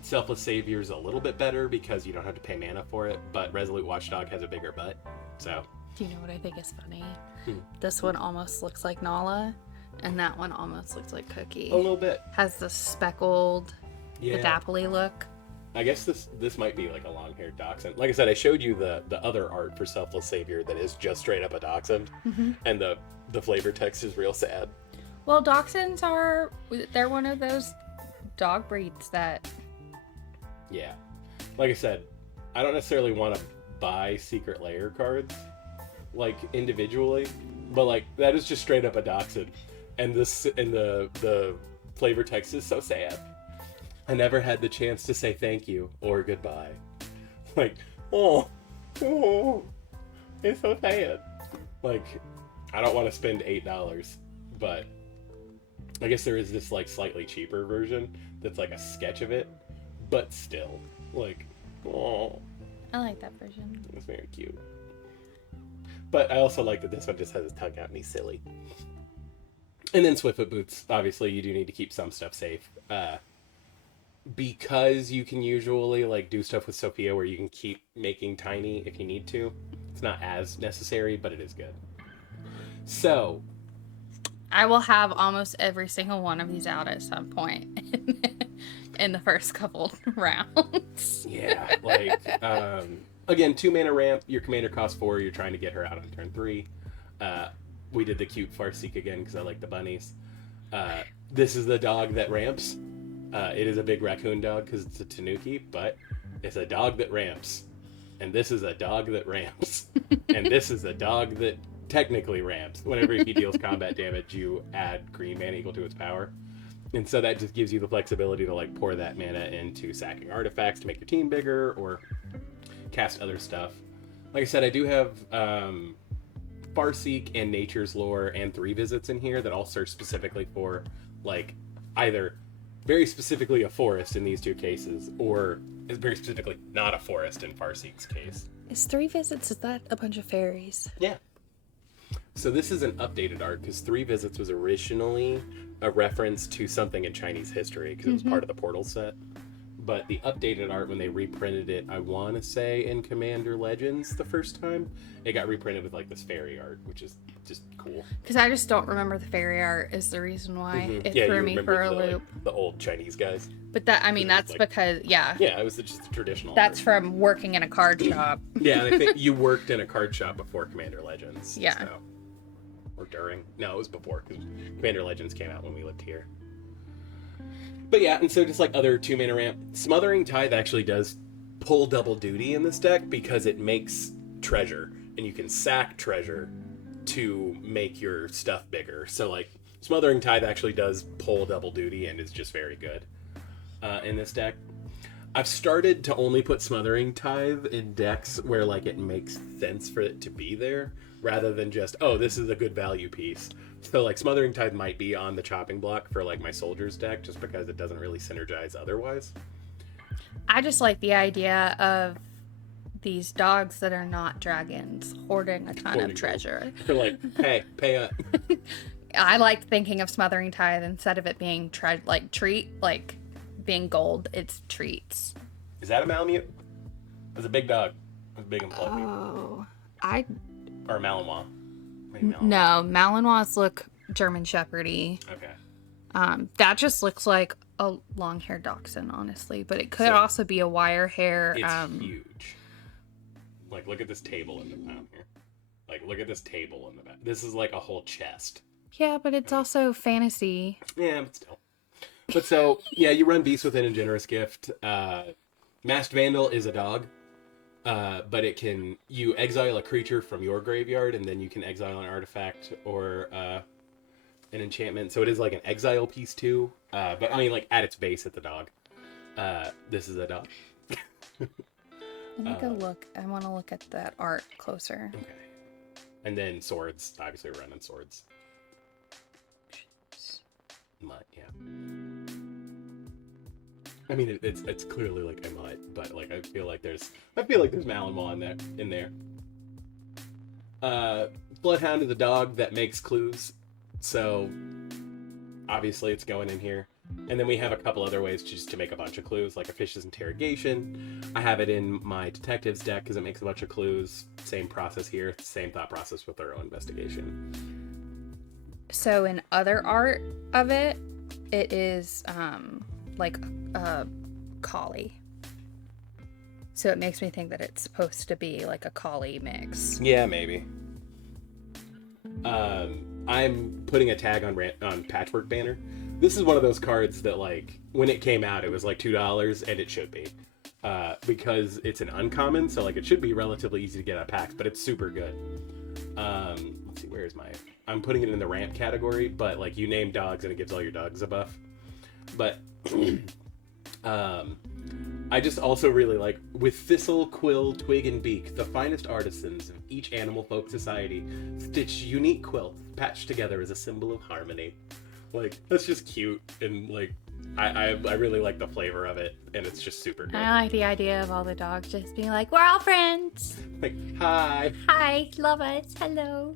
Selfless Savior is a little bit better because you don't have to pay mana for it, but Resolute Watchdog has a bigger butt. So, do you know what I think is funny? This one almost looks like Nala, and that one almost looks like Cookie. a little bit. Has the speckled, the dappley look. I guess this might be like a long-haired dachshund. Like I said, I showed you the other art for Selfless Savior that is just straight up a dachshund, and the flavor text is real sad. Well, dachshunds they're one of those dog breeds that... Yeah. Like I said, I don't necessarily want to buy Secret Lair cards, like, individually, but, like, that is just straight up a dachshund. And the flavor text is so sad. I never had the chance to say thank you or goodbye. Like, oh, it's so sad. Like, I don't want to spend $8, but I guess there is this, like, slightly cheaper version that's like a sketch of it, but still, like, oh. I like that version. It's very cute. But I also like that this one just has his tongue out and he's silly. And then Swiftfoot Boots, obviously you do need to keep some stuff safe. Because you can usually, like, do stuff with Sophia where you can keep making tiny if you need to. It's not as necessary, but it is good. So, I will have almost every single one of these out at some point in the first couple rounds. Yeah, like, again, 2 mana ramp, your commander costs 4, you're trying to get her out on turn 3. We did the cute Farseek again because I like the bunnies. This is the dog that ramps. It is a big raccoon dog because it's a Tanuki, but it's a dog that ramps. And this is a dog that ramps. And this is a dog that technically ramps. Whenever he deals combat damage, you add green mana equal to its power. And so that just gives you the flexibility to, like, pour that mana into sacking artifacts to make your team bigger or cast other stuff. Like I said, I do have Farseek and Nature's Lore and 3 Visits in here that all search specifically for, like, either very specifically a forest in these 2 cases, or is very specifically not a forest in Farseek's case. Is 3 Visits, is that a bunch of fairies? Yeah. So this is an updated art, because 3 Visits was originally a reference to something in Chinese history, because it was part of the Portal set. But the updated art, when they reprinted it, I want to say in Commander Legends the first time, it got reprinted with like this fairy art, which is just cool. Because I just don't remember the fairy art is the reason why it Yeah, threw you me remember for a the, loop. like, the old Chinese guys. But that, I mean, that's like- because, yeah, Yeah, it was just the traditional that's art. from working in a card shop. Yeah, and I think you worked in a card shop before Commander Legends. Yeah. So. Or during. No, it was before, because Commander Legends came out when we lived here. But yeah, and so just like other 2-mana ramp, Smothering Tithe actually does pull double duty in this deck because it makes treasure, and you can sack treasure to make your stuff bigger. So like Smothering Tithe actually does pull double duty and is just very good in this deck. I've started to only put Smothering Tithe in decks where like it makes sense for it to be there, rather than just, oh, this is a good value piece. So like Smothering Tithe might be on the chopping block for like my Soldiers deck, just because it doesn't really synergize otherwise. I just like the idea of these dogs that are not dragons hoarding a ton Hoarding of gold. treasure. They're like, hey, pay up. I like thinking of Smothering Tithe instead of it being like being gold, it's treats. Is that a Malamute? It's a big dog. It's big and fluffy. Oh, Or a Malinois. Maybe Malinois. no, Malinois look German Shepherdy. Okay. That just looks like a long-haired dachshund, honestly, but it could So, also be a wire hair. It's huge. Like, look at this table in the back here. Like, look at this table in the back. This is like a whole chest. Yeah, but it's also fantasy. Yeah, but still. But so, yeah, you run Beast Within and Generous Gift. Masked Vandal is a dog. But you exile a creature from your graveyard, and then you can exile an artifact or an enchantment. So it is like an exile piece too. But I mean, like at its base, it's a dog. This is a dog. Let me go look. I want to look at that art closer. Okay. And then swords. Obviously, we're running swords. Mutt, yeah. I mean, it's clearly like a mutt, but like I feel like there's Malinois in there. Bloodhound is a dog that makes clues, so obviously it's going in here. And then we have a couple other ways just to make a bunch of clues, like a fish's interrogation. I have it in my detectives deck because it makes a bunch of clues. Same process here, same thought process with thorough investigation. So in other art of it, it is like a collie. So it makes me think that it's supposed to be like a collie mix. Yeah, maybe. I'm putting a tag on Patchwork Banner. This is one of those cards that, like, when it came out, it was like $2, and it should be. Because it's an uncommon, so like it should be relatively easy to get at packs, but it's super good. Let's see, where's my... I'm putting it in the ramp category, but like you name dogs and it gives all your dogs a buff. But I just also really like, with thistle, quill, twig, and beak, the finest artisans of each animal folk society stitch unique quill patched together as a symbol of harmony. Like, that's just cute, and like I really like the flavor of it, and it's just super good. I like the idea of all the dogs just being like, we're all friends. Like, hi. Hi, love us, hello.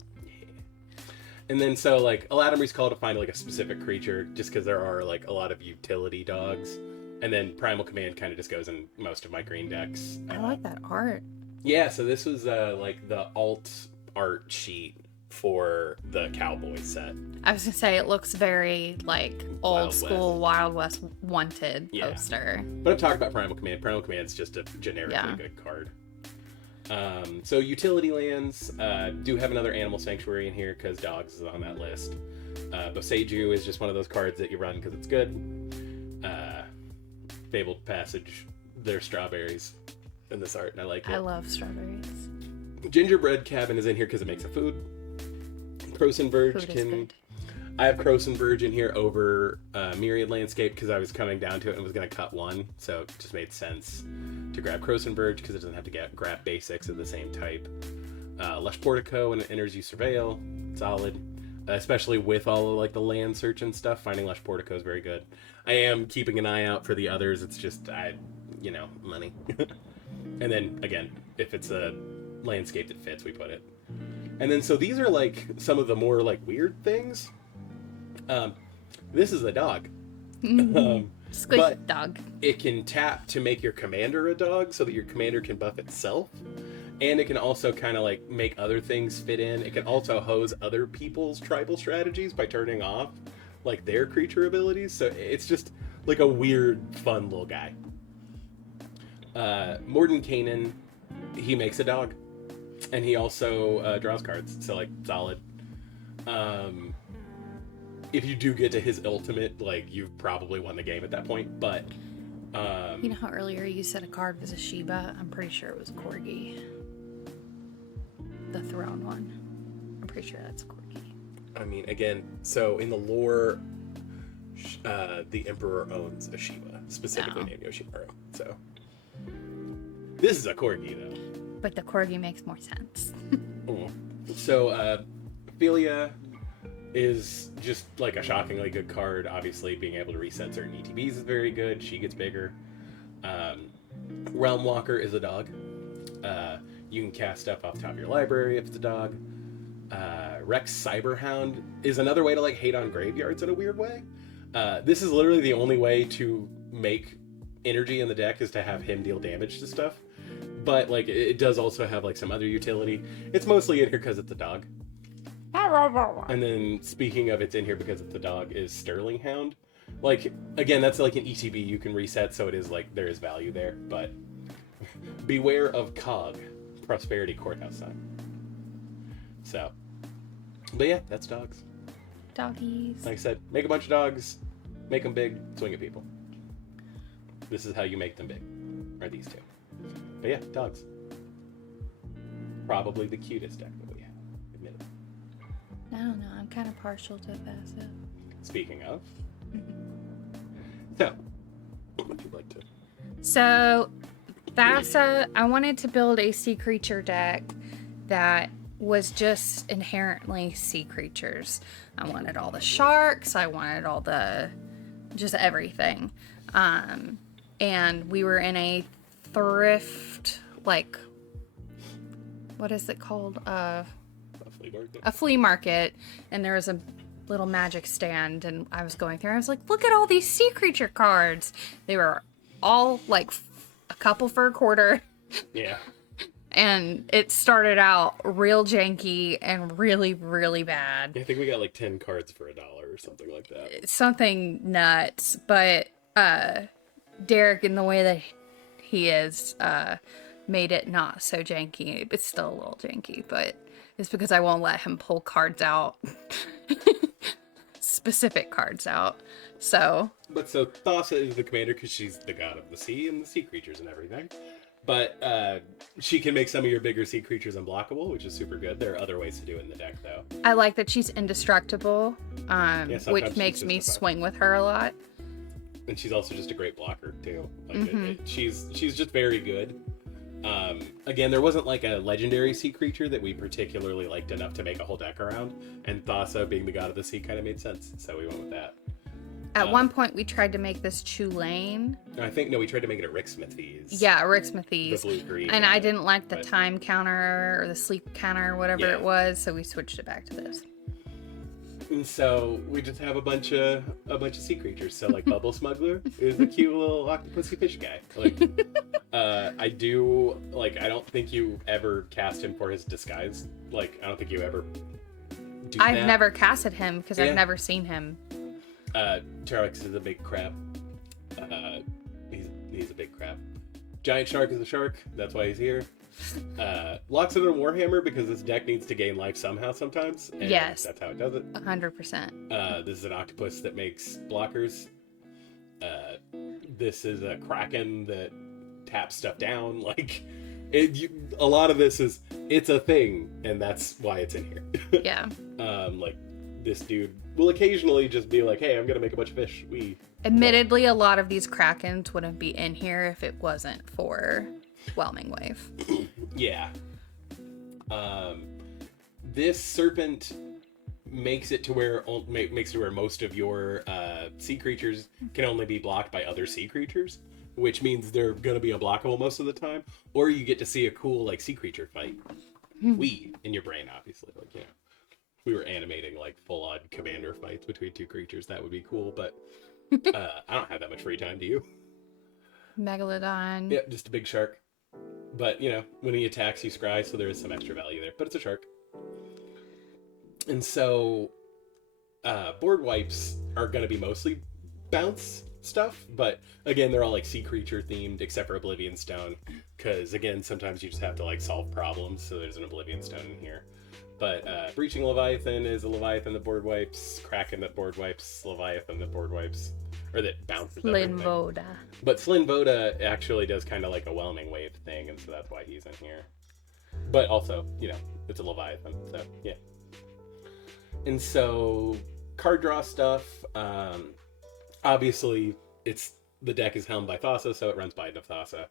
And then so like Aladdin's call to find like a specific creature, just because there are like a lot of utility dogs. And then Primal Command kind of just goes in most of my green decks. I like that art. Yeah, so this was like the alt art sheet for the Cowboy set. I was gonna say it looks very like old Wild school West. Wild West wanted Yeah. poster. But I'm talking about Primal Command. Primal Command's just a generically good card. So utility lands do have another Animal Sanctuary in here because dogs is on that list. Boseiju is just one of those cards that you run because it's good. Fabled Passage, they're strawberries in this art, and I like it. I love strawberries. Gingerbread Cabin is in here because it makes a food. Croson Verge Food is good. I have Croson Verge in here over Myriad Landscape because I was coming down to it and was going to cut one, so it just made sense to grab Croson Verge because it doesn't have to grab basics of the same type. Lush Portico, when it enters, you surveil. Solid. Especially with all of like the land search and stuff, finding Lush Portico is very good. I am keeping an eye out for the others. It's just, money. And then, again, if it's a landscape that fits, we put it. And then, so these are like some of the more like weird things. This is a dog. Squishy dog. It can tap to make your commander a dog so that your commander can buff itself. And it can also kind of like make other things fit in. It can also hose other people's tribal strategies by turning off like their creature abilities. So it's just like a weird, fun little guy. Mordenkainen, he makes a dog. And he also draws cards. So like solid. If you do get to his ultimate, like you've probably won the game at that point. But you know how earlier you said a card was a Shiba? I'm pretty sure it was Corgi. The throne one. I'm pretty sure that's Corgi. I mean, again, so in the lore, the Emperor owns a Shiba, specifically named Yoshimaru. So this is a Corgi, though. But the Corgi makes more sense. So Ophelia is just like a shockingly good card. Obviously, being able to reset certain ETBs is very good. She gets bigger. Realm Walker is a dog. You can cast stuff off the top of your library if it's a dog. Rex Cyberhound is another way to like hate on graveyards in a weird way. This is literally the only way to make energy in the deck is to have him deal damage to stuff. But like it does also have like some other utility. It's mostly in here because it's a dog. And then speaking of it's in here because it's a dog is Sterling Hound. Like again, that's like an ETB you can reset, so it is like there is value there. But beware of Cog. Prosperity Courthouse sign. So, but yeah, that's dogs. Doggies. Like I said, make a bunch of dogs, make them big, swing at people. This is how you make them big, are these two. But yeah, dogs. Probably the cutest deck that we have, admittedly. I don't know, I'm kind of partial to passive. Speaking of. So, what would you like to? So, Thassa, I wanted to build a sea creature deck that was just inherently sea creatures. I wanted all the sharks, I wanted all the, just everything. And we were in a thrift, like, what is it called? A flea market. A flea market, and there was a little magic stand, and I was going through, I was like, look at all these sea creature cards. They were all like a couple for a quarter. Yeah. And it started out real janky and really, really bad. I think we got like 10 cards for $1 or something like that. Something nuts. But Derek, in the way that he is, made it not so janky. It's still a little janky, but it's because I won't let him pull cards out. Specific cards out. So Thassa is the commander because she's the god of the sea and the sea creatures and everything. But she can make some of your bigger sea creatures unblockable, which is super good. There are other ways to do it in the deck, though. I like that she's indestructible, which she's makes just me a bug. swing with her a lot. And she's also just a great blocker, too. Like she's just very good. Again, there wasn't like a legendary sea creature that we particularly liked enough to make a whole deck around. And Thassa, being the god of the sea, kind of made sense. So we went with that. At one point, we tried to make this Chulane. We tried to make it a Ricksmithies. Yeah, Ricksmithies. The blue-green. And I didn't like the time counter or the sleep counter or whatever it was, so we switched it back to this. And so we just have a bunch of sea creatures. So like Bubble Smuggler is a cute little octopusy fish guy. Like I don't think you ever cast him for his disguise. Like I don't think you ever do I've that. never casted him because I've never seen him. Terex is a big crab. He's a big crab. Giant Shark is a shark. That's why he's here. Loxodon Warhammer because this deck needs to gain life somehow sometimes. And yes. That's how it does it. 100%. This is an octopus that makes blockers. This is a kraken that taps stuff down. Like, a lot of this is, it's a thing, and that's why it's in here. Yeah. Like, this dude will occasionally just be like, hey, I'm gonna make a bunch of fish. Admittedly, a lot of these krakens wouldn't be in here if it wasn't for Whelming Wave. Yeah. This serpent makes it to where most of your sea creatures can only be blocked by other sea creatures, which means they're gonna be unblockable most of the time. Or you get to see a cool like sea creature fight. In your brain, obviously, like if we were animating like full-on commander fights between two creatures, that would be cool. But I don't have that much free time. Do you? Megalodon. Yeah, just a big shark. But when he attacks, you scry, so there is some extra value there. But it's a shark. And so board wipes are going to be mostly bounce stuff, but again, they're all like sea creature themed except for Oblivion Stone, because again, sometimes you just have to like solve problems, so there's an Oblivion Stone in here. But Breaching Leviathan is a Leviathan that board wipes, Kraken that board wipes, Leviathan that board wipes, or that bounces everything. Slinvoda. But Slinvoda actually does kind of like a whelming wave thing, and so that's why he's in here. But also, it's a Leviathan, so yeah. And so, card draw stuff. Obviously, the deck is helmed by Thassa, so it runs by Thassa.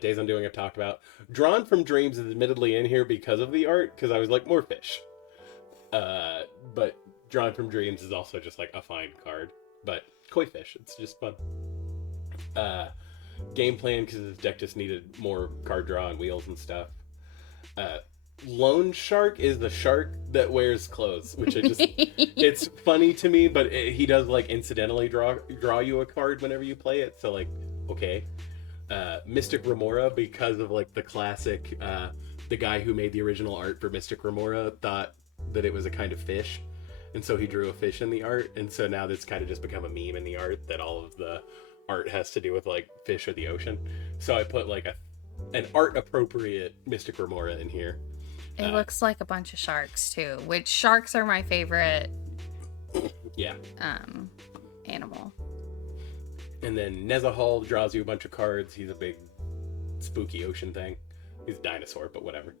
Days Undoing I've talked about. Drawn from Dreams is admittedly in here because of the art, because I was like, more fish. But Drawn from Dreams is also just like a fine card. But koi fish, it's just fun. Game plan, because this deck just needed more card draw and wheels and stuff. Lone Shark is the shark that wears clothes, which it's funny to me, but he does like incidentally draw you a card whenever you play it, so like, okay. Mystic Remora, because of like the classic, the guy who made the original art for Mystic Remora thought that it was a kind of fish, and so he drew a fish in the art, and so now that's kind of just become a meme in the art, that all of the art has to do with like fish or the ocean. So I put like an art appropriate Mystic Remora in here. It looks like a bunch of sharks too, which sharks are my favorite animal. And then Nezahal draws you a bunch of cards. He's a big spooky ocean thing. He's a dinosaur, but whatever.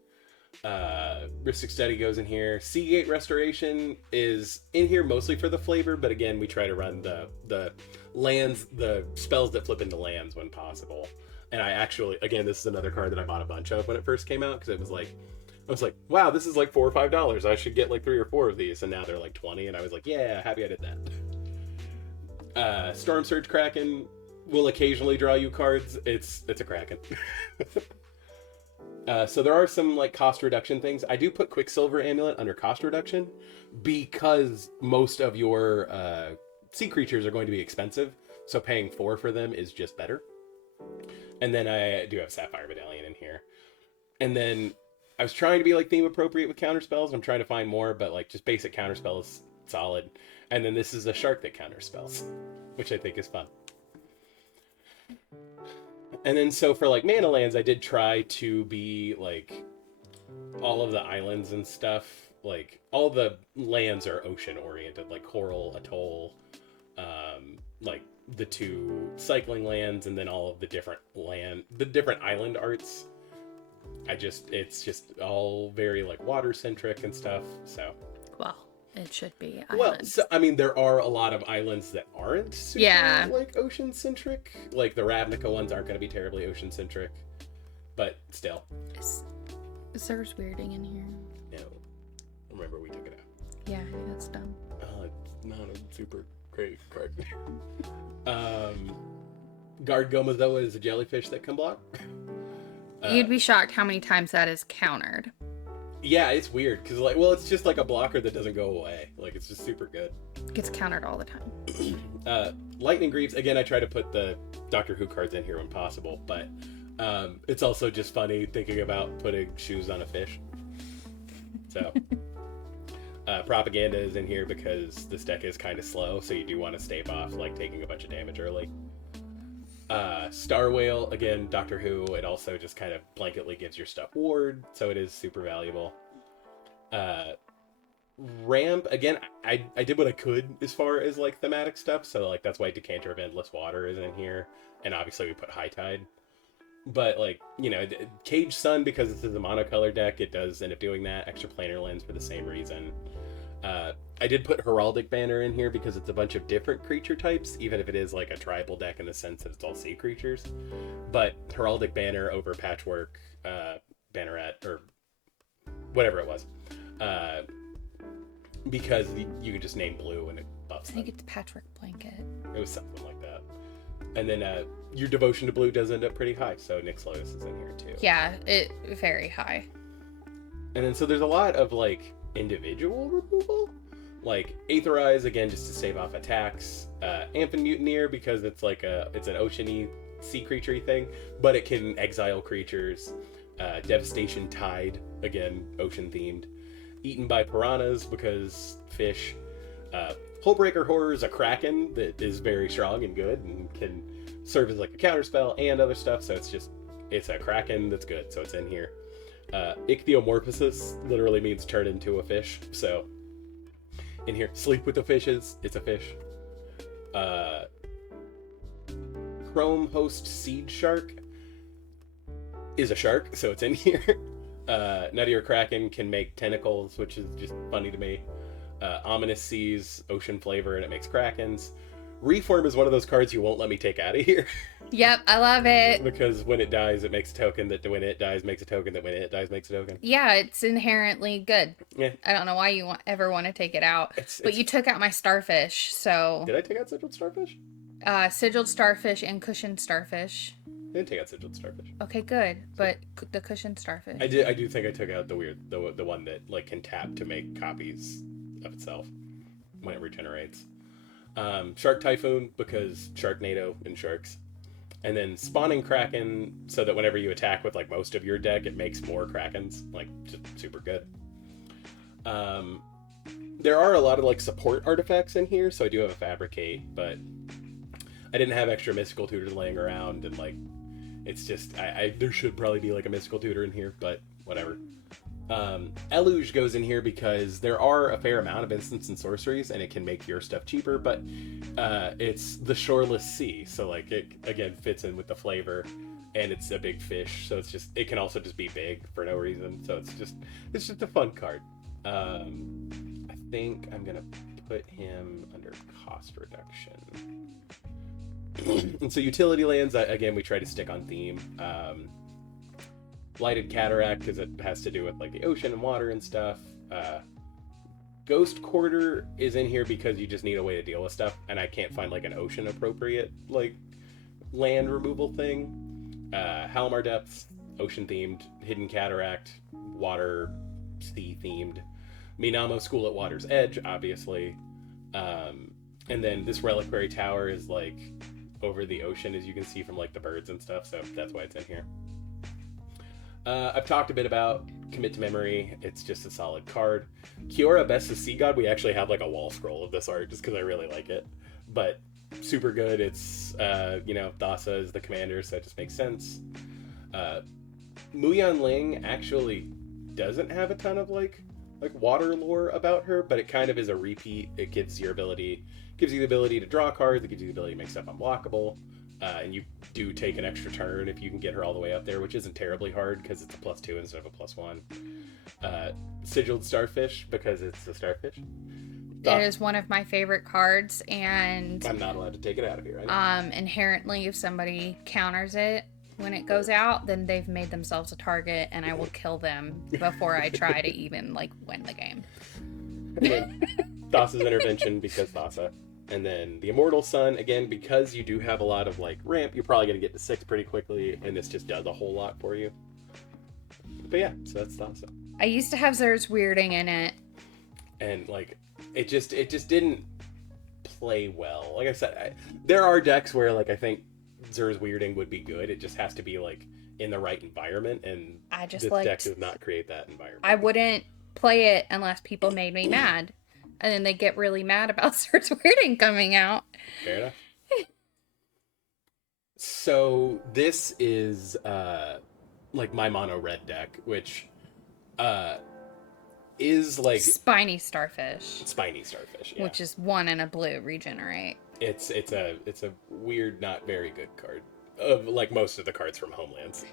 Rhystic Study goes in here. Seagate Restoration is in here mostly for the flavor, but again, we try to run the lands, the spells that flip into lands when possible. And I actually, again, this is another card that I bought a bunch of when it first came out, because it was like, I was like, wow, this is like $4 or $5. I should get like 3 or 4 of these, and now they're like 20, and I was like, yeah, happy I did that. Storm Surge Kraken will occasionally draw you cards. It's a Kraken. So there are some like cost reduction things. I do put Quicksilver Amulet under cost reduction because most of your sea creatures are going to be expensive, so paying 4 for them is just better. And then I do have Sapphire Medallion in here. And then I was trying to be like theme appropriate with counterspells. I'm trying to find more, but like just basic counterspell is solid. And then this is a shark that counterspells, which I think is fun. And then so for like mana lands, I did try to be like all of the islands and stuff. Like all the lands are ocean oriented, like Coral, Atoll, like the 2 cycling lands, and then all of the different island arts. It's just all very like water centric and stuff. So well, it should be islands. Well, so, I mean, there are a lot of islands that aren't super like ocean centric. Like the Ravnica ones aren't going to be terribly ocean centric, but still. Is there weirding in here? No. Remember, we took it out. Yeah, that's dumb. It's not a super great card. Guard Gomazoa is a jellyfish that can block. You'd be shocked how many times that is countered. Yeah, it's weird because like, well, it's just like a blocker that doesn't go away. Like it's just super good. Gets countered all the time. Lightning Greaves, again, I try to put the Doctor Who cards in here when possible, but it's also just funny thinking about putting shoes on a fish. So Propaganda is in here because this deck is kind of slow, so you do want to stave off like taking a bunch of damage early. Star Whale, again, Doctor Who, it also just kind of blanketly gives your stuff ward, so it is super valuable. Ramp, again, I did what I could as far as like thematic stuff, so like that's why Decanter of Endless Water is in here, and obviously we put High Tide. But like, Cage Sun, because this is a monocolor deck, it does end up doing that. Extra Planar Lens for the same reason. I did put Heraldic Banner in here because it's a bunch of different creature types, even if it is like a tribal deck in the sense that it's all sea creatures. But Heraldic Banner over Patchwork, Banneret, or whatever it was. Because you could just name blue and it buffs I them. think it's the patchwork blanket. It was something like that. And then your devotion to blue does end up pretty high, so Nyx Lotus is in here too. Yeah, it very high. And then so there's a lot of like individual removal, like Aetherize again just to save off attacks. Amphin Mutineer because it's like it's an oceany sea creature thing, but it can exile creatures. Devastation Tide, again ocean themed. Eaten by Piranhas because fish. Hullbreaker Horror is a kraken that is very strong and good and can serve as like a counterspell and other stuff. So it's a kraken that's good. So it's in here. Ichthyomorphosis literally means turn into a fish. So in here, sleep with the fishes. It's a fish. Chrome Host Seed Shark is a shark. So it's in here. Nuttier Kraken can make tentacles, which is just funny to me. Ominous Seas, Ocean Flavor, and it makes Krakens. Reform is one of those cards you won't let me take out of here. Yep, I love it. Because when it dies, it makes a token that when it dies makes a token that when it dies makes a token. Yeah, it's inherently good. Yeah. I don't know why you ever want to take it out. But you took out my starfish, so... Did I take out Sigiled Starfish? Sigiled Starfish and Cushioned Starfish. I didn't take out Sigiled Starfish. Okay, good. But the Cushioned Starfish. I do think I took out the one that like can tap to make copies of itself when it regenerates. Shark Typhoon because Sharknado and sharks. And then Spawning Kraken so that whenever you attack with like most of your deck, it makes more Krakens. Like, just super good. There are a lot of like support artifacts in here, so I do have a Fabricate, but I didn't have extra Mystical Tutors laying around, and like, it's just, there should probably be like a Mystical Tutor in here, but whatever. Eluge goes in here because there are a fair amount of instants and sorceries and it can make your stuff cheaper, but it's the shoreless sea, so like it again fits in with the flavor, and it's a big fish, so it can also just be big for no reason, so it's just a fun card. I think I'm gonna put him under cost reduction. And so utility lands, again, we try to stick on theme. Blighted Cataract because it has to do with like the ocean and water and stuff. Ghost Quarter is in here because you just need a way to deal with stuff, and I can't find like an ocean appropriate like land removal thing. Halmar Depths, ocean themed. Hidden Cataract, water sea themed. Minamo School at Water's Edge, obviously. And then this Reliquary Tower is like over the ocean, as you can see from like the birds and stuff, so that's why it's in here. I've talked a bit about Commit to Memory. It's just a solid card. Kiora, Best of Sea God, we actually have like a wall scroll of this art just because I really like it. But super good. It's, Thassa is the commander, so it just makes sense. Muyan Ling actually doesn't have a ton of like water lore about her, but it kind of is a repeat. It gives you the ability to draw cards. It gives you the ability to make stuff unblockable. And you do take an extra turn if you can get her all the way up there, which isn't terribly hard because it's a +2 instead of a +1. Sigiled Starfish because it's a starfish. It is one of my favorite cards, and I'm not allowed to take it out of here. Inherently, if somebody counters it when it goes out, then they've made themselves a target, and I will kill them before I try to even win the game. And then Thassa's Intervention because Thassa. And then the Immortal Sun, again, because you do have a lot of ramp, you're probably going to get to 6 pretty quickly, and this just does a whole lot for you. But yeah, so that's Thassa. I used to have Zer's Weirding in it. And it just didn't play well. Like I said, there are decks where I think Zer's Weirding would be good. It just has to be in the right environment, and this deck does not create that environment. I wouldn't play it unless people made me mad. And then they get really mad about Zer's Weirding coming out. Fair enough. So this is my mono red deck, which is Spiny Starfish. Spiny Starfish, yeah. Which is 1 and a blue regenerate. It's a weird, not very good card. Of most of the cards from Homelands.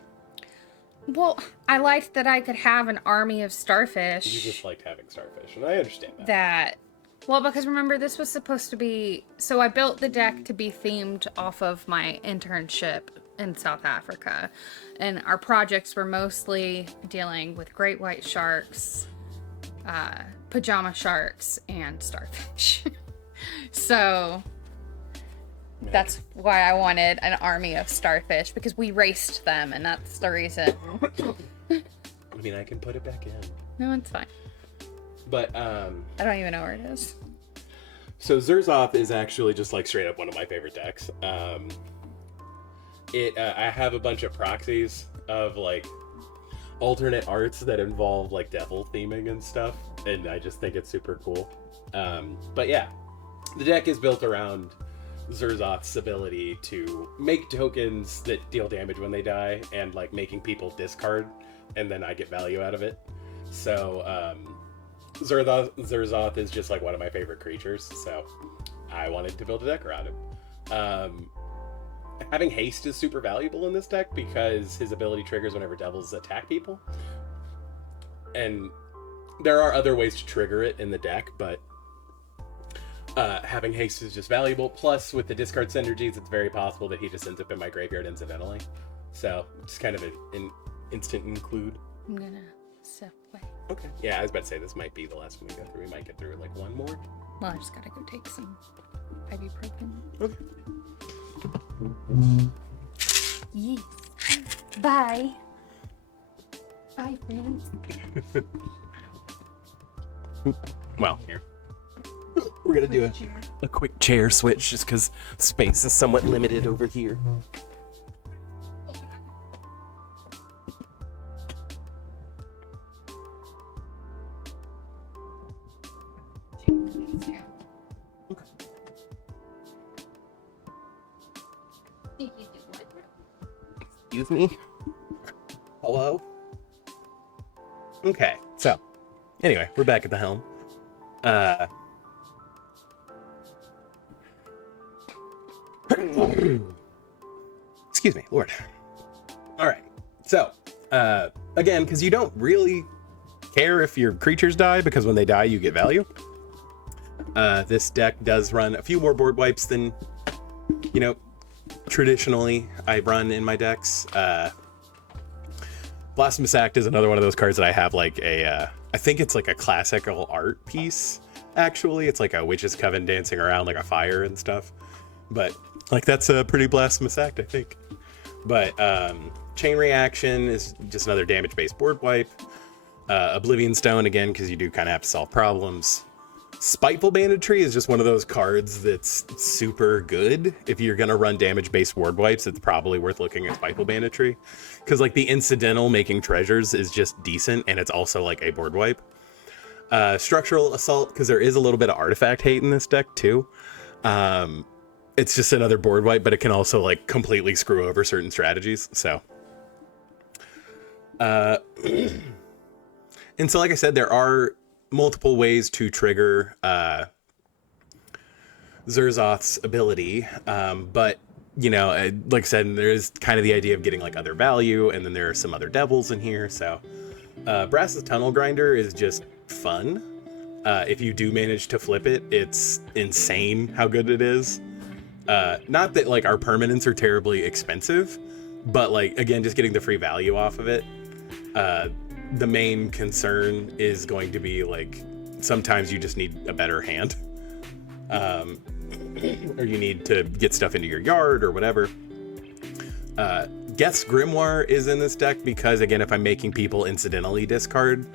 Well, I liked that I could have an army of starfish. You just liked having starfish, and I understand that. Well, because remember, this was supposed to be... So I built the deck to be themed off of my internship in South Africa. And our projects were mostly dealing with great white sharks, pajama sharks, and starfish. So that's why I wanted an army of starfish, because we raced them, and that's the reason. I mean, I can put it back in. No, it's fine. But, I don't even know where it is. so Zerzoth is actually just like straight up one of my favorite decks. I have a bunch of proxies of like alternate arts that involve like devil theming and stuff, and I just think it's super cool. But yeah, the deck is built around Zerzoth's ability to make tokens that deal damage when they die, and like making people discard, and then I get value out of it. So Zerzoth is just like one of my favorite creatures, so I wanted to build a deck around him. Having haste is super valuable in this deck because his ability triggers whenever devils attack people. And there are other ways to trigger it in the deck, but having haste is just valuable. Plus, with the discard synergies, it's very possible that he just ends up in my graveyard incidentally. So, it's kind of an instant include. I'm gonna step away. Okay. Yeah, I was about to say this might be the last one we go through. We might get through like one more. Well, I just gotta go take some ibuprofen. Okay. Yes. Bye. Bye, friends. Well, here. We're gonna do a quick chair switch just because space is somewhat limited over here. Excuse me? Hello? Okay, so, anyway, we're back at the helm. Excuse me, Lord. Alright, so, again, because you don't really care if your creatures die, because when they die, you get value. This deck does run a few more board wipes than, you know, traditionally I run in my decks. Blasphemous Act is another one of those cards that I have like a, I think it's like a classical art piece, actually. It's like a witch's coven dancing around like a fire and stuff. But like that's a pretty Blasphemous Act, I think. But Chain Reaction is just another damage-based board wipe. Oblivion Stone, again, because you do kind of have to solve problems. Spiteful Banditry is just one of those cards that's super good. If you're going to run damage-based board wipes, it's probably worth looking at Spiteful Banditry. Because, like, the incidental making treasures is just decent, and it's also, like, a board wipe. Structural Assault, because there is a little bit of artifact hate in this deck, too. It's just another board wipe, but it can also, like, completely screw over certain strategies, so. And so, like I said, there are multiple ways to trigger Zerzoth's ability, but you know, like I said, there is kind of the idea of getting like other value, and then there are some other devils in here. So Brass's Tunnel Grinder is just fun. If you do manage to flip it, it's insane how good it is. Not that like our permanents are terribly expensive, but like again, just getting the free value off of it. The main concern is going to be like sometimes you just need a better hand, or you need to get stuff into your yard or whatever. Geth's Grimoire is in this deck because again, if I'm making people incidentally discard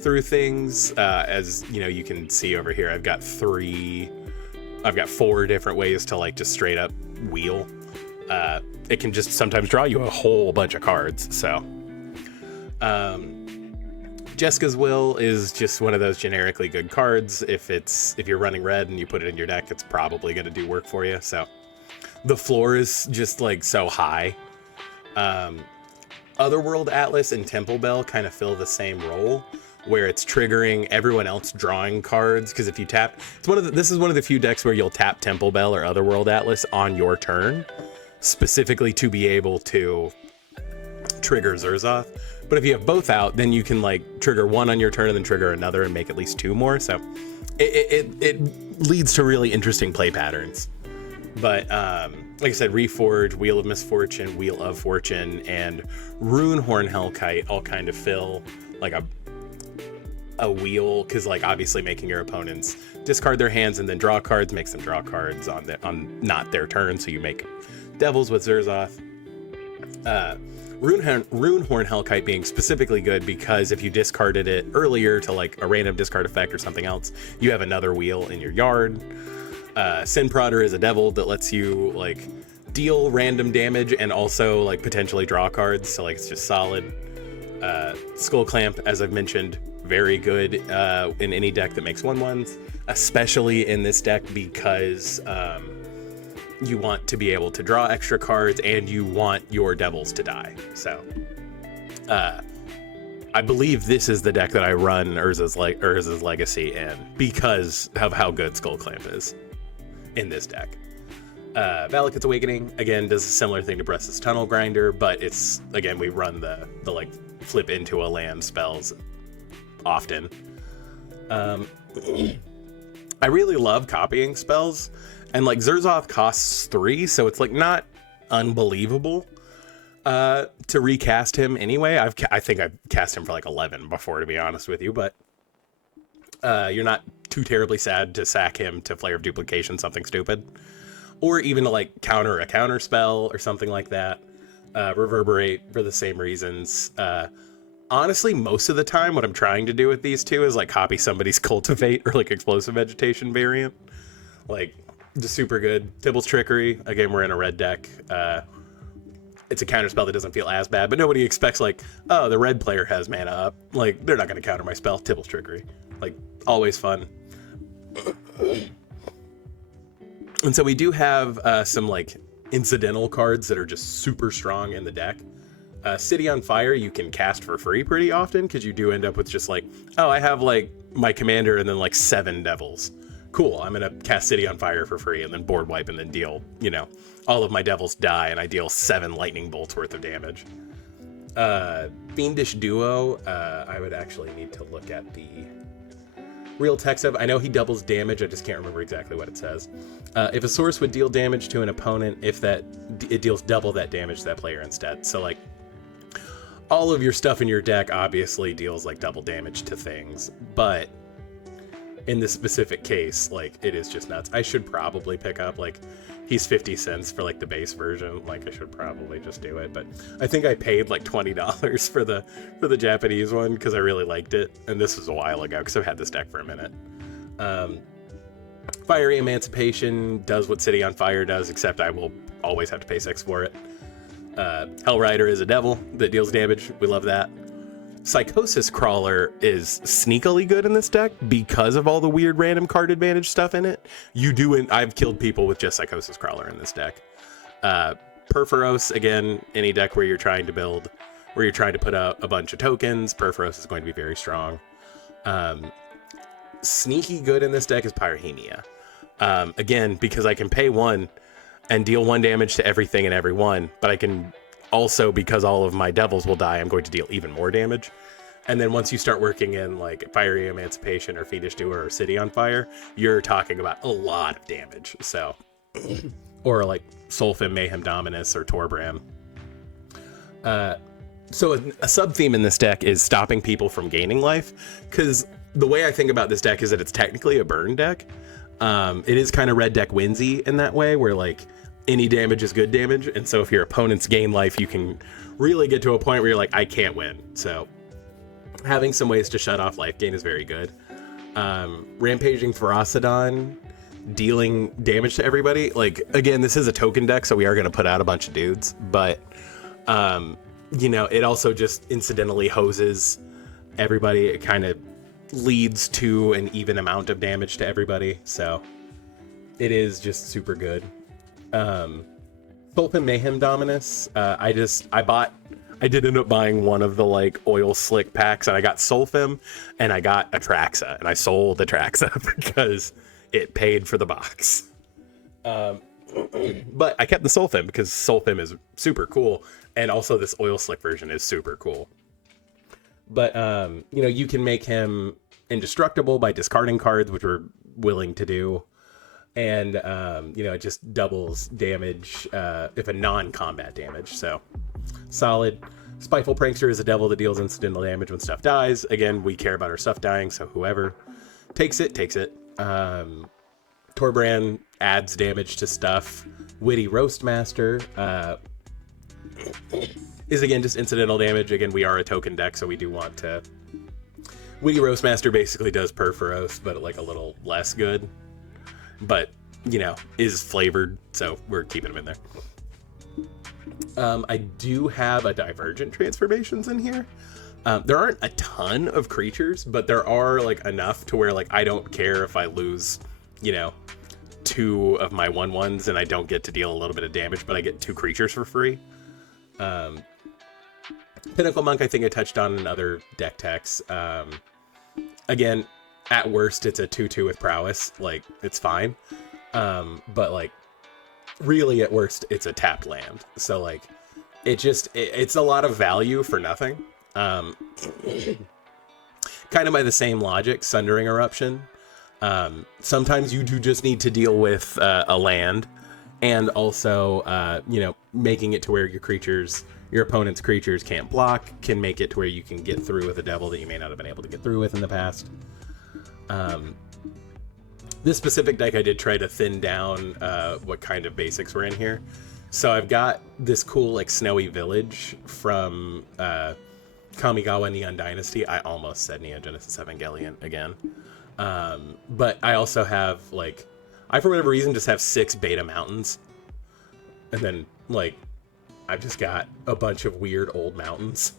through things, as you know, you can see over here, I've got 4 different ways to like just straight up wheel. It can just sometimes draw you a whole bunch of cards. So Jessica's Will is just one of those generically good cards. If you're running red and you put it in your deck, it's probably going to do work for you. So the floor is just like so high. Otherworld Atlas and Temple Bell kind of fill the same role, where it's triggering everyone else drawing cards. Because if you tap, this is one of the few decks where you'll tap Temple Bell or Otherworld Atlas on your turn, specifically to be able to trigger Zerzoth. But if you have both out, then you can like trigger one on your turn and then trigger another and make at least 2 more. So it leads to really interesting play patterns. But like I said, Reforge, Wheel of Misfortune, Wheel of Fortune, and Runehorn Hellkite all kind of fill like a wheel, because like obviously making your opponents discard their hands and then draw cards makes them draw cards on not their turn, so you make devils with Zerzoth. Runehorn Hellkite being specifically good because if you discarded it earlier to like a random discard effect or something else, you have another wheel in your yard. Sin Prodder is a devil that lets you like deal random damage and also like potentially draw cards, so like it's just solid. Skull Clamp, as I've mentioned, very good in any deck that makes 1/1s, especially in this deck because you want to be able to draw extra cards and you want your devils to die. So I believe this is the deck that I run Urza's Legacy in because of how good Skull Clamp is in this deck. Valakut's Awakening, again, does a similar thing to Breath's Tunnel Grinder, but it's, again, we run the like flip into a land spells often. I really love copying spells, and like Zerzoth costs 3, so it's like not unbelievable to recast him anyway. I think I've cast him for like 11 before, to be honest with you, but you're not too terribly sad to sack him to Flare of Duplication, something stupid, or even to like counter a counter spell or something like that. Reverberate for the same reasons. Honestly, most of the time what I'm trying to do with these two is like copy somebody's Cultivate or like Explosive Vegetation variant. Like, just super good. Tibble's Trickery, again, we're in a red deck. It's a counter spell that doesn't feel as bad, but nobody expects like, oh, the red player has mana up. Like, they're not going to counter my spell. Tibble's Trickery. Like, always fun. And so we do have some like incidental cards that are just super strong in the deck. City on Fire you can cast for free pretty often because you do end up with just like, oh, I have like my commander and then like 7 devils. Cool, I'm gonna cast City on Fire for free and then board wipe and then deal, you know, all of my devils die and I deal 7 lightning bolts worth of damage. Fiendish Duo, I would actually need to look at the real text of. I know he doubles damage, I just can't remember exactly what it says. If a source would deal damage to an opponent, if that it deals double that damage to that player instead. So like all of your stuff in your deck obviously deals like double damage to things, but in this specific case, like it is just nuts. I should probably pick up, like, he's 50 cents for like the base version. Like I should probably just do it, but I think I paid like $20 for the Japanese one because I really liked it, and this was a while ago because I've had this deck for a minute. Fiery Emancipation does what City on Fire does, except I will always have to pay 6 for it. Hellrider is a devil that deals damage. We love that. Psychosis Crawler is sneakily good in this deck because of all the weird random card advantage stuff in it. I've killed people with just Psychosis Crawler in this deck. Perforos, again, any deck where you're trying to put out a bunch of tokens, Perforos is going to be very strong. Sneaky good in this deck is Pyrrhemia. Again, because I can pay 1 and deal 1 damage to everything and everyone, but I can also, because all of my devils will die, I'm going to deal even more damage. And then once you start working in like Fiery Emancipation or Fiendish Doer or City on Fire, you're talking about a lot of damage. So, or like Solfim, Mayhem Dominus, or Torbran. So a sub-theme in this deck is stopping people from gaining life, because the way I think about this deck is that it's technically a burn deck. It is kind of red deck winsy in that way, where like any damage is good damage, and so if your opponents gain life, you can really get to a point where you're like, I can't win. So having some ways to shut off life gain is very good. Rampaging Ferocidon, dealing damage to everybody. Like, again, this is a token deck, so we are going to put out a bunch of dudes, but you know, it also just incidentally hoses everybody. It kind of leads to an even amount of damage to everybody, so it is just super good. Solfim Mayhem Dominus, I did end up buying one of the like oil slick packs, and I got Solfim and I got Atraxa, and I sold Atraxa because it paid for the box. But I kept the Solfim because Solfim is super cool, and also this oil slick version is super cool. But you know, you can make him indestructible by discarding cards, which we're willing to do. and it just doubles damage if a non-combat damage. So solid. Spiteful Prankster is a devil that deals incidental damage when stuff dies. Again, we care about our stuff dying, so whoever takes it, takes it. Torbrand adds damage to stuff. Witty Roastmaster is, again, just incidental damage. Again, we are a token deck, so we do want to... Witty Roastmaster basically does Perforos, but like a little less good. But, is flavored, so we're keeping him in there. I do have a Divergent Transformations in here. There aren't a ton of creatures, but there are like enough to where like I don't care if I lose, 2 of my 1/1s and I don't get to deal a little bit of damage, but I get 2 creatures for free. Pinnacle Monk, I think I touched on in other deck techs. Again, at worst, it's a 2/2 with prowess. Like, it's fine. But like, really at worst, it's a tapped land. So like, it's a lot of value for nothing. Kind of by the same logic, Sundering Eruption. Sometimes you do just need to deal with a land, and also, making it to where your opponent's creatures can't block, can make it to where you can get through with a devil that you may not have been able to get through with in the past. This specific deck, I did try to thin down what kind of basics were in here. So I've got this cool, like, Snowy Village from Kamigawa Neon Dynasty. I almost said Neon Genesis Evangelion again. But I also have, like, I, for whatever reason, just have 6 Beta Mountains. And then, like, I've just got a bunch of weird old mountains.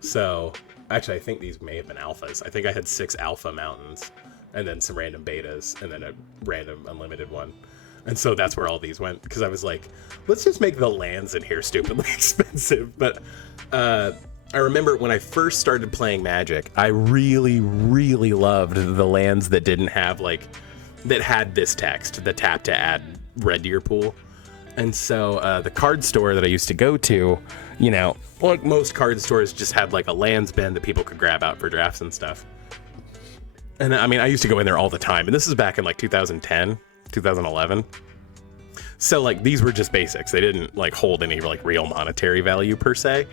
So, actually, I think these may have been alphas. I think I had 6 alpha mountains, and then some random betas, and then a random unlimited one. And so that's where all these went, because I was like, let's just make the lands in here stupidly expensive. But I remember when I first started playing Magic, I really, really loved the lands that didn't have, like, that had this text, the tap to add red to your pool. And so the card store that I used to go to, like most card stores just had like a lands bin that people could grab out for drafts and stuff. And I mean, I used to go in there all the time. And this is back in like 2010, 2011. So like these were just basics. They didn't like hold any like real monetary value per se.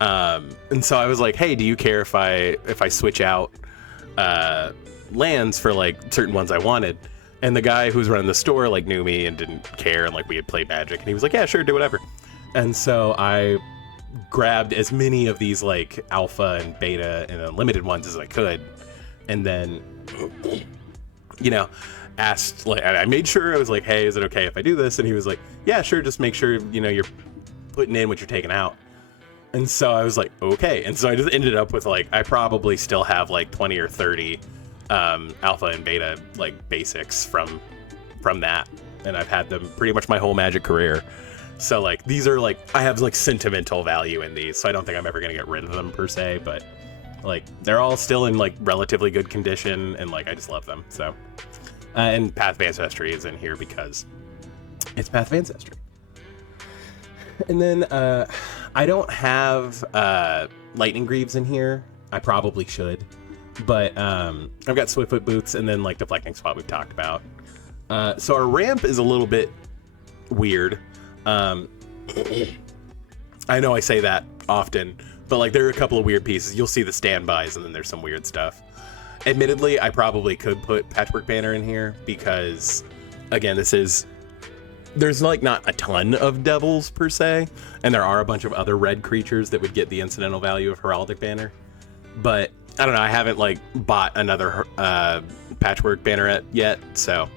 And so I was like, hey, do you care if I switch out lands for like certain ones I wanted? And the guy who was running the store like knew me and didn't care, and like we had played Magic, and he was like, yeah, sure, do whatever. And so I grabbed as many of these like alpha and beta and unlimited ones as I could, and then asked, like, I made sure, I was like, hey, is it okay if I do this? And he was like, yeah, sure, just make sure you're putting in what you're taking out. And so I was like, okay. And so I just ended up with like, I probably still have like 20 or 30 alpha and beta like basics from that, and I've had them pretty much my whole Magic career. So like these are like, I have like sentimental value in these, so I don't think I'm ever gonna get rid of them per se, but like they're all still in like relatively good condition, and like I just love them. So and Path of Ancestry is in here because it's Path of Ancestry. And then I don't have Lightning Greaves in here. I probably should. But I've got Swiftfoot Boots, and then like Deflecting Spot we've talked about. So our ramp is a little bit weird. I know I say that often, but like there are a couple of weird pieces. You'll see the standbys, and then there's some weird stuff. Admittedly, I probably could put Patchwork Banner in here because, again, there's like not a ton of devils per se, and there are a bunch of other red creatures that would get the incidental value of Heraldic Banner. But I don't know, I haven't like bought another Patchwork Banner yet, so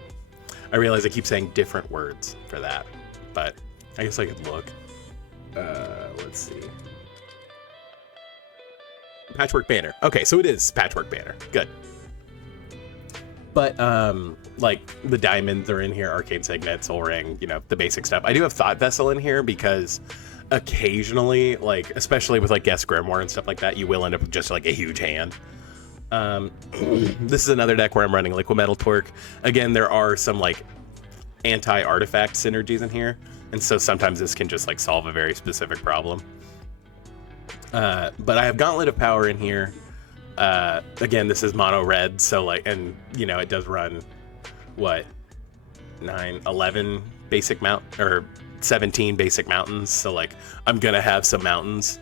I realize I keep saying different words for that, but I guess I could look. Let's see. Patchwork Banner. Okay, so it is Patchwork Banner. Good. But like the diamonds are in here, Arcane Signet, Soul Ring, the basic stuff. I do have Thought Vessel in here because occasionally, like especially with like Guest Grimoire and stuff like that, you will end up with just like a huge hand. This is another deck where I'm running Liquid Metal Torque. Again, there are some like anti-artifact synergies in here, and so sometimes this can just like solve a very specific problem. But I have Gauntlet of Power in here. Again, this is mono red, so like, and it does run what 9, 11 basic mount or 17 basic mountains. So like I'm gonna have some mountains.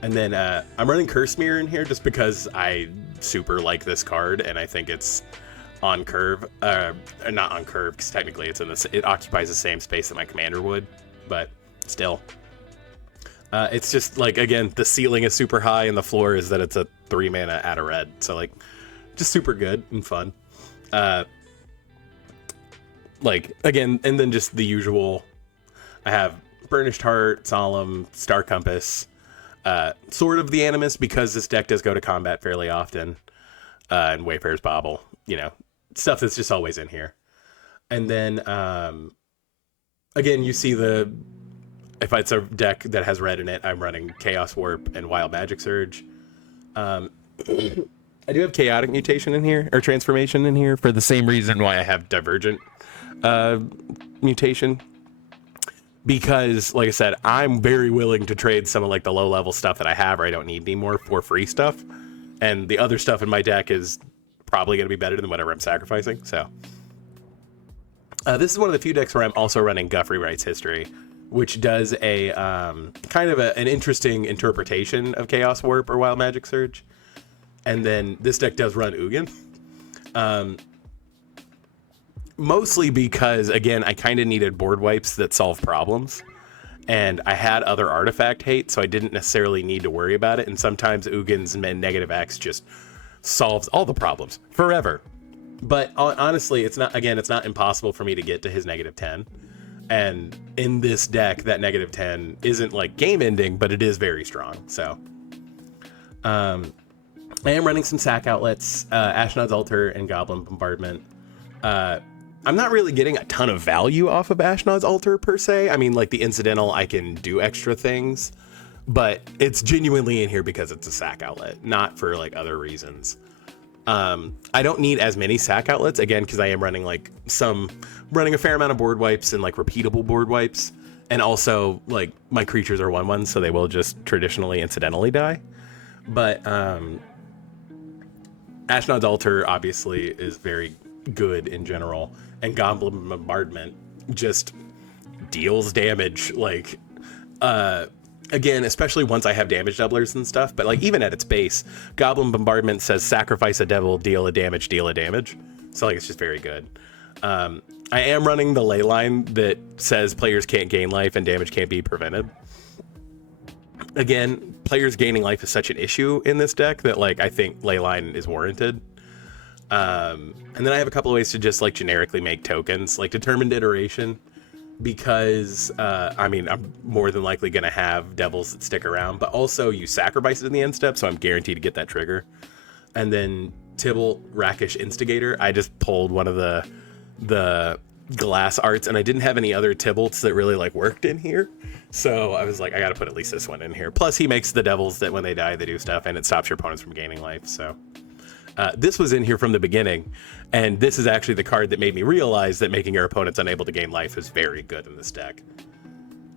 And then I'm running Curse Mirror in here just because I super like this card, and I think it's on curve, not on curve because technically it's it occupies the same space that my commander would, but still. It's just like, again, the ceiling is super high and the floor is that it's a 3 mana add a red, so like just super good and fun. Like again, and then just the usual. I have Burnished Heart, Solemn, Star Compass. Sort of the Animus because this deck does go to combat fairly often, and Wayfarer's Bauble, you know, stuff that's just always in here. And then, again, you see if it's a deck that has red in it, I'm running Chaos Warp and Wild Magic Surge. I do have Chaotic Mutation in here, or Transformation in here, for the same reason why I have Divergent Mutation. Because, like I said, I'm very willing to trade some of like the low-level stuff that I have or I don't need anymore for free stuff. And the other stuff in my deck is probably going to be better than whatever I'm sacrificing. So this is one of the few decks where I'm also running Guthrie Wright's History, which does a kind of an interesting interpretation of Chaos Warp or Wild Magic Surge. And then this deck does run Ugin. Mostly because, again, I kind of needed board wipes that solve problems. And I had other artifact hate, so I didn't necessarily need to worry about it. And sometimes Ugin's negative X just solves all the problems forever. But honestly, it's not impossible for me to get to his -10. And in this deck, that -10 isn't like game ending, but it is very strong. So I am running some sack outlets, Ashnod's Altar and Goblin Bombardment. I'm not really getting a ton of value off of Ashnod's Altar per se. I mean, like the incidental, I can do extra things, but it's genuinely in here because it's a sack outlet, not for like other reasons. I don't need as many sack outlets, again, because I am running running a fair amount of board wipes and like repeatable board wipes. And also like my creatures are 1/1, so they will just traditionally incidentally die. But Ashnod's Altar obviously is very good in general, and Goblin Bombardment just deals damage, like again, especially once I have damage doublers and stuff, but like even at its base, Goblin Bombardment says sacrifice a devil, deal a damage. So like it's just very good. I am running the ley line that says players can't gain life and damage can't be prevented. Again, players gaining life is such an issue in this deck that like I think ley line is warranted. And then I have a couple of ways to just like generically make tokens, like Determined Iteration, because I mean, I'm more than likely going to have devils that stick around, but also you sacrifice it in the end step, so I'm guaranteed to get that trigger. And then Tybalt Rakish Instigator, I just pulled one of the glass arts, and I didn't have any other Tybalts that really like worked in here, so I was like, I got to put at least this one in here. Plus he makes the devils that when they die they do stuff, and it stops your opponents from gaining life. So this was in here from the beginning, and this is actually the card that made me realize that making your opponents unable to gain life is very good in this deck.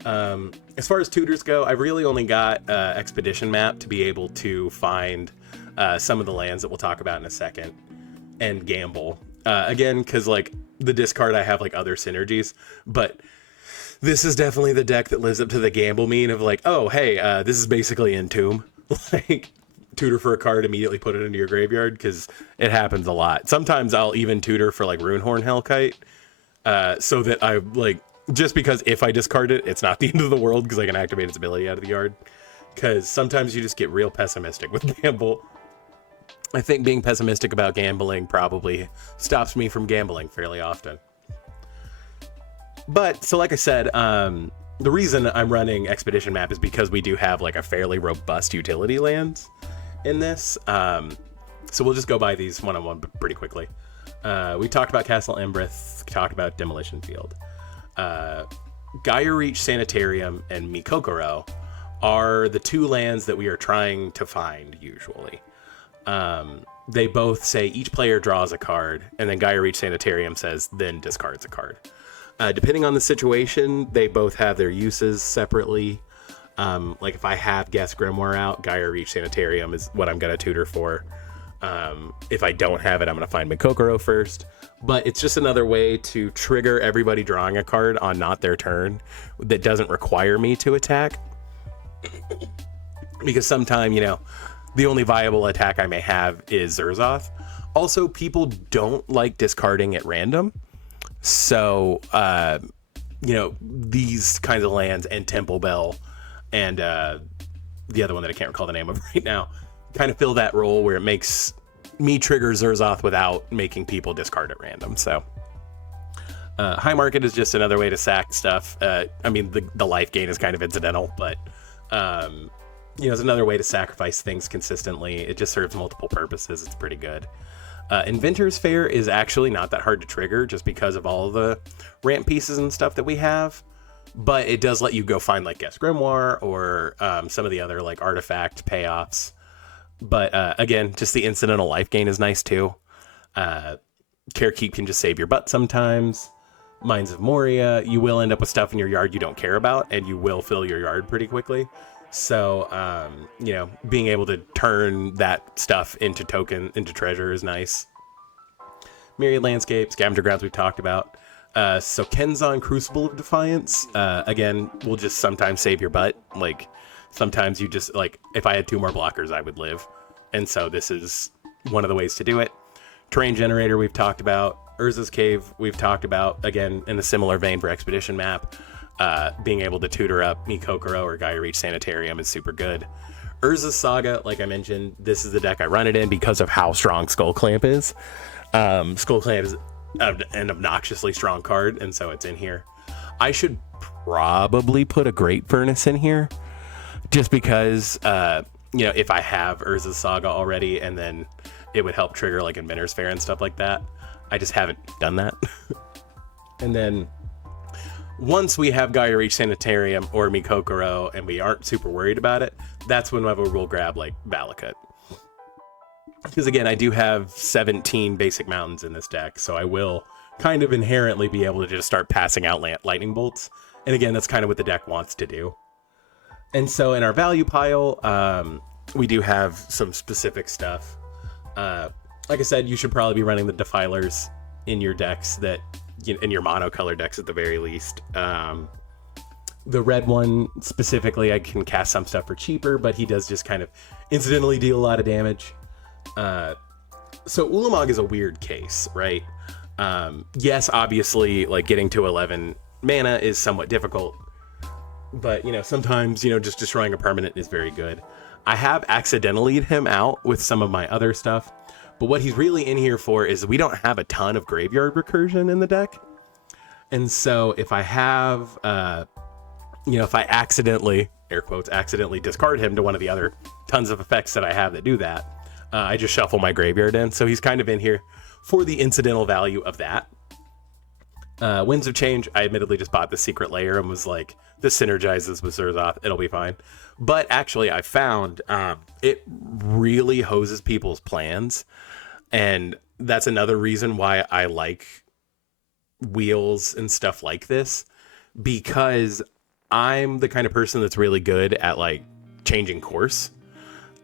As far as tutors go, I've really only got Expedition Map to be able to find some of the lands that we'll talk about in a second, and gamble. Again, because like the discard, I have like other synergies, but this is definitely the deck that lives up to the gamble mean of like, oh, hey, this is basically Entomb. Like, tutor for a card, immediately put it into your graveyard, because it happens a lot. Sometimes I'll even tutor for like Runehorn Hellkite, so that I like, just because if I discard it, it's not the end of the world because I can activate its ability out of the yard. Because sometimes you just get real pessimistic with gamble. I think being pessimistic about gambling probably stops me from gambling fairly often. But, so like I said, the reason I'm running Expedition Map is because we do have like a fairly robust utility lands in this. So we'll just go by these one-on-one pretty quickly. We talked about Castle Embrith, talked about Demolition Field. Gaia Reach Sanitarium and Mikokoro are the two lands that we are trying to find usually. They both say each player draws a card, and then Gaia Reach Sanitarium says then discards a card. Depending on the situation, they both have their uses separately. Like if I have Guess Grimoire out, Gaia Reach Sanitarium is what I'm going to tutor for. If I don't have it, I'm going to find Mikokoro first. But it's just another way to trigger everybody drawing a card on not their turn that doesn't require me to attack. Because sometimes, the only viable attack I may have is Zerzoth. Also, people don't like discarding at random. So, these kinds of lands and Temple Bell and the other one that I can't recall the name of right now kind of fill that role where it makes me trigger Zerzoth without making people discard at random. So High Market is just another way to sack stuff. The life gain is kind of incidental, but it's another way to sacrifice things consistently. It just serves multiple purposes. It's pretty good. Inventor's Fair is actually not that hard to trigger just because of all the ramp pieces and stuff that we have. But it does let you go find like Guest Grimoire or some of the other like artifact payoffs. But again, just the incidental life gain is nice too. Care Keep can just save your butt sometimes. Mines of Moria, you will end up with stuff in your yard you don't care about, and you will fill your yard pretty quickly. So, being able to turn that stuff into treasure is nice. Myriad Landscape, Scavenger Grounds we've talked about. So Kenzan Crucible of Defiance, again, will just sometimes save your butt. Like, sometimes you just, like, if I had 2 more blockers, I would live. And so this is one of the ways to do it. Terrain Generator we've talked about. Urza's Cave we've talked about, again, in a similar vein for Expedition Map. Being able to tutor up Mikokoro or Gaia Reach Sanitarium is super good. Urza's Saga, like I mentioned, this is the deck I run it in because of how strong Skull Clamp is. Skull Clamp is an obnoxiously strong card, and so it's in here. I should probably put a Great Furnace in here, just because, if I have Urza's Saga already, and then it would help trigger like Inventor's Fair and stuff like that. I just haven't done that. And then once we have Gaia Reach Sanitarium or Mikokoro and we aren't super worried about it, that's whenever we'll grab like Valakut. Because again, I do have 17 basic mountains in this deck, so I will kind of inherently be able to just start passing out lightning bolts. And again, that's kind of what the deck wants to do. And so in our value pile, we do have some specific stuff. Like I said, you should probably be running the Defilers in your decks in your monocolor decks at the very least. The red one specifically, I can cast some stuff for cheaper, but he does just kind of incidentally deal a lot of damage. So Ulamog is a weird case, right? Yes, obviously, like getting to 11 mana is somewhat difficult, but sometimes just destroying a permanent is very good. I have accidentally him out with some of my other stuff, but what he's really in here for is we don't have a ton of graveyard recursion in the deck. And so if I have, if I accidentally, air quotes, accidentally discard him to one of the other tons of effects that I have that do that, I just shuffle my graveyard in. So he's kind of in here for the incidental value of that. Winds of Change, I admittedly just bought the Secret Layer and was like, this synergizes with Zerzoth, it'll be fine. But actually, I found it really hoses people's plans. And that's another reason why I like wheels and stuff like this, because I'm the kind of person that's really good at like changing course,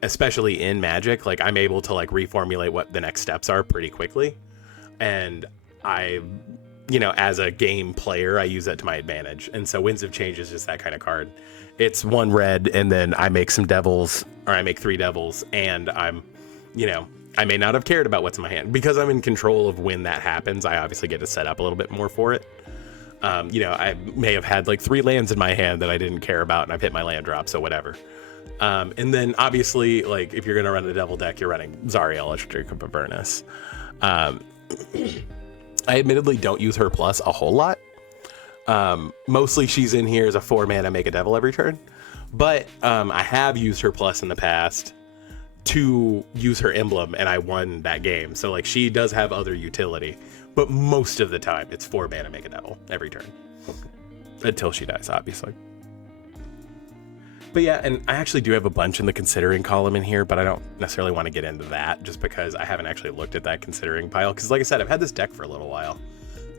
especially in Magic. Like I'm able to like reformulate what the next steps are pretty quickly. And I, as a game player, I use that to my advantage. And so Winds of Change is just that kind of card. It's 1 red, and then I make some devils, or I make 3 devils, and I'm, I may not have cared about what's in my hand. Because I'm in control of when that happens, I obviously get to set up a little bit more for it. I may have had like 3 lands in my hand that I didn't care about, and I've hit my land drop, so whatever. And then obviously, like if you're going to run the devil deck, you're running Zariel, Electric Avernus. I admittedly don't use her plus a whole lot. Mostly she's in here as a 4 mana make a devil every turn. But I have used her plus in the past to use her emblem, and I won that game. So like she does have other utility, but most of the time it's 4 mana make a devil every turn. Until she dies, obviously. But yeah, and I actually do have a bunch in the considering column in here, but I don't necessarily want to get into that just because I haven't actually looked at that considering pile. Because like I said, I've had this deck for a little while,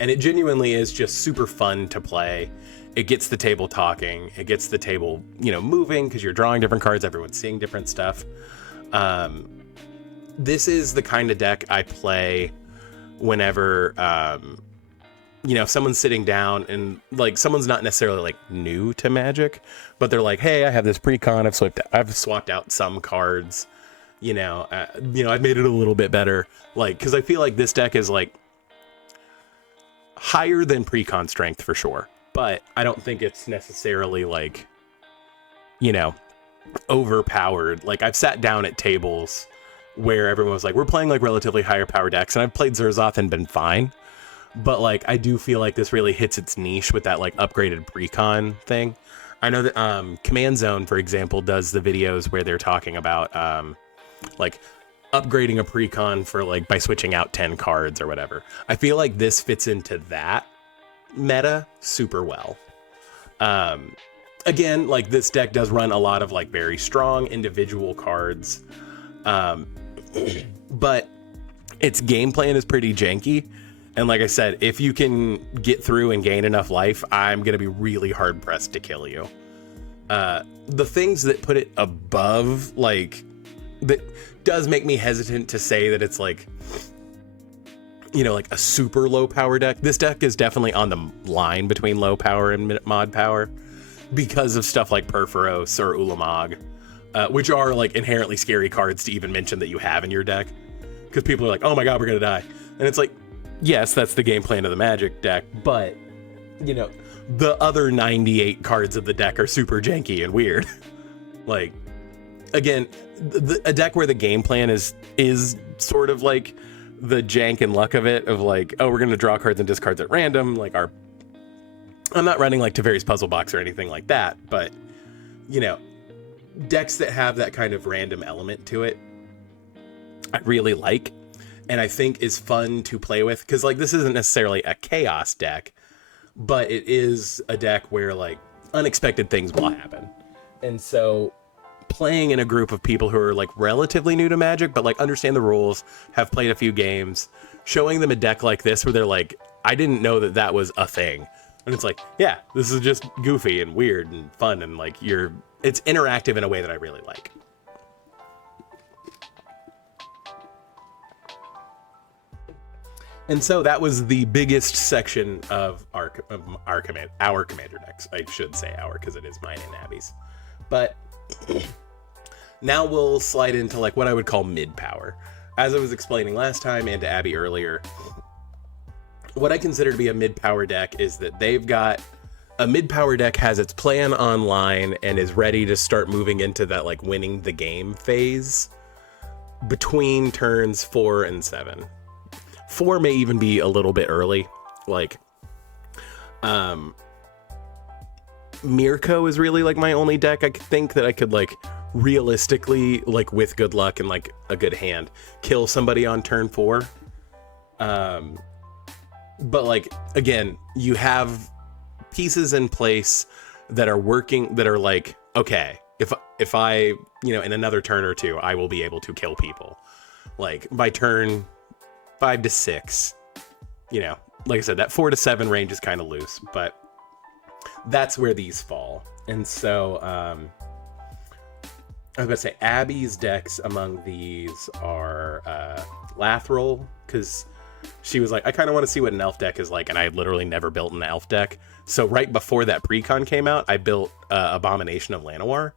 and it genuinely is just super fun to play. It gets the table talking. It gets the table, moving because you're drawing different cards. Everyone's seeing different stuff. this is the kind of deck I play whenever, if someone's sitting down and like someone's not necessarily like new to Magic, but they're like, hey, I have this pre-con, I've swapped out some cards, I've made it a little bit better. Like, cause I feel like this deck is like higher than pre-con strength for sure, but I don't think it's necessarily like, overpowered. Like I've sat down at tables where everyone was like, we're playing like relatively higher power decks, and I've played Zerzoth and been fine. But like I do feel like this really hits its niche with that like upgraded pre-con thing. I know that Command Zone, for example, does the videos where they're talking about like upgrading a pre-con for like by switching out 10 cards or whatever. I feel like this fits into that meta super well. Again, like this deck does run a lot of like very strong individual cards, but its game plan is pretty janky. And like I said, if you can get through and gain enough life, I'm going to be really hard pressed to kill you. The things that put it above, like, that does make me hesitant to say that it's like, like a super low power deck. This deck is definitely on the line between low power and mod power because of stuff like Perforos or Ulamog, which are like inherently scary cards to even mention that you have in your deck. Because people are like, oh my god, we're going to die. And it's like, yes, that's the game plan of the Magic deck, but, the other 98 cards of the deck are super janky and weird. Like, again, a deck where the game plan is sort of like the jank and luck of it, of like, oh, we're going to draw cards and discards at random. Like, I'm not running like Taveri's Puzzle Box or anything like that, but, decks that have that kind of random element to it, I really like. And I think is fun to play with, because like this isn't necessarily a chaos deck, but it is a deck where like unexpected things will happen. And so playing in a group of people who are like relatively new to Magic, but like understand the rules, have played a few games, showing them a deck like this where they're like, I didn't know that was a thing. And it's like, yeah, this is just goofy and weird and fun, and like it's interactive in a way that I really like. And so that was the biggest section of our commander decks. I should say our, because it is mine and Abby's. But now we'll slide into like what I would call mid-power. As I was explaining last time and to Abby earlier, what I consider to be a mid-power deck is that they've got a mid-power deck has its plan online and is ready to start moving into that like winning the game phase between turns 4 and 7. 4 may even be a little bit early. Like, Mirko is really like my only deck I think that I could like realistically, like with good luck and like a good hand, kill somebody on turn 4. But like, again, you have pieces in place that are working, that are like, okay, if I, in another turn or two, I will be able to kill people. Like by turn 5 to 6, like I said, that 4 to 7 range is kind of loose, but that's where these fall. And so, I was going to say Abby's decks among these are Lathril, because she was like, I kind of want to see what an elf deck is like, and I had literally never built an elf deck. So right before that pre-con came out, I built Abomination of Llanowar,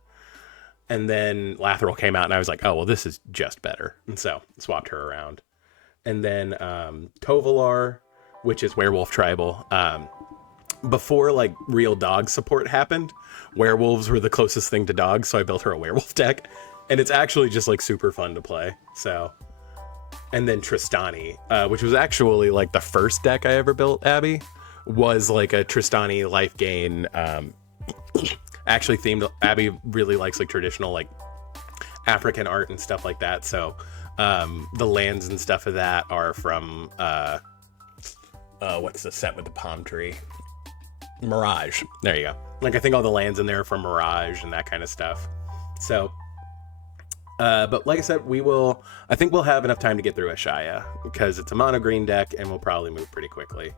and then Lathril came out, and I was like, oh, well, this is just better. And so swapped her around. And then Tovolar, which is Werewolf Tribal. Before like real dog support happened, werewolves were the closest thing to dogs, so I built her a werewolf deck, and it's actually just like super fun to play. So, and then Tristani, which was actually like the first deck I ever built, Abby, was like a Tristani life gain, actually themed. Abby really likes like traditional like African art and stuff like that, so the lands and stuff of that are from what's the set with the palm tree? Mirage. There you go. Like I think all the lands in there are from Mirage and that kind of stuff. So but like I said, I think we'll have enough time to get through Ashaya, because it's a mono green deck and we'll probably move pretty quickly.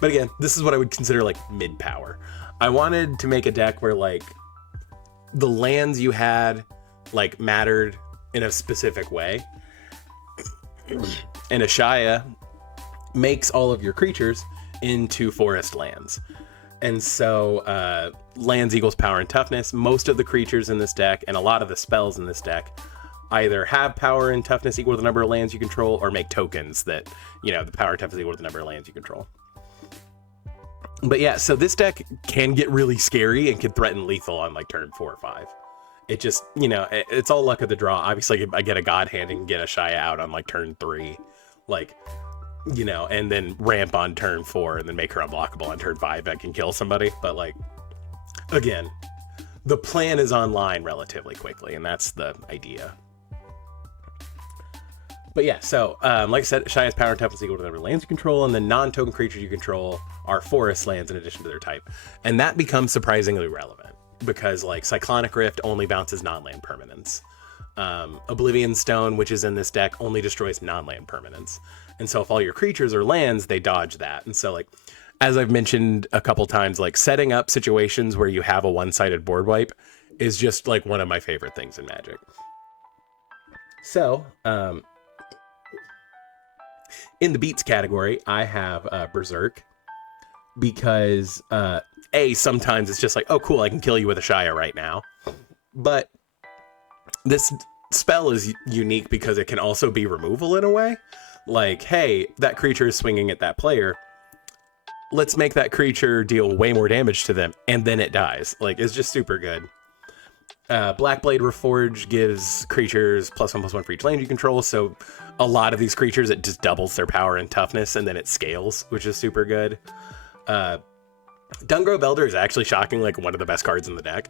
But again, this is what I would consider like mid power. I wanted to make a deck where like the lands you had like mattered in a specific way. And Ashaya makes all of your creatures into forest lands. And so lands equals power and toughness. Most of the creatures in this deck and a lot of the spells in this deck either have power and toughness equal to the number of lands you control, or make tokens that, you know, the power and toughness equal to the number of lands you control. But yeah, so this deck can get really scary and can threaten lethal on like turn 4 or 5. It just, you know, it's all luck of the draw. Obviously, I get a God Hand and get Ashaya out on like turn 3. Like, you know, and then ramp on turn 4 and then make her unblockable on turn 5 that can kill somebody. But like, again, the plan is online relatively quickly, and that's the idea. But yeah, so like I said, Ashaya's power and toughness equal to the number of lands you control, and the non-token creatures you control are forest lands in addition to their type. And that becomes surprisingly relevant because like Cyclonic Rift only bounces non-land permanents. Oblivion Stone, which is in this deck, only destroys non-land permanents. And so if all your creatures are lands, they dodge that. And so like, as I've mentioned a couple times, like setting up situations where you have a one-sided board wipe is just like one of my favorite things in Magic. So, in the beats category, I have Berserk because sometimes it's just like, oh cool, I can kill you with Ashaya right now. But this spell is unique because it can also be removal in a way. Like, hey, that creature is swinging at that player. Let's make that creature deal way more damage to them, and then it dies. Like, it's just super good. Blackblade Reforge gives creatures +1/+1 for each land you control, so a lot of these creatures, it just doubles their power and toughness, and then it scales, which is super good. Dungrove Elder is actually shocking, like one of the best cards in the deck,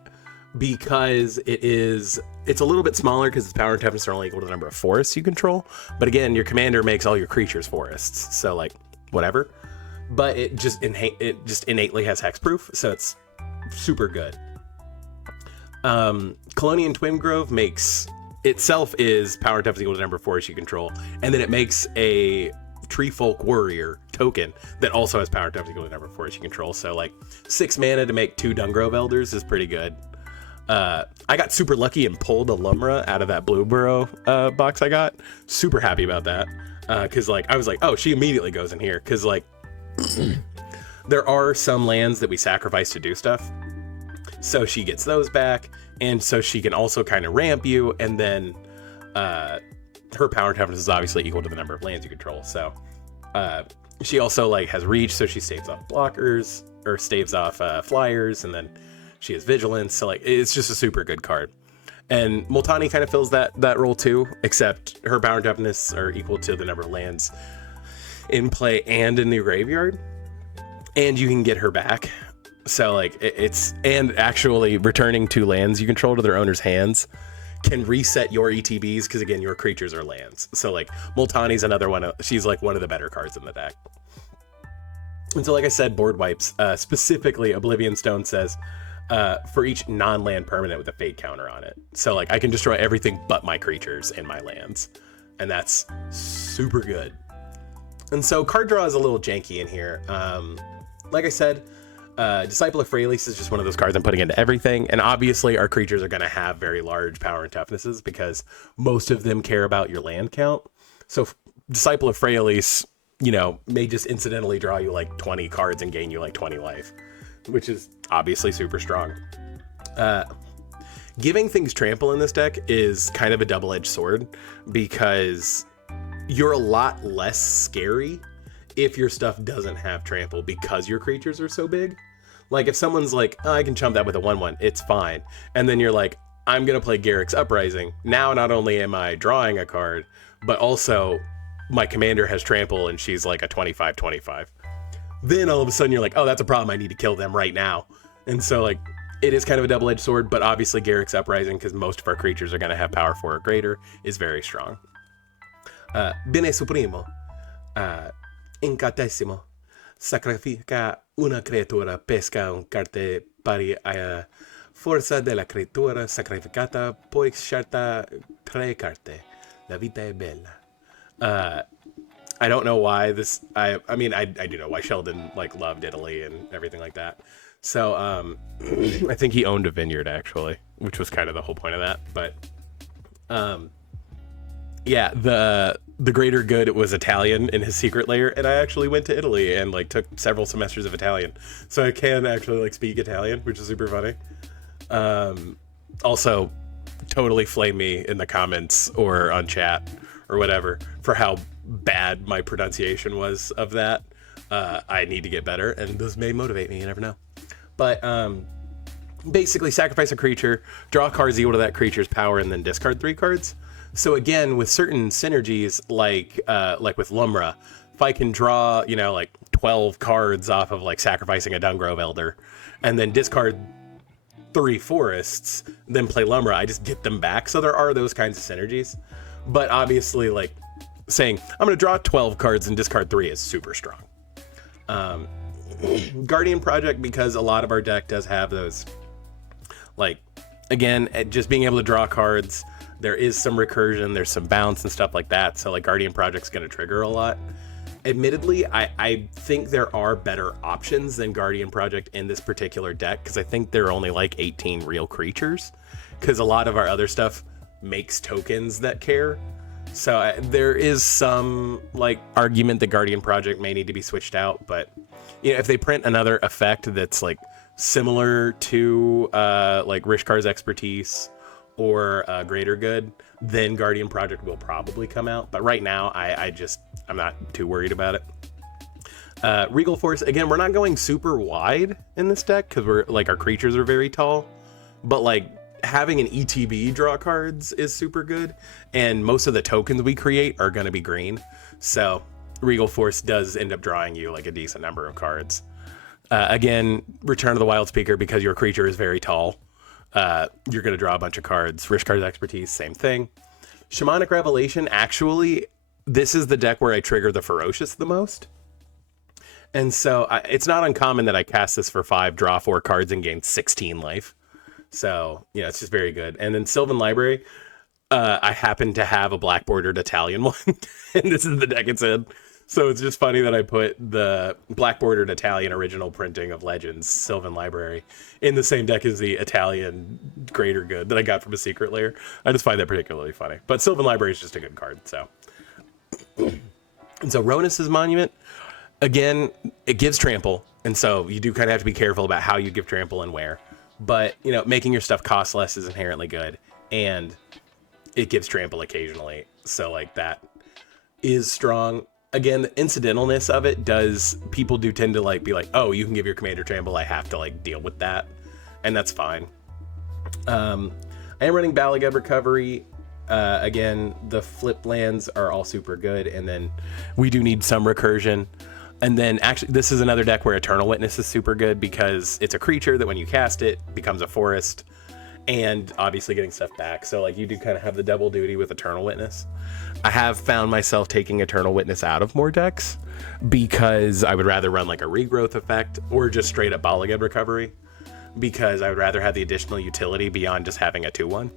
because it's a little bit smaller because its power and toughness are only equal to the number of forests you control. But again, your commander makes all your creatures forests, so like whatever. But it just innately has hexproof, so it's super good. Colonian Twingrove makes itself is power and toughness equal to the number of forests you control, and then it makes a Tree Folk Warrior token that also has power and toughness equal to the number of forests you control. So like 6 mana to make 2 Dungrove Elders is pretty good. I got super lucky and pulled a Lumra out of that Blue Burrow box I got. Super happy about that. Because like I was like, oh, she immediately goes in here. Because like there are some lands that we sacrifice to do stuff. So she gets those back. And so she can also kind of ramp you. And then her power and toughness is obviously equal to the number of lands you control. So she also like has reach. So she staves off blockers or staves off flyers. And then she has vigilance. So like it's just a super good card. And Multani kind of fills that role too, except her power and toughness are equal to the number of lands in play and in the graveyard. And you can get her back. So like and actually returning 2 lands you control to their owner's hands can reset your ETBs because again, your creatures are lands. So like Multani's another one. She's like one of the better cards in the deck. And so like I said, board wipes, specifically Oblivion Stone says, for each non-land permanent with a fate counter on it. So like I can destroy everything but my creatures and my lands. And that's super good. And so card draw is a little janky in here. Like I said, Disciple of Freyalise is just one of those cards I'm putting into everything. And obviously our creatures are going to have very large power and toughnesses because most of them care about your land count. So Disciple of Freyalise, you know, may just incidentally draw you like 20 cards and gain you like 20 life, which is obviously super strong. Giving things trample in this deck is kind of a double-edged sword because you're a lot less scary if your stuff doesn't have trample because your creatures are so big. Like if someone's like, oh, I can chump that with a 1/1, it's fine. And then you're like, I'm going to play Garruk's Uprising. Now not only am I drawing a card, but also my commander has trample and she's like a 25/25. Then all of a sudden you're like, oh, that's a problem. I need to kill them right now. And so like it is kind of a double-edged sword, but obviously Garruk's Uprising, because most of our creatures are going to have power 4 or greater, is very strong. Bene Supremo. Incantesimo. Sacrifica una criatura, pesca un carte pari a forza della creatura sacrificata, poi scelta 3 carte. La vita è bella. I don't know why this. I mean, I do know why Sheldon like loved Italy and everything like that. So I think he owned a vineyard actually, which was kind of the whole point of that. But Yeah, the greater good was Italian in his secret layer, and I actually went to Italy and like took several semesters of Italian, so I can actually like speak Italian, which is super funny. Also, totally flame me in the comments or on chat or whatever for how bad my pronunciation was of that. I need to get better, and this may motivate me. You never know. But basically, sacrifice a creature, draw cards equal to that creature's power, and then discard 3 cards. So again, with certain synergies, like with Lumra, if I can draw, you know, like 12 cards off of like sacrificing a Dungrove Elder, and then discard 3 forests, then play Lumra, I just get them back. So there are those kinds of synergies. But obviously, like saying I'm going to draw 12 cards and discard 3 is super strong. Guardian Project, because a lot of our deck does have those, like, again, just being able to draw cards. There is some recursion, there's some bounce and stuff like that. So like Guardian Project's going to trigger a lot. Admittedly, I think there are better options than Guardian Project in this particular deck, because I think there are only like 18 real creatures, because a lot of our other stuff makes tokens that care. So there is some like argument that Guardian Project may need to be switched out, but you know, if they print another effect that's like similar to like Rishkar's Expertise or Greater Good, then Guardian Project will probably come out. But right now, I'm not too worried about it. Regal Force, again, we're not going super wide in this deck because we're like our creatures are very tall, but like having an ETB draw cards is super good, and most of the tokens we create are going to be green. So Regal Force does end up drawing you like a decent number of cards. Again, Return of the Wild Speaker, because your creature is very tall. You're going to draw a bunch of cards. Rishkar's Expertise, same thing. Shamanic Revelation, actually, this is the deck where I trigger the Ferocious the most. And so it's not uncommon that I cast this for 5, draw 4 cards, and gain 16 life. So, yeah, it's just very good. And then Sylvan Library, I happen to have a black bordered Italian one, and this is the deck it's in. So it's just funny that I put the black bordered Italian original printing of Legends, Sylvan Library, in the same deck as the Italian Greater Good that I got from a secret layer. I just find that particularly funny. But Sylvan Library is just a good card, so. And so Ronus's Monument, again, it gives trample, and so you do kind of have to be careful about how you give trample and where. But, you know, making your stuff cost less is inherently good, and it gives trample occasionally, so like that is strong. Again, the incidentalness of it people do tend to like be like, oh, you can give your commander trample, I have to like deal with that, and that's fine. I am running Balagad Recovery. Again, the flip lands are all super good, and then we do need some recursion. And then actually, this is another deck where Eternal Witness is super good, because it's a creature that when you cast it becomes a forest, and obviously getting stuff back. So like you do kind of have the double duty with Eternal Witness. I have found myself taking Eternal Witness out of more decks because I would rather run like a regrowth effect or just straight up Balagad Recovery, because I would rather have the additional utility beyond just having a 2/1.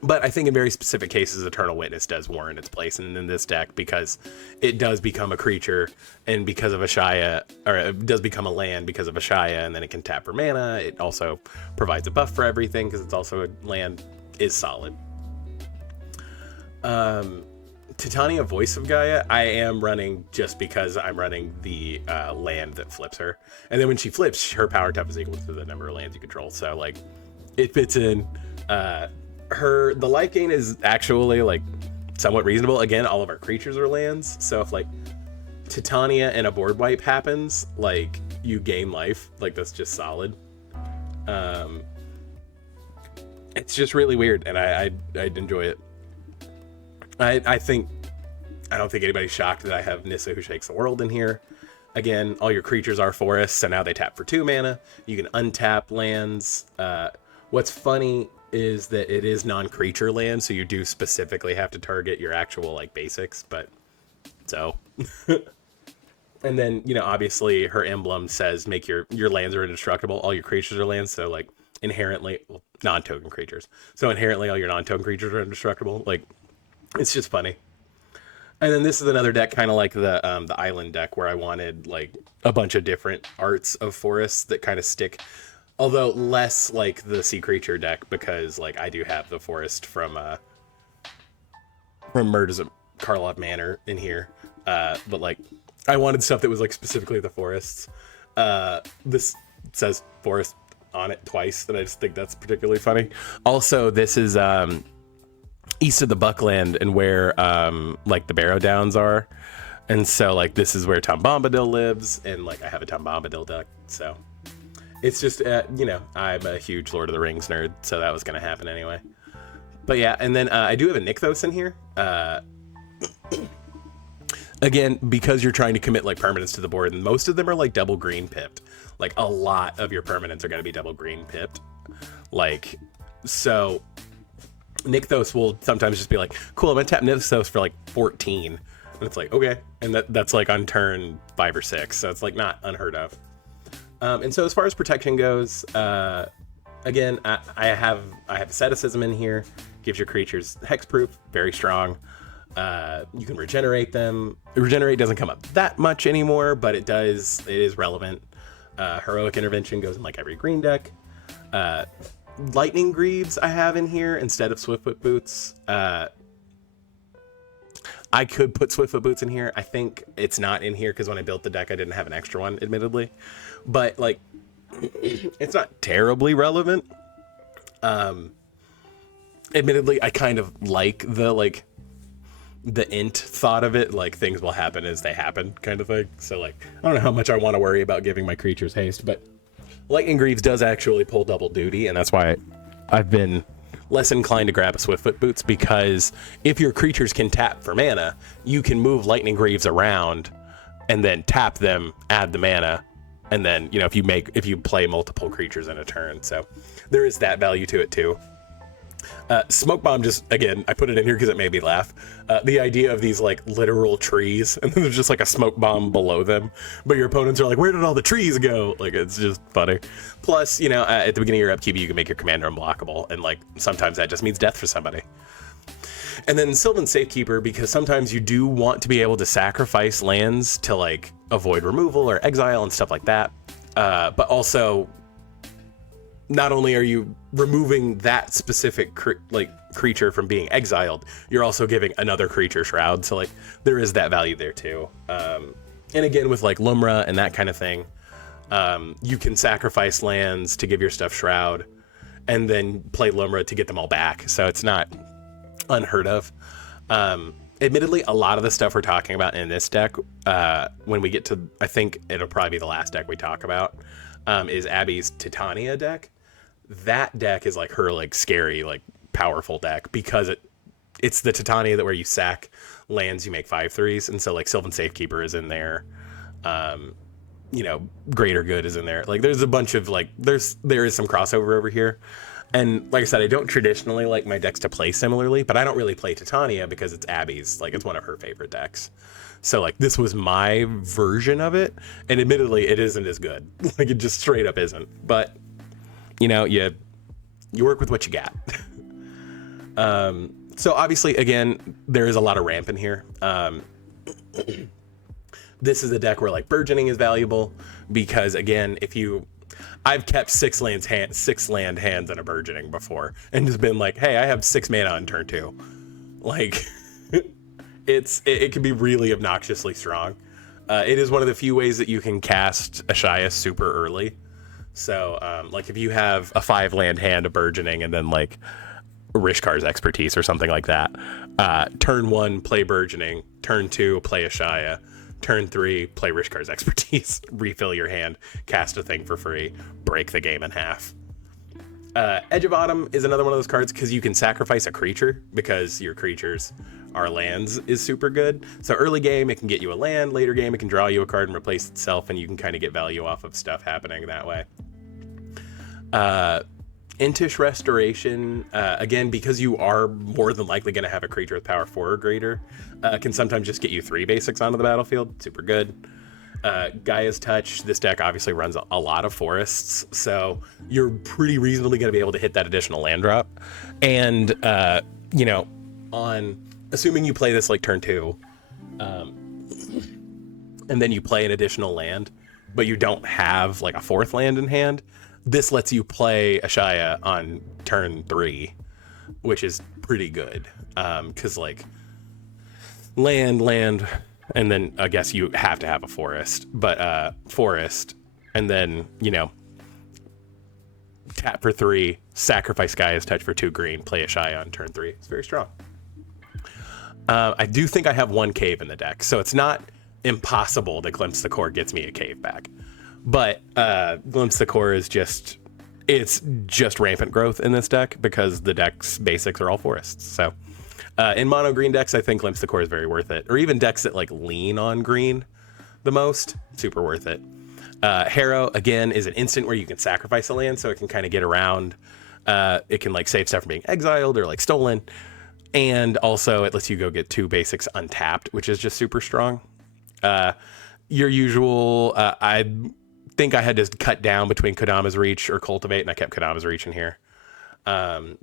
But I think in very specific cases, Eternal Witness does warrant its place in this deck, because it does become a creature, and because of Ashaya, or it does become a land because of Ashaya, and then it can tap for mana. It also provides a buff for everything because it's also a land, is solid. Titania, Voice of Gaia, I am running just because I'm running the land that flips her. And then when she flips, her power tap is equal to the number of lands you control. So like it fits in. The life gain is actually like somewhat reasonable. Again, all of our creatures are lands, so if like Titania and a board wipe happens, like you gain life, like that's just solid. It's just really weird, and I'd enjoy it. I don't think anybody's shocked that I have Nissa Who Shakes the World in here. Again, all your creatures are forests, so now they tap for 2 mana. You can untap lands. What's funny is that it is non-creature land, so you do specifically have to target your actual like basics, but so and then, you know, obviously her emblem says make your lands are indestructible, all your creatures are lands, so like inherently, well, non-token creatures, so inherently all your non-token creatures are indestructible. Like, it's just funny. And then this is another deck kind of like the island deck, where I wanted like a bunch of different arts of forests that kind of stick. Although less like the sea creature deck, because like I do have the forest from from Murders at Karlov Manor in here. But like, I wanted stuff that was like specifically the forests. This says forest on it twice, and I just think that's particularly funny. Also, this is east of the Buckland and where like the Barrow Downs are, and so like this is where Tom Bombadil lives, and like I have a Tom Bombadil deck, so it's just you know, I'm a huge Lord of the Rings nerd, so that was gonna happen anyway. But yeah, and then I do have a Nykthos in here. Again, because you're trying to commit like permanents to the board, and most of them are like double green pipped. Like a lot of your permanents are going to be double green pipped. Like, so Nykthos will sometimes just be like, cool, I'm going to tap Nykthos for like 14. And it's like, okay. And that's like on turn 5 or 6. So it's like not unheard of. And so as far as protection goes, again, I have asceticism in here. Gives your creatures hexproof, very strong. You can regenerate them. Regenerate doesn't come up that much anymore, but it does. It is relevant. Heroic Intervention goes in like every green deck. Lightning Greaves I have in here instead of Swiftfoot Boots. I could put Swiftfoot Boots in here. I think it's not in here because when I built the deck, I didn't have an extra one, admittedly. But like, it's not terribly relevant. Admittedly, I kind of like the int thought of it, like things will happen as they happen kind of thing. So like, I don't know how much I want to worry about giving my creatures haste, but Lightning Greaves does actually pull double duty, and that's why I've been less inclined to grab a Swiftfoot Boots, because if your creatures can tap for mana, you can move Lightning Greaves around and then tap them, add the mana, and then, you know, if you play multiple creatures in a turn. So there is that value to it too. Smoke Bomb, just again, I put it in here because it made me laugh. The idea of these like literal trees, and then there's just like a smoke bomb below them, but your opponents are like, where did all the trees go? Like, it's just funny. Plus, you know, at the beginning of your upkeep, you can make your commander unblockable, and like sometimes that just means death for somebody. And then Sylvan Safekeeper, because sometimes you do want to be able to sacrifice lands to like avoid removal or exile and stuff like that. But also, not only are you removing that specific creature from being exiled, you're also giving another creature Shroud. So like there is that value there too. And again, with like Lumra and that kind of thing, you can sacrifice lands to give your stuff Shroud, and then play Lumra to get them all back. So it's not unheard of. Admittedly, a lot of the stuff we're talking about in this deck, when we get to, I think it'll probably be the last deck we talk about, is Abby's Titania deck. That deck is like her like scary, like powerful deck, because it's the Titania that where you sack lands, you make 5/3, and so like Sylvan Safekeeper is in there. You know, Greater Good is in there. Like there's a bunch of like there is some crossover over here. And like I said, I don't traditionally like my decks to play similarly, but I don't really play Titania because it's Abby's, like it's one of her favorite decks. So like this was my version of it, and admittedly it isn't as good. Like it just straight up isn't. But you know, you work with what you got. So obviously, again, there is a lot of ramp in here. This is a deck where like burgeoning is valuable because again, I've kept 6 land hands in a burgeoning before and just been like, hey, I have 6 mana on turn 2. Like it can be really obnoxiously strong. It is one of the few ways that you can cast Ashaya super early. So like if you have a 5 land hand, a burgeoning, and then like Rishkar's Expertise or something like that, turn 1 play burgeoning, turn 2 play Ashaya, turn 3 play Rishkar's Expertise, refill your hand, cast a thing for free, break the game in half. Edge of Autumn is another one of those cards because you can sacrifice a creature because your creatures are lands is super good. So early game, it can get you a land. Later game, it can draw you a card and replace itself, and you can kind of get value off of stuff happening that way. Intish Restoration, again, because you are more than likely going to have a creature with power 4 or greater, can sometimes just get you 3 basics onto the battlefield. Super good. Gaia's Touch, this deck obviously runs a lot of forests, so you're pretty reasonably going to be able to hit that additional land drop. And, you know, assuming you play this like turn 2, and then you play an additional land, but you don't have like a 4th land in hand, this lets you play Ashaya on turn 3, which is pretty good. Because like land, and then I guess you have to have a forest, but forest, and then, you know, tap for 3, sacrifice Gaia's Touch for 2 green, play a Shia on turn 3. It's very strong. I do think I have 1 cave in the deck, so it's not impossible that Glimpse the Core gets me a cave back. But Glimpse the Core is just, it's just rampant growth in this deck because the deck's basics are all forests. So in mono green decks, I think Glimpse the Core is very worth it. Or even decks that like lean on green the most, super worth it. Harrow, again, is an instant where you can sacrifice a land, so it can kind of get around. It can like save stuff from being exiled or like stolen. And also it lets you go get 2 basics untapped, which is just super strong. Your usual, I think I had to cut down between Kodama's Reach or Cultivate, and I kept Kodama's Reach in here. And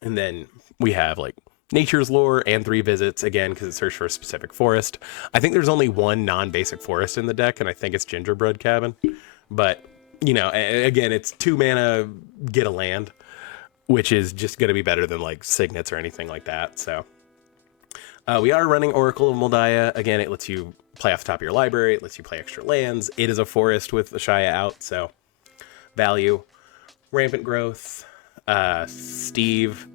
then we have like Nature's Lore and 3 visits, again, because it searched for a specific forest. I think there's only 1 non-basic forest in the deck, and I think it's Gingerbread Cabin. But, you know, again, it's 2 mana, get a land, which is just going to be better than like Signets or anything like that. So we are running Oracle of Moldiah. Again, it lets you play off the top of your library. It lets you play extra lands. It is a forest with Ashaya out, so value. Rampant Growth. Steve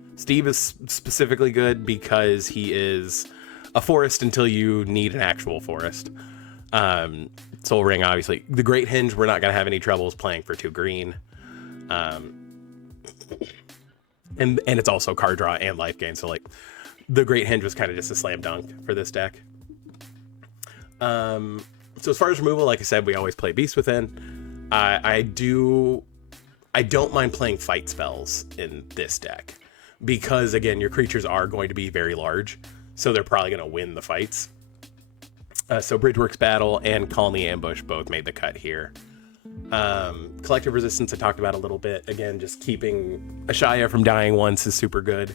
is specifically good because he is a forest until you need an actual forest. Soul Ring, obviously. The Great Hinge, we're not going to have any troubles playing for 2 green. And it's also card draw and life gain, so like the Great Hinge was kind of just a slam dunk for this deck. So as far as removal, like I said, we always play Beast Within. I don't mind playing fight spells in this deck because, again, your creatures are going to be very large, so they're probably going to win the fights. So Bridgeworks Battle and Colony Ambush both made the cut here. Collective Resistance I talked about a little bit. Again, just keeping Ashaya from dying once is super good.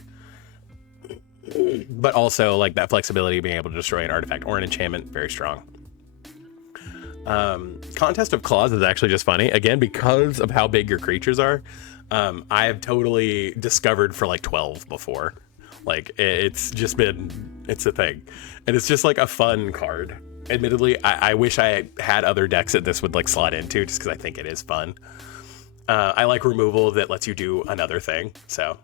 But also, like, that flexibility of being able to destroy an artifact or an enchantment, very strong. Contest of Claws is actually just funny. Again, because of how big your creatures are, I have totally discovered for like 12 before. Like, it's a thing. And it's just like a fun card. Admittedly, I wish I had other decks that this would like slot into just because I think it is fun. I like removal that lets you do another thing. So,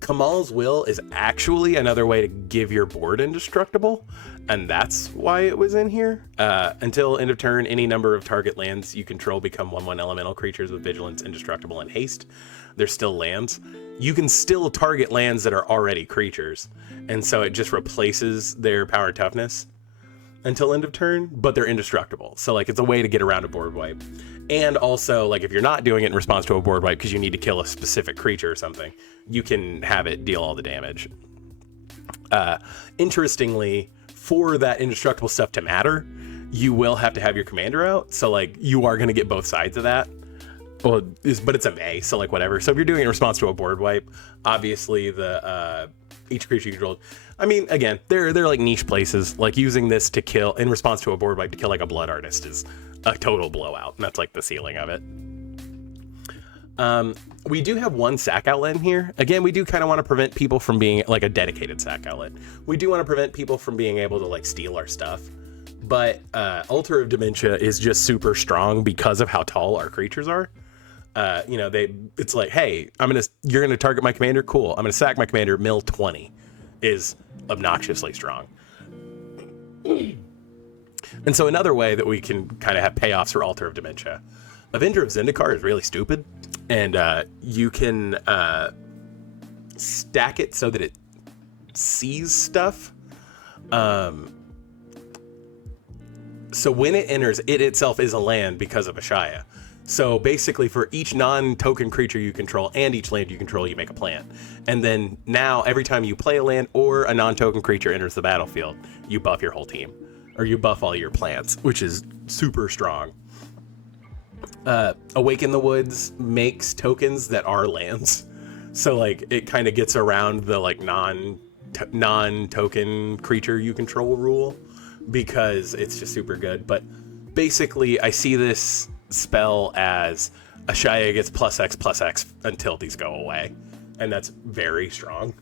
Kamal's Will is actually another way to give your board indestructible, and that's why it was in here. Until end of turn, any number of target lands you control become 1/1 elemental creatures with vigilance, indestructible, and haste. They're still lands. You can still target lands that are already creatures, and so it just replaces their power and toughness until end of turn, but they're indestructible. So like it's a way to get around a board wipe. And also, like, if you're not doing it in response to a board wipe because you need to kill a specific creature or something, you can have it deal all the damage. Interestingly, for that indestructible stuff to matter, you will have to have your commander out. So, like, you are going to get both sides of that. Well, but it's a May, so, like, whatever. So if you're doing it in response to a board wipe, obviously the each creature you control... I mean, again, they're like niche places. Like, using this to kill, in response to a board wipe, to kill, like, a Blood Artist is a total blowout, and that's like the ceiling of it. We do have 1 sack outlet in here. Again, we do kind of want to prevent people from being like a dedicated sack outlet. We do want to prevent people from being able to like steal our stuff. But Altar of Dementia is just super strong because of how tall our creatures are. You know, it's like, hey, you're gonna target my commander, cool. I'm gonna sack my commander. Mill 20 is obnoxiously strong. And so another way that we can kind of have payoffs for Altar of Dementia, Avenger of Zendikar is really stupid, and you can stack it so that it sees stuff. So when it enters, it itself is a land because of Ashaya. So basically, for each non-token creature you control and each land you control, you make a plant. And then now, every time you play a land or a non-token creature enters the battlefield, you buff your whole team. Or you buff all your plants, which is super strong. Awaken the Woods makes tokens that are lands. So, like, it kind of gets around the, like, non-token creature you control rule because it's just super good. But basically, I see this spell as Ashaya gets +X until these go away. And that's very strong.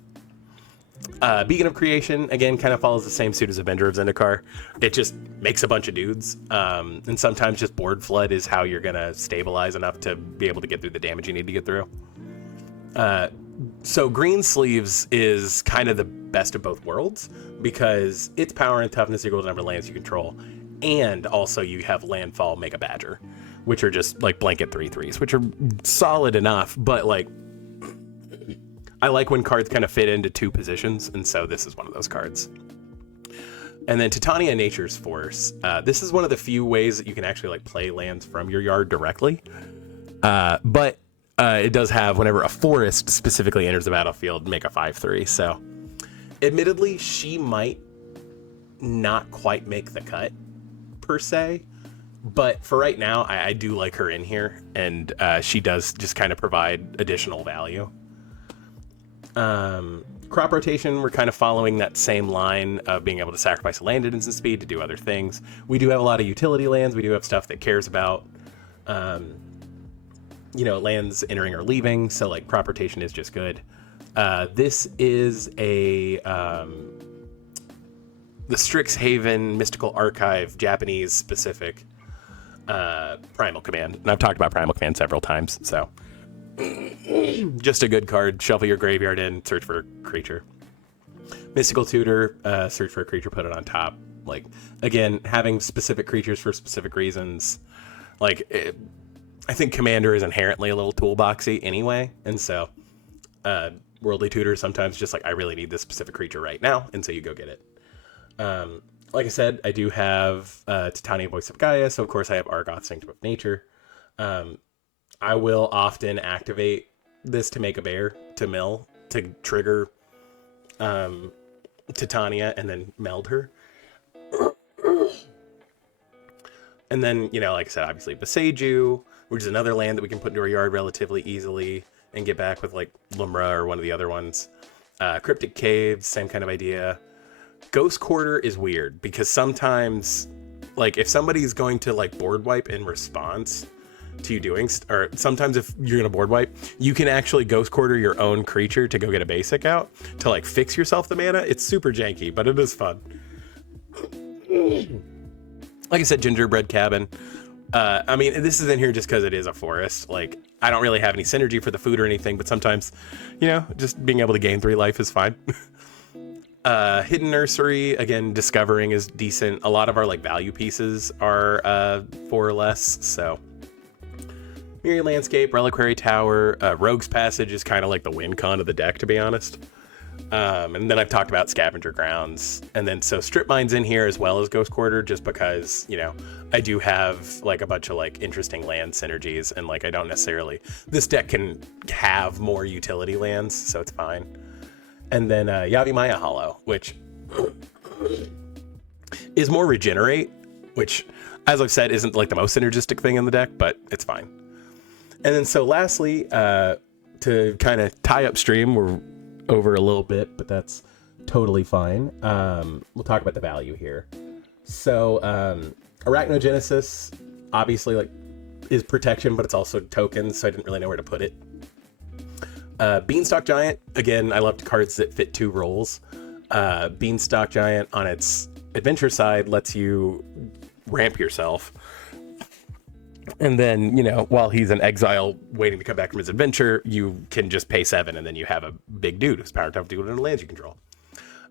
Beacon of Creation, again, kind of follows the same suit as Avenger of Zendikar. It just makes a bunch of dudes. And sometimes just Board Flood is how you're going to stabilize enough to be able to get through the damage you need to get through. So Green Sleeves is kind of the best of both worlds because its power and toughness equal to the number of lands you control. And also you have Landfall, Make a Badger, which are just like blanket 3/3s, which are solid enough, but like I like when cards kind of fit into two positions, and so this is one of those cards. And then Titania, Nature's Force. This is one of the few ways that you can actually like play lands from your yard directly. But it does have, whenever a forest specifically enters the battlefield, make a 5/3. So admittedly, she might not quite make the cut per se, but for right now, I do like her in here, and she does just kind of provide additional value. Crop rotation, we're kind of following that same line of being able to sacrifice a land at instant speed to do other things. We do have a lot of utility lands. We do have stuff that cares about, lands entering or leaving. So like crop rotation is just good. This is the Strixhaven Mystical Archive Japanese specific Primal Command. And I've talked about Primal Command several times, so just a good card. Shuffle your graveyard in, search for a creature. Mystical Tutor, search for a creature, put it on top. Like, again, having specific creatures for specific reasons. Like, I think Commander is inherently a little toolboxy anyway, and so Worldly Tutor sometimes just like, I really need this specific creature right now, and so you go get it. Like I said, I do have Titania, Voice of Gaia, so of course I have Argoth, Sanctum of Nature. I will often activate this to make a bear, to mill, to trigger Titania, and then meld her. And then, like I said, obviously Beseiju, which is another land that we can put into our yard relatively easily and get back with like Lumra or one of the other ones. Cryptic Caves, same kind of idea. Ghost Quarter is weird because sometimes, like, if somebody's going to like board wipe in response to you doing, or sometimes if you're gonna board wipe, you can actually Ghost Quarter your own creature to go get a basic out to like fix yourself the mana. It's super janky, but it is fun. Like I said, Gingerbread Cabin. I mean, this is in here just because it is a forest. Like, I don't really have any synergy for the food or anything, but sometimes, just being able to gain 3 life is fine. Hidden Nursery, again, discovering is decent. A lot of our like value pieces are 4 or less, so. Mirror Landscape, Reliquary Tower, Rogue's Passage is kind of like the win con of the deck, to be honest. And then I've talked about Scavenger Grounds. And then so Strip Mine's in here as well as Ghost Quarter, just because, I do have like a bunch of like interesting land synergies, and like I don't necessarily, this deck can have more utility lands, so it's fine. And then Yavimaya Hollow, which is more regenerate, which, as I've said, isn't like the most synergistic thing in the deck, but it's fine. And then so lastly, to kind of tie up stream, we're over a little bit, but that's totally fine. We'll talk about the value here. So Arachnogenesis, obviously, like, is protection, but it's also tokens, so I didn't really know where to put it. Beanstalk Giant, again, I love cards that fit 2 roles. Beanstalk Giant on its adventure side lets you ramp yourself. And then, while he's in exile waiting to come back from his adventure, you can just pay 7, and then you have a big dude who's power tough to go to the lands you control.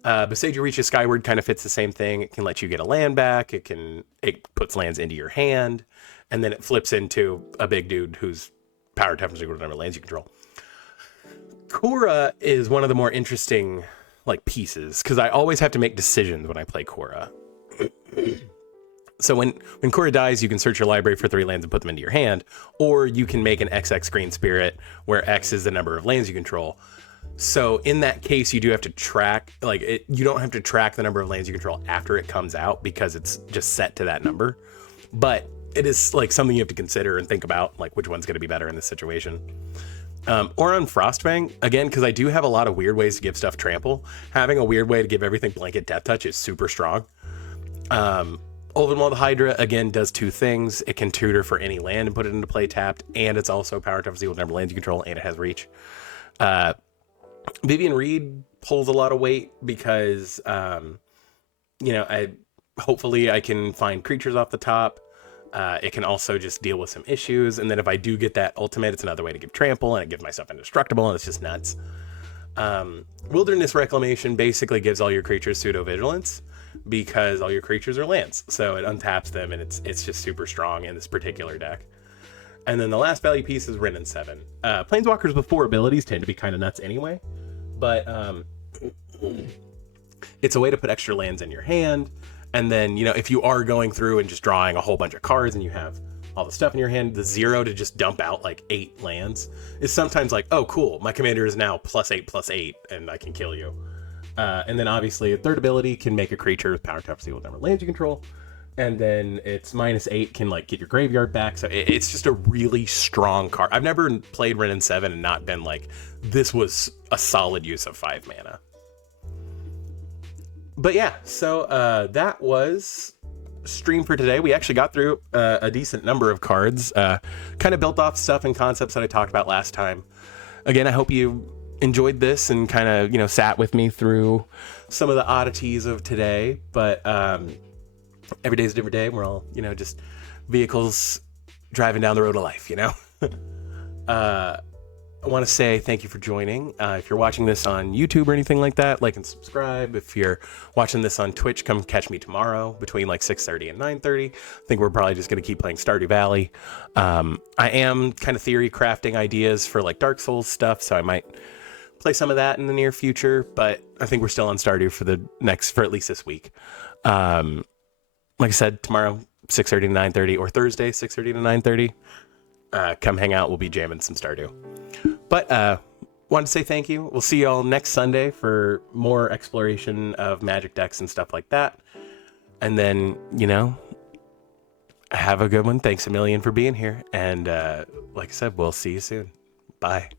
Beseiju Reaches Skyward kind of fits the same thing. It can let you get a land back. It puts lands into your hand, and then it flips into a big dude who's power toughness equal to the number of lands you control. Kura is one of the more interesting like pieces because I always have to make decisions when I play Kura. So when Kura dies, you can search your library for 3 lands and put them into your hand, or you can make an XX Green Spirit where X is the number of lands you control. So in that case, you do have to track, you don't have to track the number of lands you control after it comes out because it's just set to that number. But it is like something you have to consider and think about, like which one's going to be better in this situation. Or on Frostfang, again, because I do have a lot of weird ways to give stuff trample. Having a weird way to give everything blanket Death Touch is super strong. Ulvenwald Hydra, again, does 2 things. It can tutor for any land and put it into play tapped, and it's also power tough equal to number of lands you control, and it has reach. Vivian Reed pulls a lot of weight because, hopefully I can find creatures off the top. It can also just deal with some issues. And then if I do get that ultimate, it's another way to give trample, and it gives myself indestructible, and it's just nuts. Wilderness Reclamation basically gives all your creatures pseudo-vigilance because all your creatures are lands. So it untaps them, and it's just super strong in this particular deck. And then the last value piece is Wrenn and 7. Planeswalkers with 4 abilities tend to be kind of nuts anyway, but it's a way to put extra lands in your hand. And then, if you are going through and just drawing a whole bunch of cards and you have all the stuff in your hand, the 0 to just dump out like 8 lands is sometimes like, oh, cool, my commander is now +8/+8 and I can kill you. And then obviously a third ability can make a creature with power top seal with whatever lands you control. And then it's -8 can like get your graveyard back. So it's just a really strong card. I've never played Wrenn and 7 and not been like, this was a solid use of 5 mana. But yeah, so that was stream for today. We actually got through a decent number of cards, kind of built off stuff and concepts that I talked about last time. Again, I hope you enjoyed this and kind of, sat with me through some of the oddities of today. But every day's a different day. We're all, just vehicles driving down the road of life, I want to say thank you for joining. If you're watching this on YouTube or anything like that, like and subscribe. If you're watching this on Twitch, come catch me tomorrow between like 6:30 and 9:30. I think we're probably just going to keep playing Stardew Valley. I am kind of theory crafting ideas for like Dark Souls stuff, so I might play some of that in the near future, but I think we're still on Stardew for at least this week. Like I said, tomorrow, 6:30 to 9:30, or Thursday, 6:30 to 9:30. Come hang out. We'll be jamming some Stardew. But wanted to say thank you. We'll see y'all next Sunday for more exploration of Magic decks and stuff like that. And then, have a good one. Thanks a million for being here. And like I said, we'll see you soon. Bye.